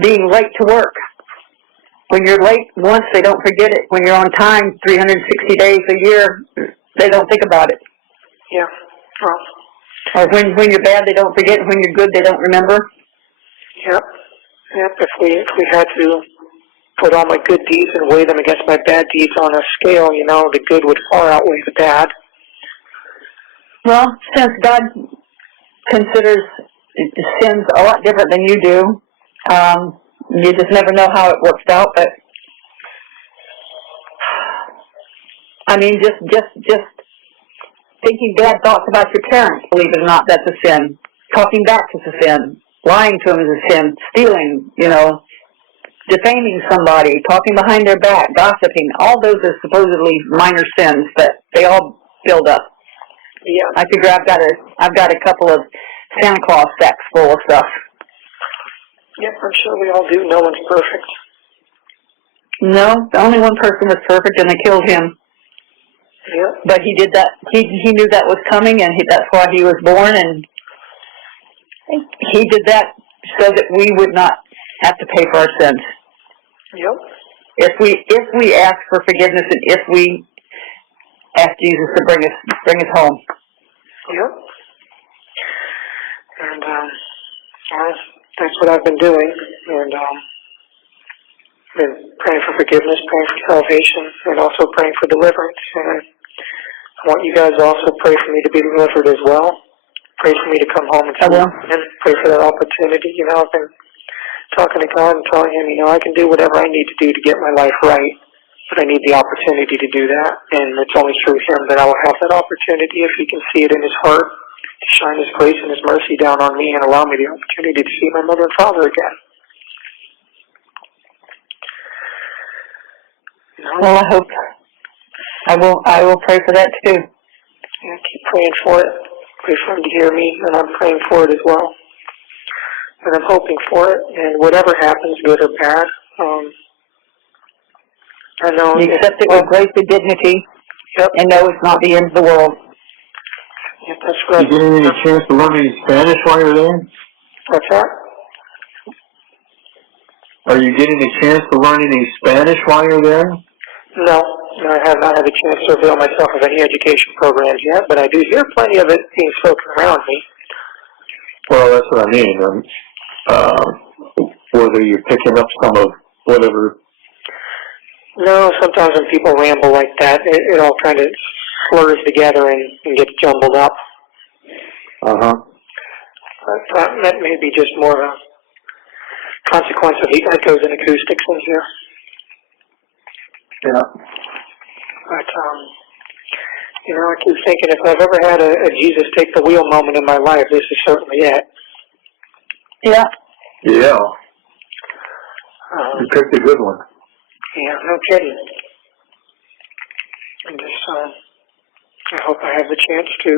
being late to work. When you're late once, they don't forget it. When you're on time 360 days a year, they don't think about it. Yeah. Or when you're bad, they don't forget. When you're good, they don't remember. Yep. Yep. If we had to put all my good deeds and weigh them against my bad deeds on a scale, you know, the good would far outweigh the bad. Well, since God considers sins a lot different than you do, you just never know how it works out. But I mean, just thinking bad thoughts about your parents, believe it or not, that's a sin. Talking back is a sin. Lying to them is a sin. Stealing, you know, defaming somebody, talking behind their back, gossiping, all those are supposedly minor sins, but they all build up. Yeah. I figure I've got a couple of Santa Claus sacks full of stuff. Yep, I'm sure we all do. No one's perfect. No, the only one person was perfect, and they killed him. Yep. But he did that. He knew that was coming, and that's why he was born, and he did that so that we would not have to pay for our sins. Yep. If we ask for forgiveness, and if we ask Jesus to bring us home. Yep. And well, that's what I've been doing, and been praying for forgiveness, praying for salvation, and also praying for deliverance. And I want you guys to also pray for me to be delivered as well. Pray for me to come home and see and pray for that opportunity. You know, I've been talking to God and telling Him, you know, I can do whatever I need to do to get my life right, but I need the opportunity to do that. And it's only through Him that I will have that opportunity if He can see it in His heart, to shine His grace and His mercy down on me and allow me the opportunity to see my mother and father again. You know? Well, I will pray for that too. Yeah, keep praying for it. Pray for Him to hear me, and I'm praying for it as well. And I'm hoping for it, and whatever happens, good or bad, I know... You accept it with grace and dignity, yep. And know it's not the end of the world. Yep, that's right. You getting any chance to learn any Spanish while you're there? What's that? Are you getting a chance to learn any Spanish while you're there? No, I have not had a chance to avail myself of any education programs yet, but I do hear plenty of it being spoken around me. Well, that's what I mean. Whether you're picking up some of whatever. No, sometimes when people ramble like that, it all kind of slurs together and gets jumbled up. Uh-huh. That may be just more of a consequence of the echoes and acoustics in here. Yeah. But, you know, I keep thinking if I've ever had a Jesus take the wheel moment in my life, this is certainly it. Yeah. Yeah. You picked a good one. Yeah, no kidding. And just, I hope I have the chance to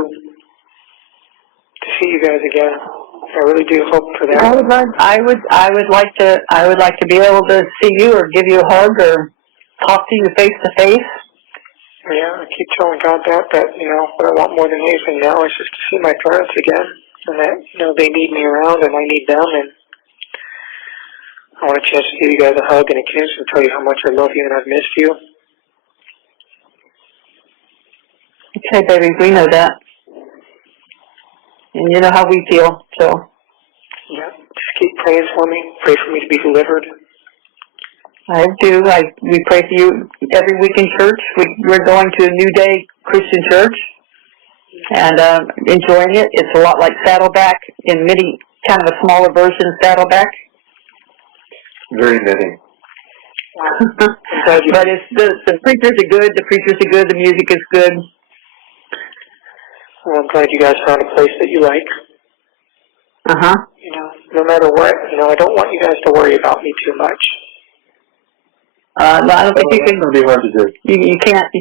see you guys again. I really do hope for that. I would like to be able to see you or give you a hug or talk to you face to face. Yeah, I keep telling God that, you know, what I want more than anything now is just to see my parents again, and that, you know, they need me around and I need them, and I want a chance to give you guys a hug and a kiss and tell you how much I love you and I've missed you. Okay, baby, we know that. And you know how we feel, so. Yeah, just keep praying for me. Pray for me to be delivered. I do. We pray for you every week in church. We're going to a New Day Christian church and enjoying it. It's a lot like Saddleback in many, kind of a smaller version of Saddleback. Very many. But it's the preachers are good. The preachers are good. The music is good. Well, I'm glad you guys found a place that you like. Uh-huh. You know, no matter what, you know, I don't want you guys to worry about me too much. I don't think you can. It's going to be hard to do. You can't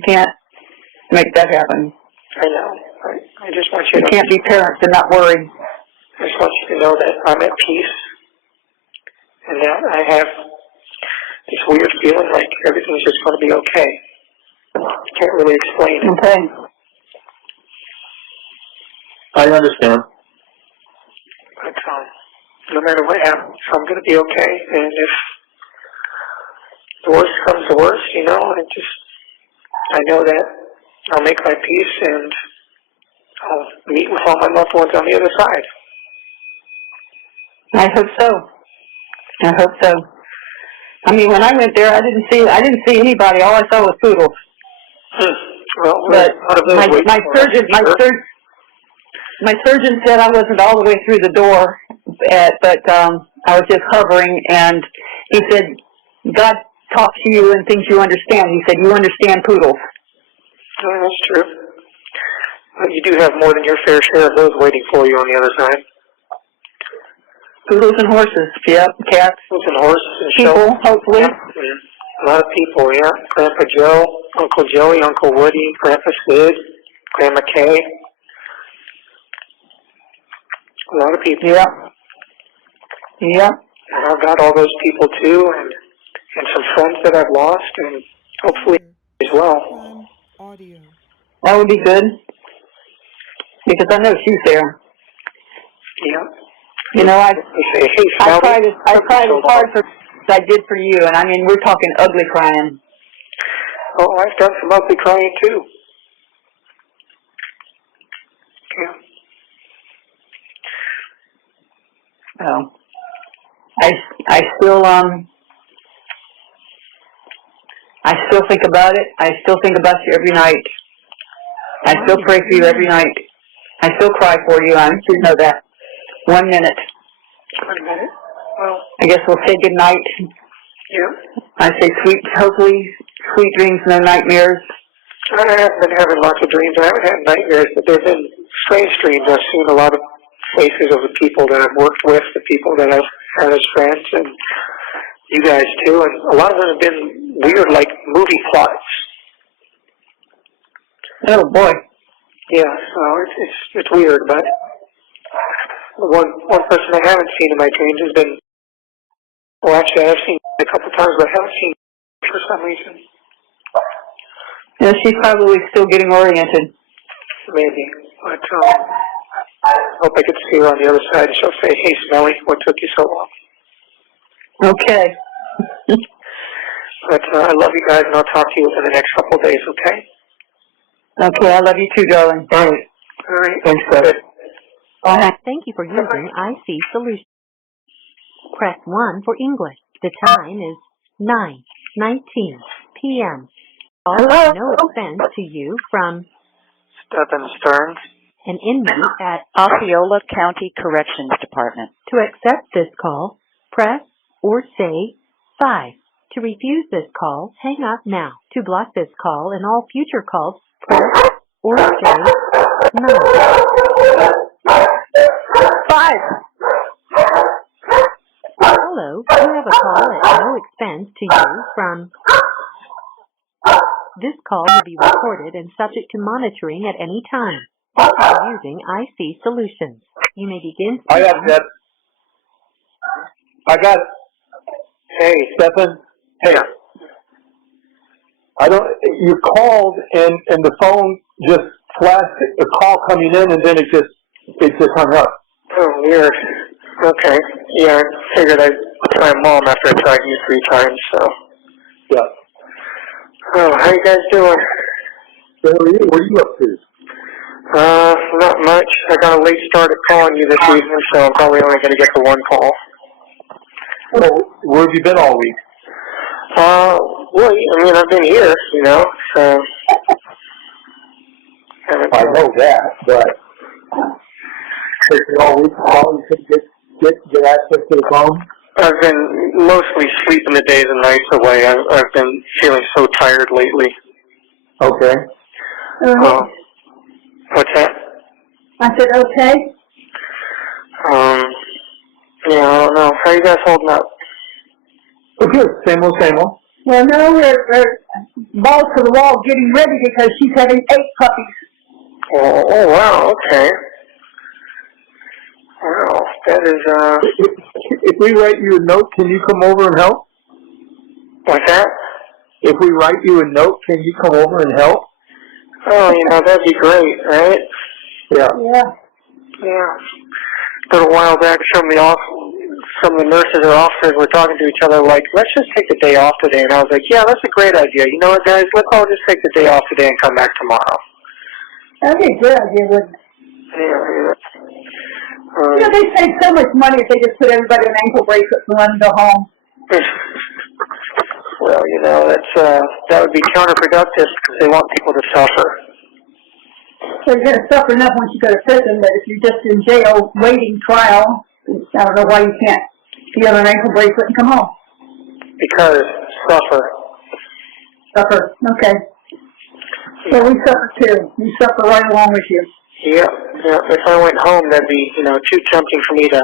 make that happen. I know. I just want you to... You can't be parents and not worry. I just want you to know that I'm at peace and that I have this weird feeling like everything's just going to be okay. I can't really explain it. Okay. I understand. But no matter what happens, I'm going to be okay. And if the worst comes to worst, you know, I know that I'll make my peace and I'll meet with all my loved ones on the other side. I hope so. I hope so. I mean, when I went there, I didn't see anybody. All I saw was poodles. Well, but my surgeon said I wasn't all the way through the door, but I was just hovering, and he said, God talks to you and things you understand. He said, you understand poodles. Oh, that's true. But you do have more than your fair share of those waiting for you on the other side. Poodles and horses, yep, cats, and horses and people, children. hopefully. A lot of people, yeah. Grandpa Joe, Uncle Joey, Uncle Woody, Grandpa Sid, Grandma Kay. A lot of people. Yeah. Yeah. And I've got all those people too, and some friends that I've lost, and hopefully as well. Audio. That would be good. Because I know she's there. Yeah. You know, I tried as hard as I did for you, and I mean, we're talking ugly crying. Oh, I've done some ugly crying too. Yeah. So, I still think about it. I still think about you every night. I still pray for you every night. I still cry for you. I should know that. 1 minute. 1 minute. Well, I guess we'll say good night. yeah. I say hopefully sweet dreams, no nightmares. I haven't been having lots of dreams. I haven't had nightmares, but there have been strange dreams. I've seen a lot of faces of the people that I've worked with, the people that I've had as friends, and you guys too. And a lot of them have been weird, like movie plots. Oh boy. Yeah, so it's weird, but one person I haven't seen in my dreams has been, well, actually I have seen a couple times, but I haven't seen for some reason. Yeah, she's probably still getting oriented. Maybe, but I hope I get to see her on the other side, and she'll say, "Hey, Smelly, what took you so long?" Okay. But I love you guys, and I'll talk to you within the next couple of days, okay? Okay, I love you too, darling. All right. All right. Thanks, Steph. Thank you for using IC Solutions. Press 1 for English. The time is 9:19 p.m. Hello? No expense to you from Stephan Sterns. an inmate at Osceola County Corrections Department. To accept this call, press or say 5. To refuse this call, hang up now. To block this call and all future calls, press or say 9. 5. Hello, you have a call at no expense to you from... This call will be recorded and subject to monitoring at any time. Thank you for using IC Solutions. You may begin I got speaking. that. I got it. Hey, Stephan. Hey. You called and the phone just flashed a call coming in and then it just hung up. Oh, weird. Okay. Yeah, I figured I'd try Mom after I tried you 3 times, so. Yeah. Oh, how you guys doing? What are you up to? Not much. I got a late start at calling you this evening, so I'm probably only going to get the 1 call. Well, where have you been all week? Well, I mean, I've been here, you know, so. I know that, but taking all week to call, you couldn't get access to the phone? I've been mostly sleeping the days and nights away. I've been feeling so tired lately. Okay. What's that? I said, okay. Yeah, I don't know. How are you guys holding up? Well, good. Same old, same old. Well, no, we're balls to the wall getting ready because she's having 8 puppies. Oh, wow, okay. Wow, that is, If we write you a note, can you come over and help? What's that? If we write you a note, can you come over and help? Oh, you know, that'd be great, right? Yeah. Yeah. Yeah. A little while back, some of the nurses or officers were talking to each other like, let's just take the day off today. And I was like, yeah, that's a great idea. You know what, guys? Let's all just take the day off today and come back tomorrow. That'd be a good idea, wouldn't it? Yeah. You know, they save so much money if they just put everybody in ankle bracelets and let them go home. Well, you know, that would be counterproductive because they want people to suffer. So you're going to suffer enough once you go to prison, but if you're just in jail waiting trial, I don't know why you can't be on an ankle bracelet and come home. Because suffer. Suffer, okay. So we suffer too. We suffer right along with you. Yeah. If I went home, that'd be, too tempting for me to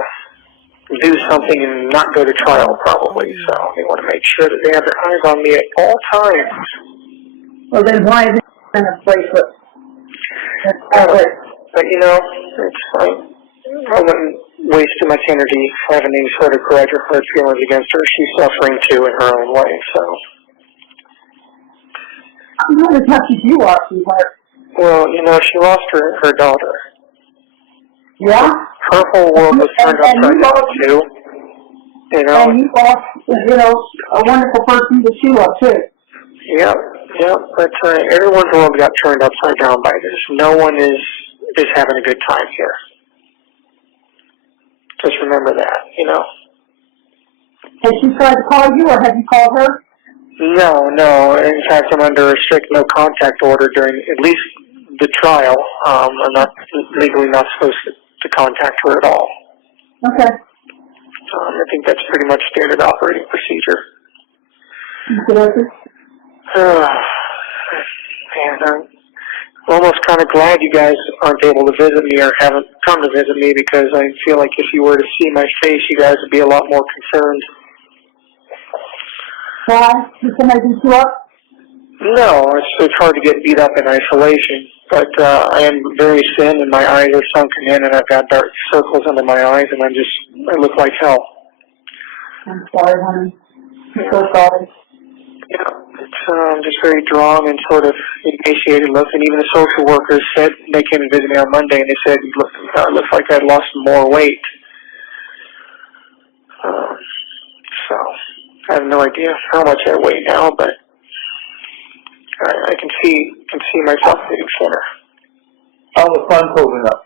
do something and not go to trial, probably. So they want to make sure that they have their eyes on me at all times. Well, then why is it in a bracelet? But you know, it's like, I wouldn't waste too much energy having any sort of grudge or hurt feelings against her. She's suffering too in her own way, so. I'm not as much as you are, sweetheart. Well, you know, she lost her daughter. Yeah? Her whole world was turned upside down too. You know? And you lost, you know, a wonderful person that you love too. Yep, but everyone's world got turned upside down by this. No one is having a good time here. Just remember that, you know. Has she tried to call you, or have you called her? No. In fact, I'm under a strict no contact order during at least the trial. I'm not legally not supposed to contact her at all. Okay. I think that's pretty much standard operating procedure. Okay. Man, I'm almost kind of glad you guys aren't able to visit me or haven't come to visit me, because I feel like if you were to see my face, you guys would be a lot more concerned. Why? Did somebody beat you up? No, it's hard to get beat up in isolation, but I am very thin and my eyes are sunken in and I've got dark circles under my eyes and I look like hell. I'm sorry, honey. I'm so sorry. Yeah, it's just very drawn and sort of emaciated looking. Even the social workers said, they came and visited me on Monday and they said, it looks like I'd lost more weight. So, I have no idea how much I weigh now, but I can see myself getting thinner. How the funds holding up?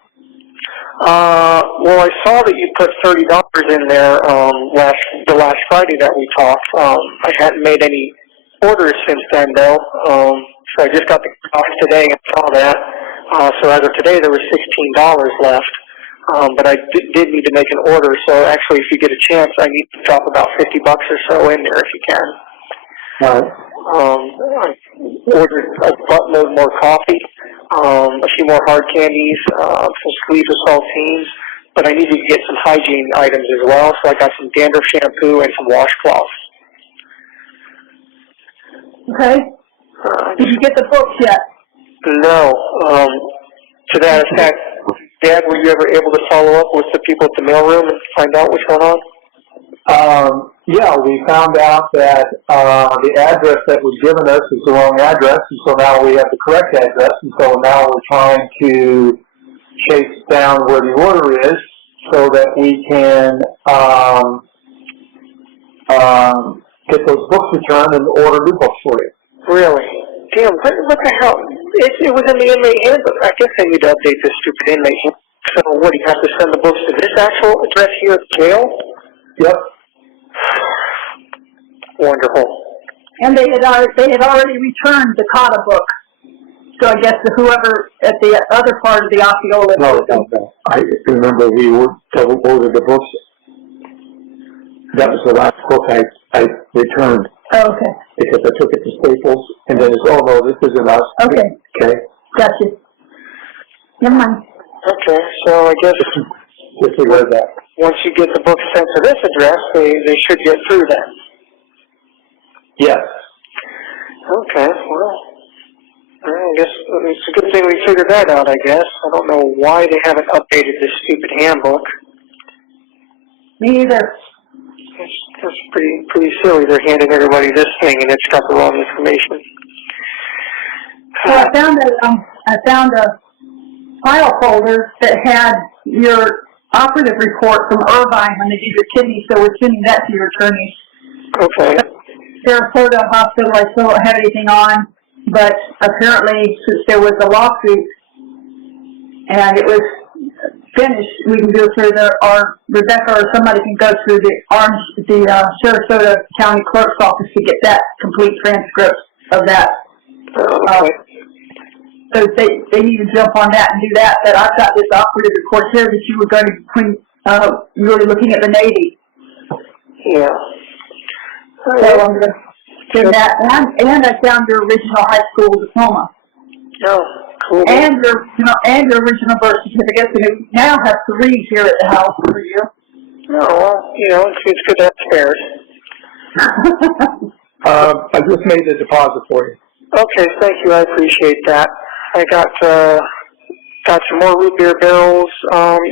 Well, I saw that you put $30 in there the last Friday that we talked. I hadn't made any orders since then, though. So I just got the cost today and saw that. So as of today, there was $16 left. But I did need to make an order. So actually, if you get a chance, I need to drop about $50 or so in there if you can. All right. I ordered a buttload more coffee, a few more hard candies, some sleeves of saltines, but I needed to get some hygiene items as well, so I got some dandruff shampoo and some washcloths. Okay. Did you get the books yet? No. To that effect, Dad, were you ever able to follow up with the people at the mailroom and find out what's going on? Yeah, we found out that the address that was given us is the wrong address, and so now we have the correct address, and so now we're trying to chase down where the order is so that we can get those books returned and order new books for you. Really? Damn, what the hell? It was in the inmate handbook. I guess I need to update this stupid inmate handbook. So what, do you have to send the books to this actual address here at the jail? Yep. Wonderful. And they had already returned the Cotta book. So I guess whoever at the other part of the Osceola. No. I remember we double ordered the books. That was the last book I returned. Oh, okay. Because I took it to Staples, and then it's, oh no, this isn't us. Okay. Okay. Gotcha. Never mind. Okay, so I guess Just to read that. once you get the book sent to this address, they should get through then. Yes. Okay, well, I guess it's a good thing we figured that out, I guess. I don't know why they haven't updated this stupid handbook. Me either. It's pretty silly. They're handing everybody this thing and it's got the wrong information. So I found a file folder that had your operative report from Irvine when they did your kidney, so we're sending that to your attorneys. Okay. Sarasota Hospital, I still don't have anything on, but apparently since there was a lawsuit and it was finished, we can go through or Rebecca or somebody can go through the Sarasota County Clerk's office to get that complete transcript of that. Okay. So they need to jump on that and do that. But I've got this operative report here that you were going to really looking at the Navy. Yeah. So I'm going to send that. And I found your original high school diploma. Oh, cool. And your original birth certificate. And we now have 3 here at the house for you. No, well, it's good to have spares. I just made the deposit for you. Okay, thank you. I appreciate that. I got some more root beer barrels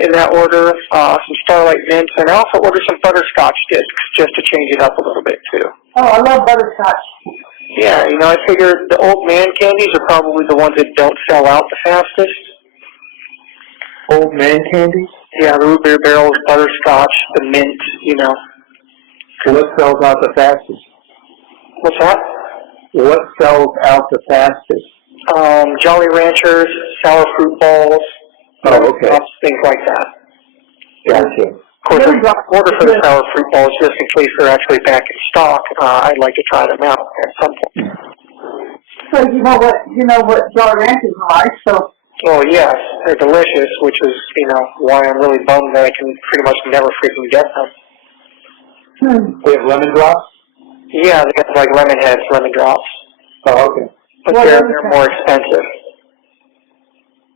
in that order, some Starlight Mints, and I also ordered some butterscotch discs just to change it up a little bit too. Oh, I love butterscotch. Yeah, I figured the old man candies are probably the ones that don't sell out the fastest. Old man candies? Yeah, the root beer barrels, butterscotch, the mint, What sells out the fastest? What's that? What sells out the fastest? Jolly Ranchers, sour fruit balls, okay. things like that. Gotcha. Of course, I order for the sour fruit balls just in case they're actually back in stock. I'd like to try them out at some point. So you know what Jolly Ranchers are like, so. Well, yes, they're delicious, which is, why I'm really bummed that I can pretty much never freaking get them. They have lemon drops? Yeah, they have like lemon heads, lemon drops. Oh, okay. But they're more expensive.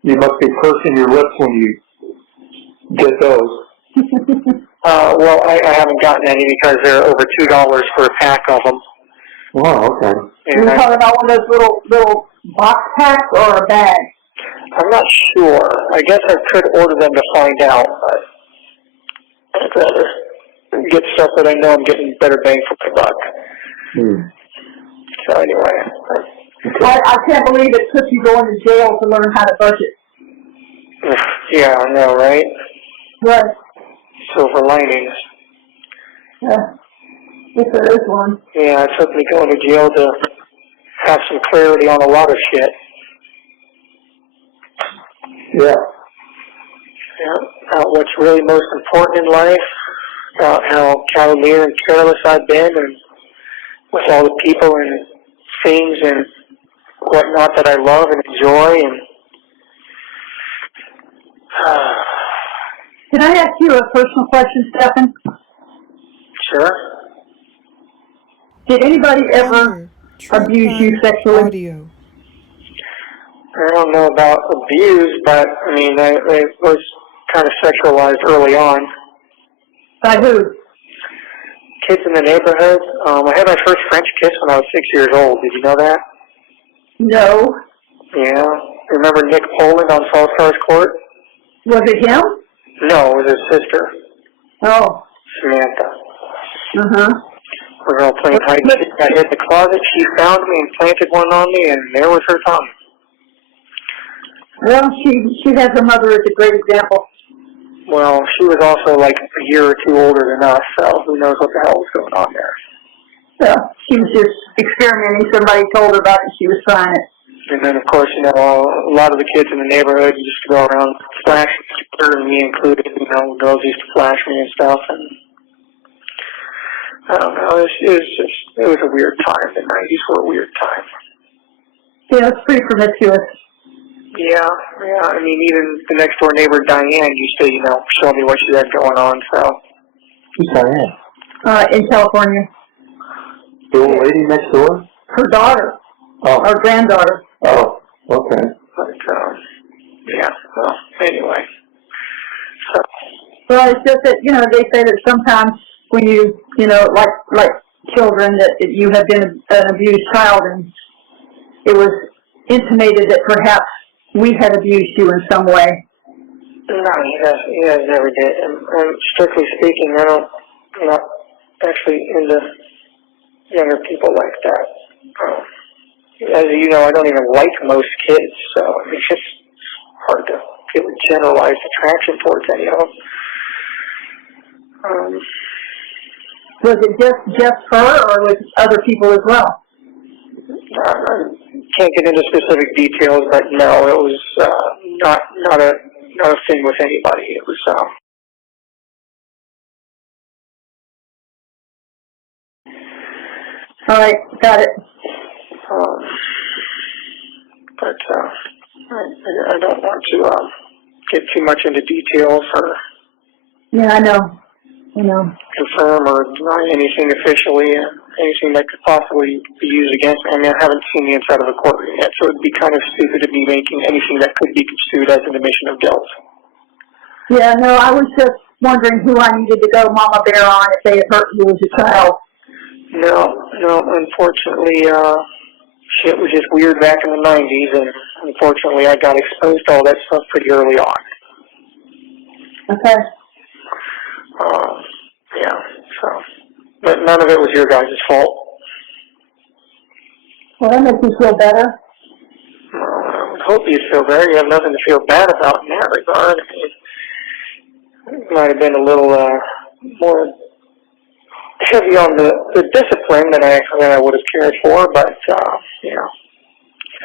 You must be pursing your lips when you get those. Well, I haven't gotten any because they're over $2 for a pack of them. Wow, okay. You're talking about one of those little box packs or a bag? I'm not sure. I guess I could order them to find out, but I'd rather get stuff that I know I'm getting better bang for my buck. So anyway. I can't believe it took you going to jail to learn how to budget. Yeah, I know, right? Right. Silver linings. Yeah. If there is one. Yeah, it took me going to jail to have some clarity on a lot of shit. Yeah. Yeah, about what's really most important in life, about how cavalier and careless I've been, and with all the people and things and whatnot that I love and enjoy. And Can I ask you a personal question, Stephan? Sure. Did anybody ever abuse you sexually? Audio. I don't know about abuse, but I mean, I was kind of sexualized early on. By who? Kids in the neighborhood. I had my first French kiss when I was 6 years old. Did you know that? No. Yeah. Remember Nick Poland on False Stars Court? Was it him? No, it was his sister, Oh. Samantha. Uh-huh. We were all playing hide and seek. I hid in the closet. She found me and planted one on me, and there was her tongue. Well, she has her mother as a great example. Well, she was also like a year or two older than us, so who knows what the hell was going on there. So she was just experimenting. Somebody told her about it, and she was trying it. And then, of course, a lot of the kids in the neighborhood used to go around flashing her, and me included. Girls used to flash me and stuff, and I don't know. It was a weird time. The 90s were a weird time. Yeah, it's pretty promiscuous. Yeah. I mean, even the next door neighbor, Diane, used to, show me what she had going on, so. Who's Diane? In California. The old lady next door? Her daughter. Oh. Her granddaughter. Oh, okay. But, yeah, well, anyway. So. Well, it's just that, they say that sometimes when you, like children, that you have been an abused child, and it was intimated that perhaps we had abused you in some way. No, he has never did. And strictly speaking, I'm not actually into younger people like that. As you know, I don't even like most kids, so it's just hard to feel a generalized attraction towards any of them. Was it just her, or was it other people as well? I can't get into specific details, but no, it was not a thing with anybody. It was All right, got it. But I don't want to get too much into details or Yeah, I know. confirm or deny anything officially, anything that could possibly be used against me. I mean, I haven't seen the inside of a courtroom yet, so it would be kind of stupid to be making anything that could be construed as an admission of guilt. Yeah, no, I was just wondering who I needed to go Mama Bear on if they had hurt you as a child. No, unfortunately, shit was just weird back in the 90s, and unfortunately I got exposed to all that stuff pretty early on. Okay. Yeah, so, but none of it was your guys' fault. Well, that makes you feel better. I would hope you'd feel better. You have nothing to feel bad about in that regard. It might have been a little more heavy on the discipline than I would have cared for, but, you know.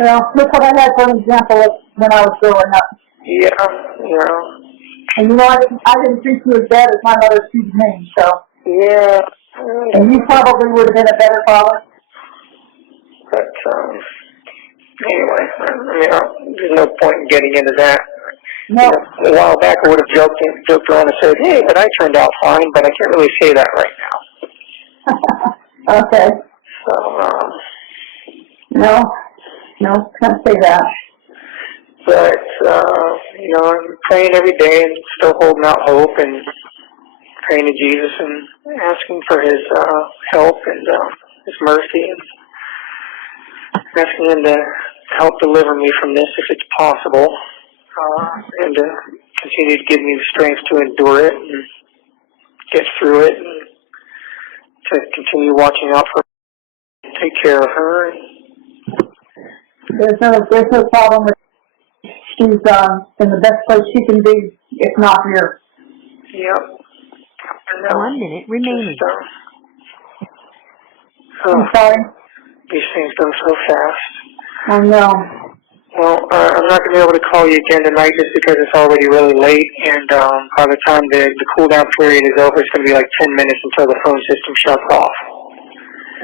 Well, look what I had for an example of when I was growing up. Yeah, you know. And you know, I didn't treat you as bad as my mother treated me, so. Yeah. And you probably would have been a better father. But, anyway, I mean, there's no point in getting into that. No. You know, a while back I would have joked around and said, hey, but I turned out fine, but I can't really say that right now. Okay. So, No, can't say that. but, you know, I'm praying every day and still holding out hope and praying to Jesus and asking for his help and his mercy and asking him to help deliver me from this if it's possible, and to continue to give me the strength to endure it and get through it and to continue watching out for her, take care of her. There's no problem with she's in the best place she can be, if not here. Yep. 1 minute remaining. I'm sorry. These things go so fast. I know. Well, I'm not going to be able to call you again tonight just because it's already really late, and by the time the cool-down period is over, it's going to be like 10 minutes until the phone system shuts off.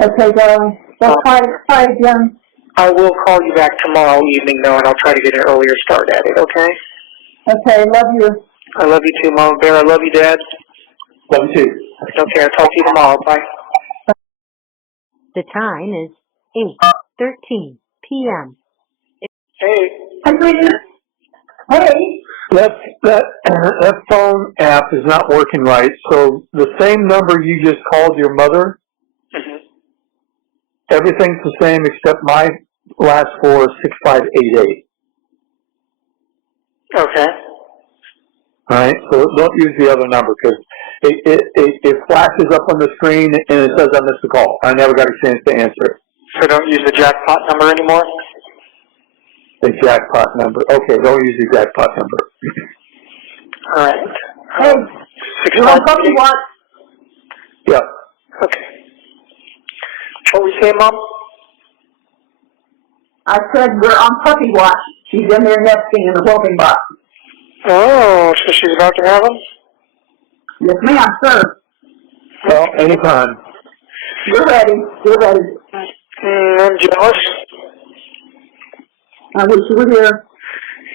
Okay, darling. So try again. I will call you back tomorrow evening, though, and I'll try to get an earlier start at it, okay? Okay, love you. I love you too, Mama Bear. I love you, Dad. Love you too. Okay, I'll talk to you tomorrow. Bye. The time is 8:13 p.m. Hey. Hi, sweetie. Hey. That phone app is not working right, so the same number you just called your mother, everything's the same except my last four is 6588. Okay. All right, so don't use the other number because it flashes up on the screen and it says I missed the call. I never got a chance to answer it. So don't use the jackpot number anymore? The jackpot number. Okay, don't use the jackpot number. All right. Hey, you want puppy watch? Yeah. Okay. What were you saying, Mom? I said we're on puppy watch. She's in there nesting in the whooping box. Oh, so she's about to have them? Yes, ma'am, sir. Well, anytime. You're ready. You're ready. I'm jealous. I wish you were here.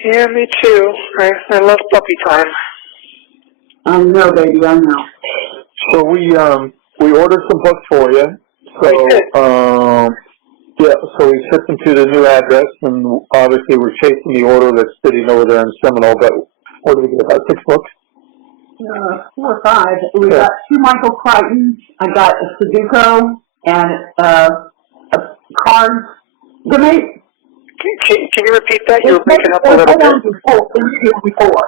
Yeah, me too. I love puppy time. I know, baby, I know. So we ordered some books for you. So yeah, so we shipped them to the new address, and obviously we're chasing the order that's sitting over there in Seminole. But what did we get? About 6 books. 4 or 5. We got 2 Michael Crichtons. I got a Sudoku and a card. Can you repeat that? You were breaking up a little bit. Before.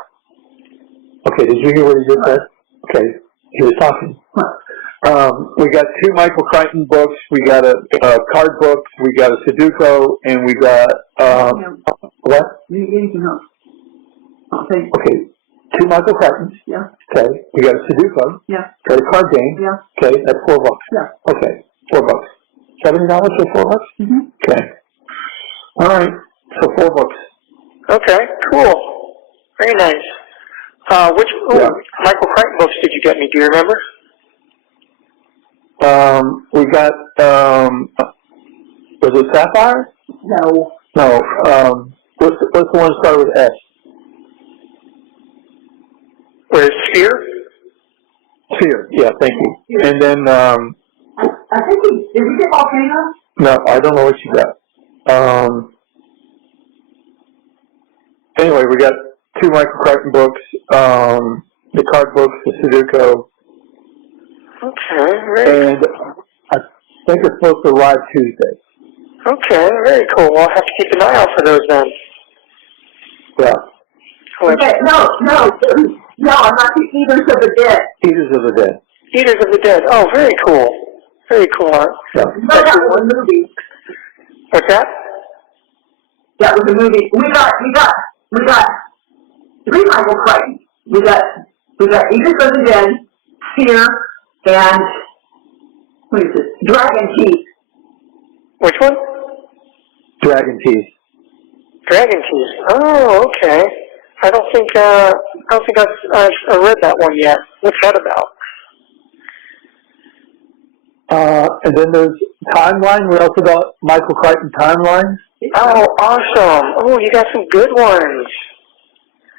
Okay, did you hear what he just said? Okay, he was talking. We got 2 Michael Crichton books, we got a card book, we got a Sudoku, and we got, what? Anything else? Okay, 2 Michael Crichtons. Yeah. Okay, we got a Sudoku. Yeah. Okay, a card game. Yeah. Okay, that's $4. Yeah. Okay, $4. $70 for $4? Mm-hmm. Okay. All right, so 4 books. Okay, cool. Very nice. Which Michael Crichton books did you get me? Do you remember? We got, was it Sapphire? No. No, what's the one that started with S? Where's Sphere? Sphere, yeah, thank you. And then, I think did we get Volcano? no, I don't know what you got. Anyway, we got 2 Michael Crichton books. the card books, the Sudoku, Okay, very, and I think it's supposed to arrive Tuesday. okay, very cool. I'll have to keep an eye out for those then. Yeah. Okay, no, I'm not the Eaters of the Dead. Eaters of the Dead. Eaters of the Dead. Oh, very cool. Very cool. Yeah. No, that was a movie. What's that? That was a movie. We got three Michael Crichton. We got Eaters of the Dead, Fear, and what is it? Dragon Teeth. Which one? Dragon Teeth. Dragon Keys. Oh, okay. I don't think I've read that one yet. What's that about? And then there's Timeline. We also got Michael Crichton Timeline. Oh, awesome. Oh, you got some good ones.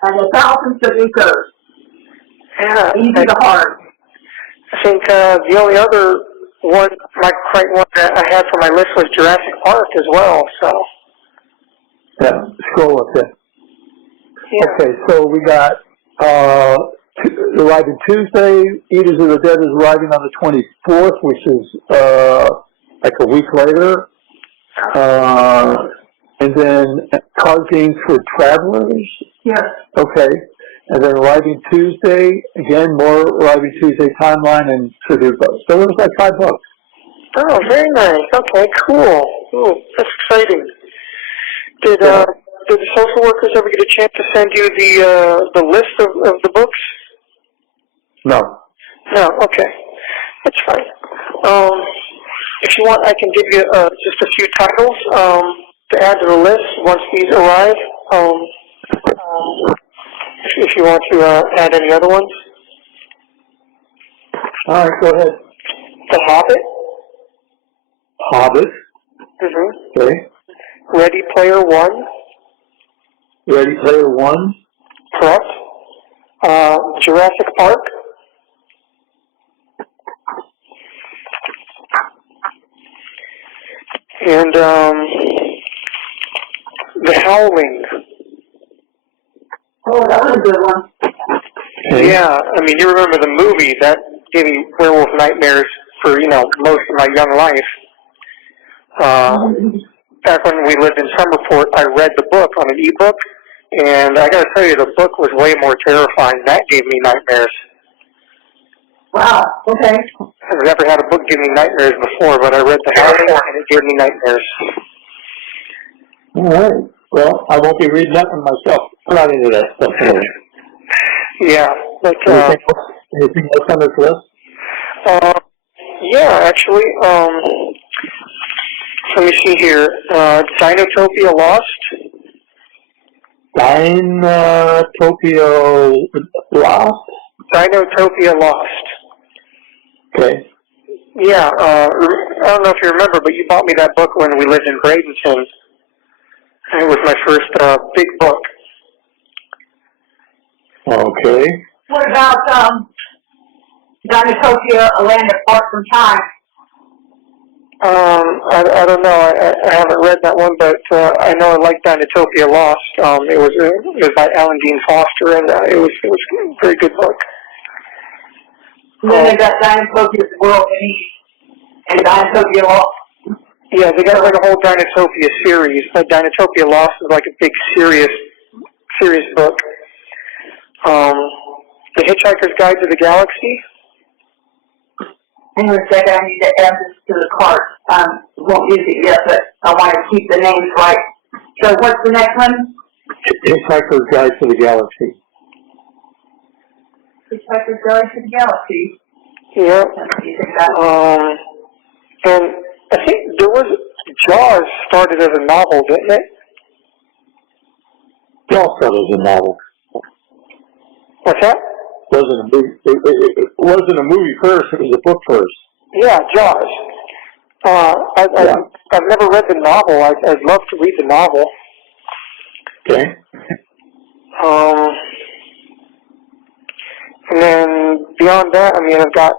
And 1,000 Sudokus. Yeah. Easy to hard. I think the only other one, Michael Crichton one that I had for my list was Jurassic Park as well, so. Yeah, scroll up there. Yeah. Okay, so we got arriving Tuesday. Eaters of the Dead is arriving on the 24th, which is like a week later. And then card games for travelers. Yes. Okay. And then arriving Tuesday, again, more arriving Tuesday Timeline and Sudoku. So it was like $5. Oh, very nice. Okay, cool. Ooh, that's exciting. Did the social workers ever get a chance to send you the list of the books? No. No. Okay, that's fine. If you want, I can give you just a few titles to add to the list once these arrive. If you want to add any other ones. All right, go ahead. The Hobbit. Hobbit. Mm-hmm. Okay. Ready Player One. Ready Player One. Correct. Jurassic Park. And The Howling. Oh, that was a good one. Okay. Yeah, I mean, you remember the movie that gave me werewolf nightmares for, most of my young life. Back when we lived in Summerport, I read the book on an ebook, and I got to tell you, the book was way more terrifying. That gave me nightmares. Wow, okay. I've never had a book give me nightmares before, but I read The Howling, and it gave me nightmares. All right. Well, I won't be reading that one myself. I'm not into that stuff anyway. Yeah, but Anything else on this list? yeah, actually, let me see here. Dinotopia Lost. Dinotopia Lost? Dinotopia Lost. Okay. Yeah, I don't know if you remember, but you bought me that book when we lived in Bradenton. And it was my first big book. Okay. What about Dinotopia, A Land Apart from Time? I don't know. I haven't read that one, but I know I like Dinotopia Lost. It was by Alan Dean Foster, and it was a very good book. And then they got Dinotopia's World and Dinotopia Lost. Yeah, they got like a whole Dinotopia series, but Dinotopia Lost is like a big serious book. The Hitchhiker's Guide to the Galaxy. Hang on a second, I need to add this to the cart. Won't use it yet, but I want to keep the names right. So what's the next one? Hitchhiker's Guide to the Galaxy. Hitchhiker's Guide to the Galaxy. Yeah. And I think there was Jaws started as a novel, didn't it? Jaws started as a novel. What's that? Wasn't a movie. It wasn't a movie first. It was a book first. Yeah, Jaws. I've never read the novel. I'd love to read the novel. Okay. And then beyond that, I mean, I've got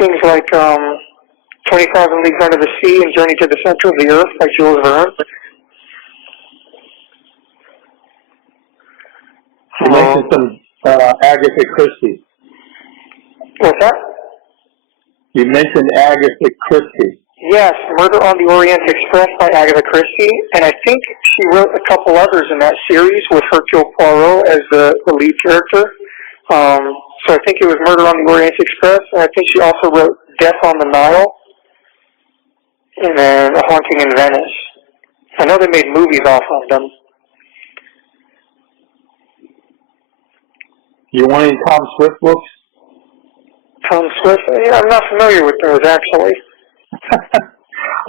things like 20,000 Leagues Under the Sea and Journey to the Center of the Earth by Jules Verne. You mentioned some Agatha Christie. What's that? You mentioned Agatha Christie. Yes, Murder on the Orient Express by Agatha Christie, and I think she wrote a couple others in that series with Hercule Poirot as the lead character. So I think it was Murder on the Orient Express, and I think she also wrote Death on the Nile, and then A Haunting in Venice. I know they made movies off of them. You want any Tom Swift books? Tom Swift? Yeah, I'm not familiar with those, actually.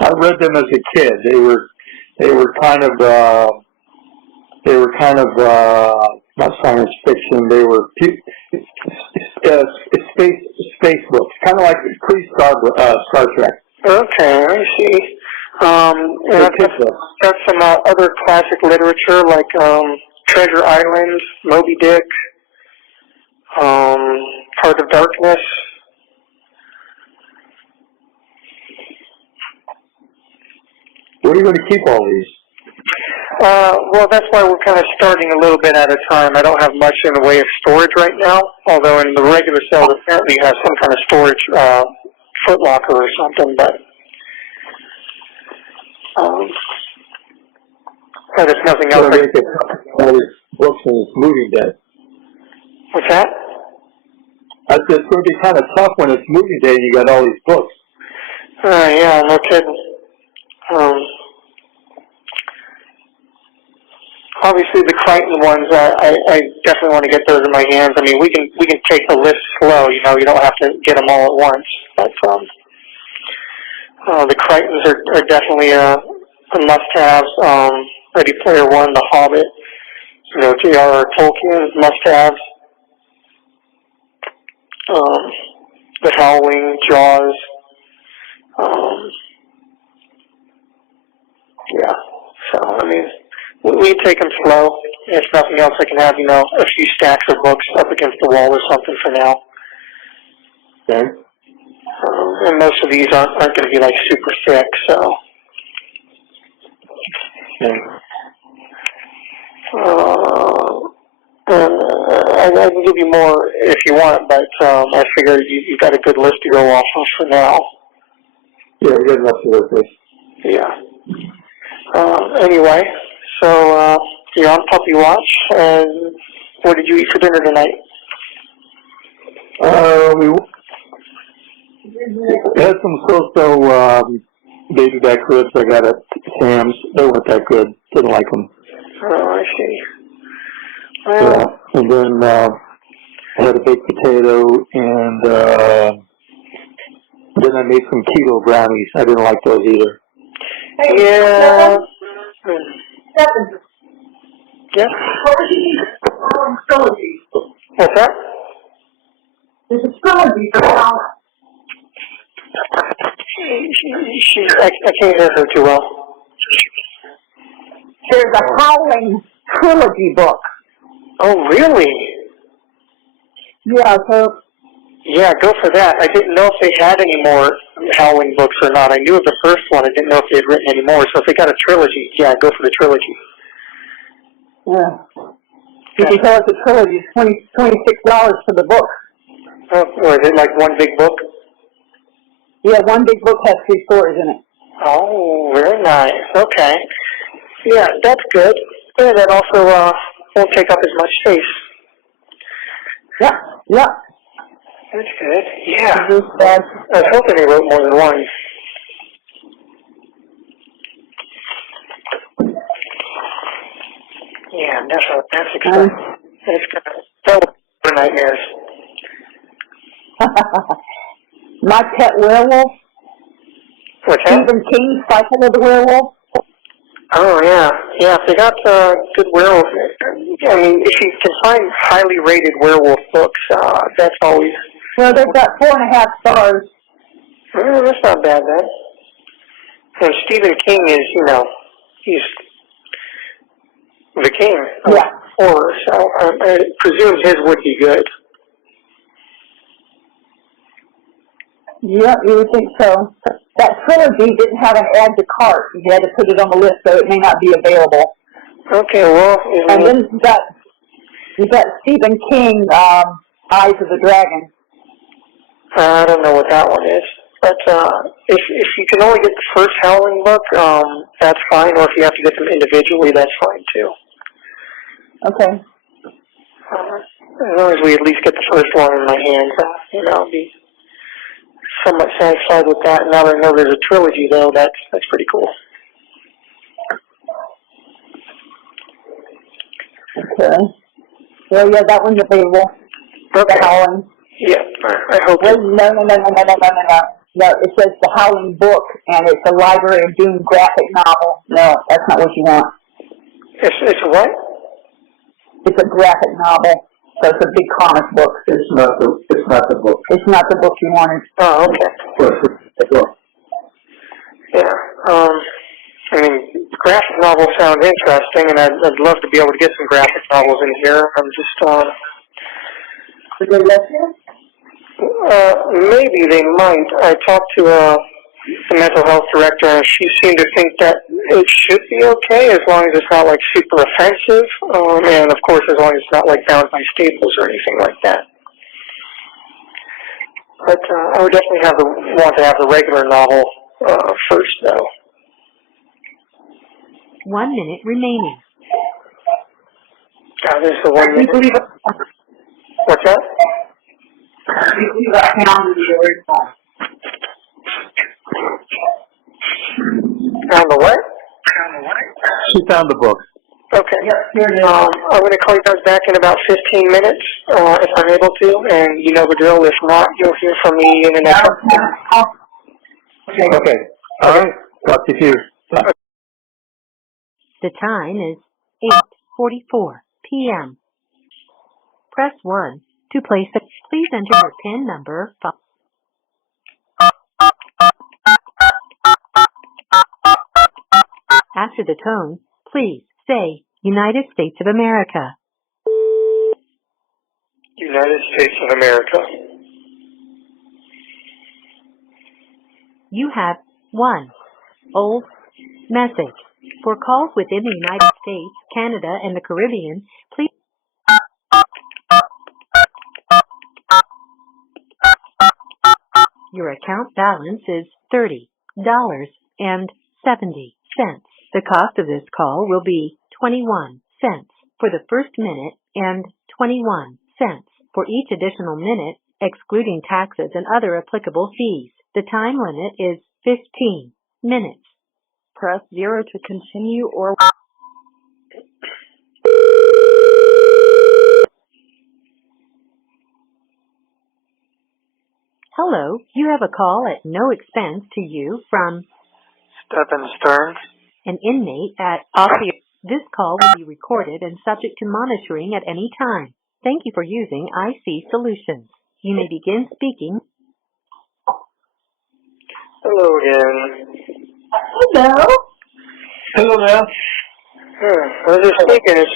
I read them as a kid. They were kind of not science fiction. They were space books, kind of like Star Trek. Okay, I see. And I've got some other classic literature like Treasure Island, Moby Dick, Heart of Darkness. Where are you going to keep all these? Well, that's why we're kind of starting a little bit at a time. I don't have much in the way of storage right now, although in the regular cell apparently you have some kind of storage foot locker or something, but if nothing else... They could all these books in this moving day. What's that? I said it's going to be kind of tough when it's moving day and you got all these books. Yeah, no kidding. Obviously, the Crichton ones, I definitely want to get those in my hands. I mean, we can take the list slow. You know, you don't have to get them all at once. But the Crichtons are definitely a must-have. Ready Player One, The Hobbit, you know, J.R.R. Tolkien, must-haves. The Howling, Jaws. Yeah. So I mean, we take them slow. If nothing else, I can have, you know, a few stacks of books up against the wall or something for now. Okay. And most of these aren't going to be like super thick, so. Okay. I can give you more if you want, but I figure you've got a good list to go off of for now. Yeah, we got enough to work with. Yeah. Anyway, so you're on puppy watch, and what did you eat for dinner tonight? We had some so-so baby back ribs I got at Sam's. They weren't that good. Didn't like them. Oh, I see. Yeah. And then I had a baked potato, and then I made some keto brownies. I didn't like those either. Yeah. Yeah. What's that? There's a trilogy for Howling. I can't hear her too well. There's a Howling trilogy book. Oh, really? Yeah, so... Yeah, go for that. I didn't know if they had any more Howling books or not. I knew of the first one. I didn't know if they had written any more. So if they got a trilogy, yeah, go for the trilogy. Yeah. You can tell it's a trilogy. It's $26 for the book. Oh, or is it like one big book? Yeah, one big book has 3 stories in it. Oh, very nice. Okay. Yeah, that's good. Yeah, that also won't take up as much space. Yeah, yeah. That's good. Yeah. I was hoping they wrote more than one. Yeah, that's exciting. It's gonna tell nightmares. My Pet Werewolf. What's that? Stephen King's Cycle of the Werewolf. Oh, yeah. Yeah, if they got good werewolf, I mean, if you can find highly rated werewolf books, that's always... Well, they've got 4.5 stars. Well, that's not bad, then. And Stephen King is, you know, he's the king of horror, so I presume his would be good. Yeah, you would think so. That trilogy didn't have an add to cart. You had to put it on the list, so it may not be available. Okay, well... And then you got Stephen King, Eyes of the Dragon. I don't know what that one is. But if you can only get the first Howling book, that's fine. Or if you have to get them individually, that's fine too. Okay. As long as we at least get the first one in my hands, I'll be somewhat satisfied with that. Now that I know there's a trilogy, though, that's pretty cool. Okay. Well, yeah, that one's available. Okay. The Howling. Yeah, I hope. Wait, no. No, it says the Howling book, and it's a Library of Doom graphic novel. No, that's not what you want. It's a what? It's a graphic novel, so it's a big comic book. It's not the book. It's not the book you wanted. Oh, okay. Yeah. I mean, graphic novels sound interesting, and I'd love to be able to get some graphic novels in here. I'm just, Did they let you? maybe they might. I talked to the mental health director, and she seemed to think that it should be okay as long as it's not like super offensive, and of course as long as it's not like bound by staples or anything like that. But I would definitely want to have the regular novel first, though. 1 minute remaining. This is the 1 minute. What's that? You got found the original. Found the what? She found the book. Okay. Yep, here it is. I'm going to call you guys back in about 15 minutes, if I'm able to, and you know the drill. If not, you'll hear from me in the next... Okay. All right. Talk to you. Bye. The time is 8:44 p.m. Press 1 to place the... Please enter your PIN number. After the tone, please say United States of America. United States of America. You have 1 old message. For calls within the United States, Canada, and the Caribbean, please... Your account balance is $30.70. The cost of this call will be 21 cents for the first minute and 21 cents for each additional minute, excluding taxes and other applicable fees. The time limit is 15 minutes. Press 0 to continue or... Hello, you have a call at no expense to you from Stephan Sterns. an inmate at Osceola. This call will be recorded and subject to monitoring at any time. Thank you for using IC Solutions. You may begin speaking. Hello again. Hello. Hello there. I was just thinking, it's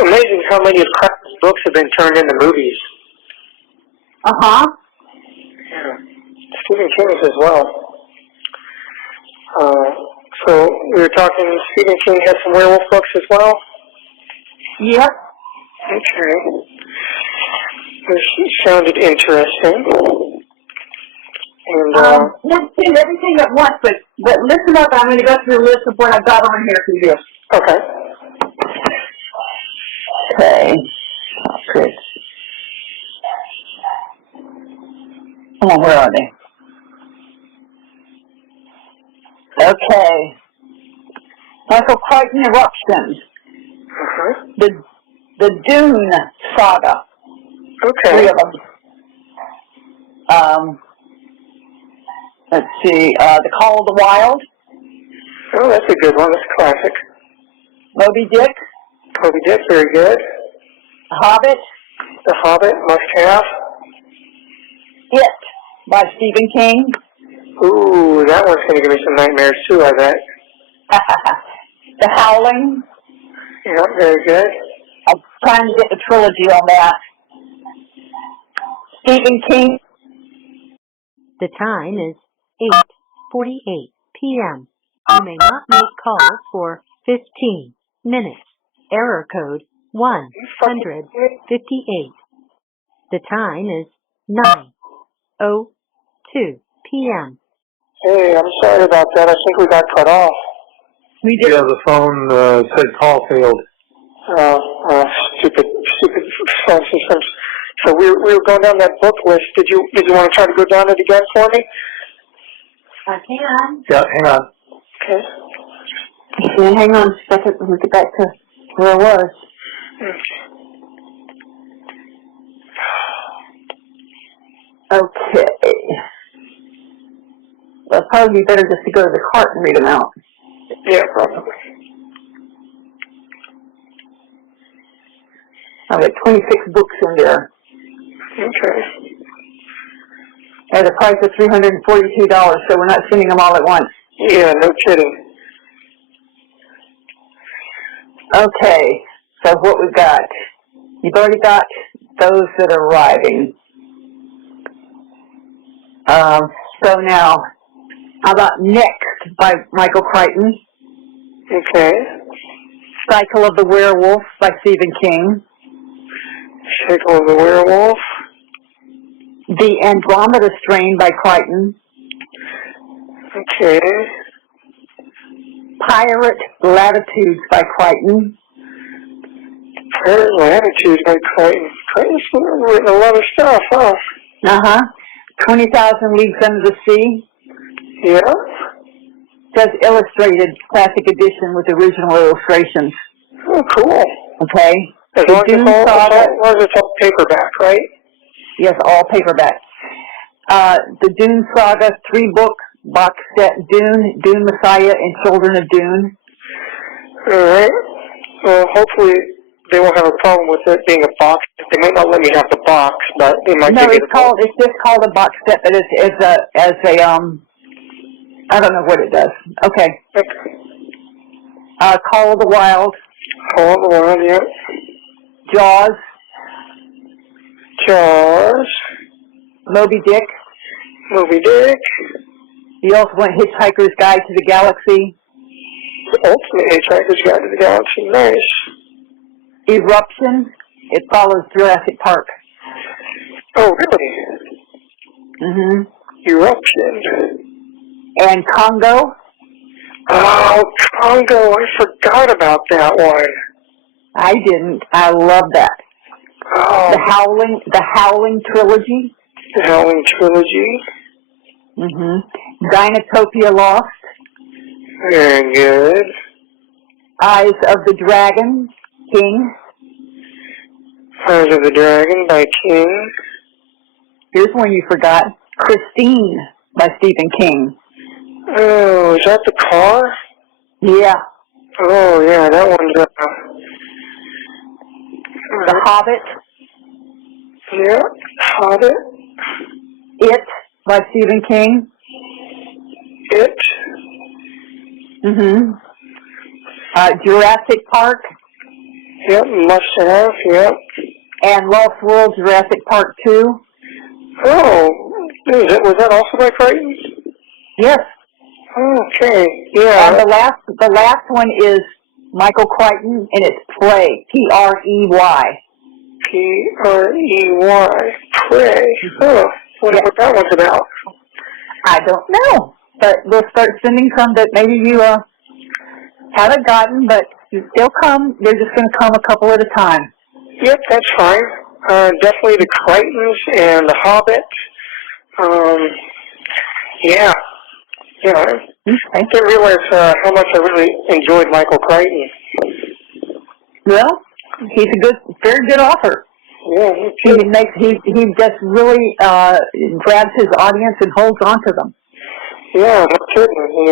amazing how many of Kraft's books have been turned into movies. Uh-huh. Yeah. Stephen King's as well. So we were talking, Stephen King has some werewolf books as well? Yep. Okay. This sounded interesting. And, let's do everything at once, but listen up. I'm going to go through a list of what I've got on here for you. okay. Okay. Good. Oh, where are they? Okay. Michael Crichton Eruptions. Uh-huh. The Dune Saga. Okay. 3 of them. Let's see. The Call of the Wild. Oh, that's a good one. That's a classic. Moby Dick. Moby Dick, very good. The Hobbit. The Hobbit, must have. It by Stephen King. Ooh, that one's going to give me some nightmares too, I bet. The Howling. Yeah, very good. I'm trying to get the trilogy on that. Stephen King. The time is 8:48 p.m. You may not make calls for 15 minutes. Error code 158. The time is 9 6:02 p.m. Hey, I'm sorry about that. I think we got cut off. We did. Yeah, the phone said call failed. Stupid phone systems. So we were going down that book list. Did you want to try to go down it again for me? I can. Yeah, hang on. Okay. Yeah, hang on a second. Let me get back to where I was. Okay. Well, it'd probably be better just to go to the cart and read them out. Yeah, probably. I've got 26 books in there Okay. at a price of $342, so we're not sending them all at once. Yeah, no kidding. Okay, so what we've got, you've already got those that are arriving. So now, how about Next by Michael Crichton, Okay. Cycle of the Werewolf by Stephen King, Cycle of the Werewolf. The Andromeda Strain by Crichton, Okay. Pirate Latitudes by Crichton, Pirate Latitude by Crichton. Crichton's written a lot of stuff, huh? 20,000 Leagues Under the Sea, Yeah. does illustrated classic edition with original illustrations. Oh, cool. Okay. As The long Dune as Saga, it's all paperback, right? yes, all paperback. The Dune Saga 3-book box set, Dune, Dune Messiah, and Children of Dune. All right. Well, hopefully they won't have a problem with it being a box. They might not let me have the box, but they might No, give me it's the box. it's just called a box set, but I don't know what it does. Okay. Okay. Call of the Wild, Hold on, yeah. Jaws, Jaws. Moby Dick, Moby Dick. The Ultimate Hitchhiker's Guide to the Galaxy, Ultimate Hitchhiker's Guide to the Galaxy. Nice. Eruption, it follows Jurassic Park. Oh, really? Mm-hmm. Eruption. And Congo. Oh, Congo. I forgot about that one. I didn't. I love that. Oh. The Howling Trilogy. The Howling Trilogy. Mm-hmm. Dinotopia Lost. Very good. Eyes of the Dragon, King. Eyes of the Dragon by King. Here's one you forgot. Christine by Stephen King. Oh, is that the car? Yeah. Oh, yeah, that one's, The Hobbit. Yeah, Hobbit. It by Stephen King. It. Mm-hmm. Jurassic Park. Yep, must have, yep. And Lost World Jurassic Park 2. Oh, was that also by Crichton? Yes. Okay, yeah. And the last one is Michael Crichton, and it's Prey. P-R-E-Y. P-R-E-Y. Prey. Oh, wonder what that one's about. I don't know, but we'll start sending some that maybe you haven't gotten, but they'll come. They're just going to come a couple at a time. Yep, that's fine. Definitely the Crichtons and the Hobbit. Yeah. Yeah, I didn't realize how much I really enjoyed Michael Crichton. Well, he's a very good author. Yeah, He just really grabs his audience and holds on to them. yeah, no kidding. Yeah.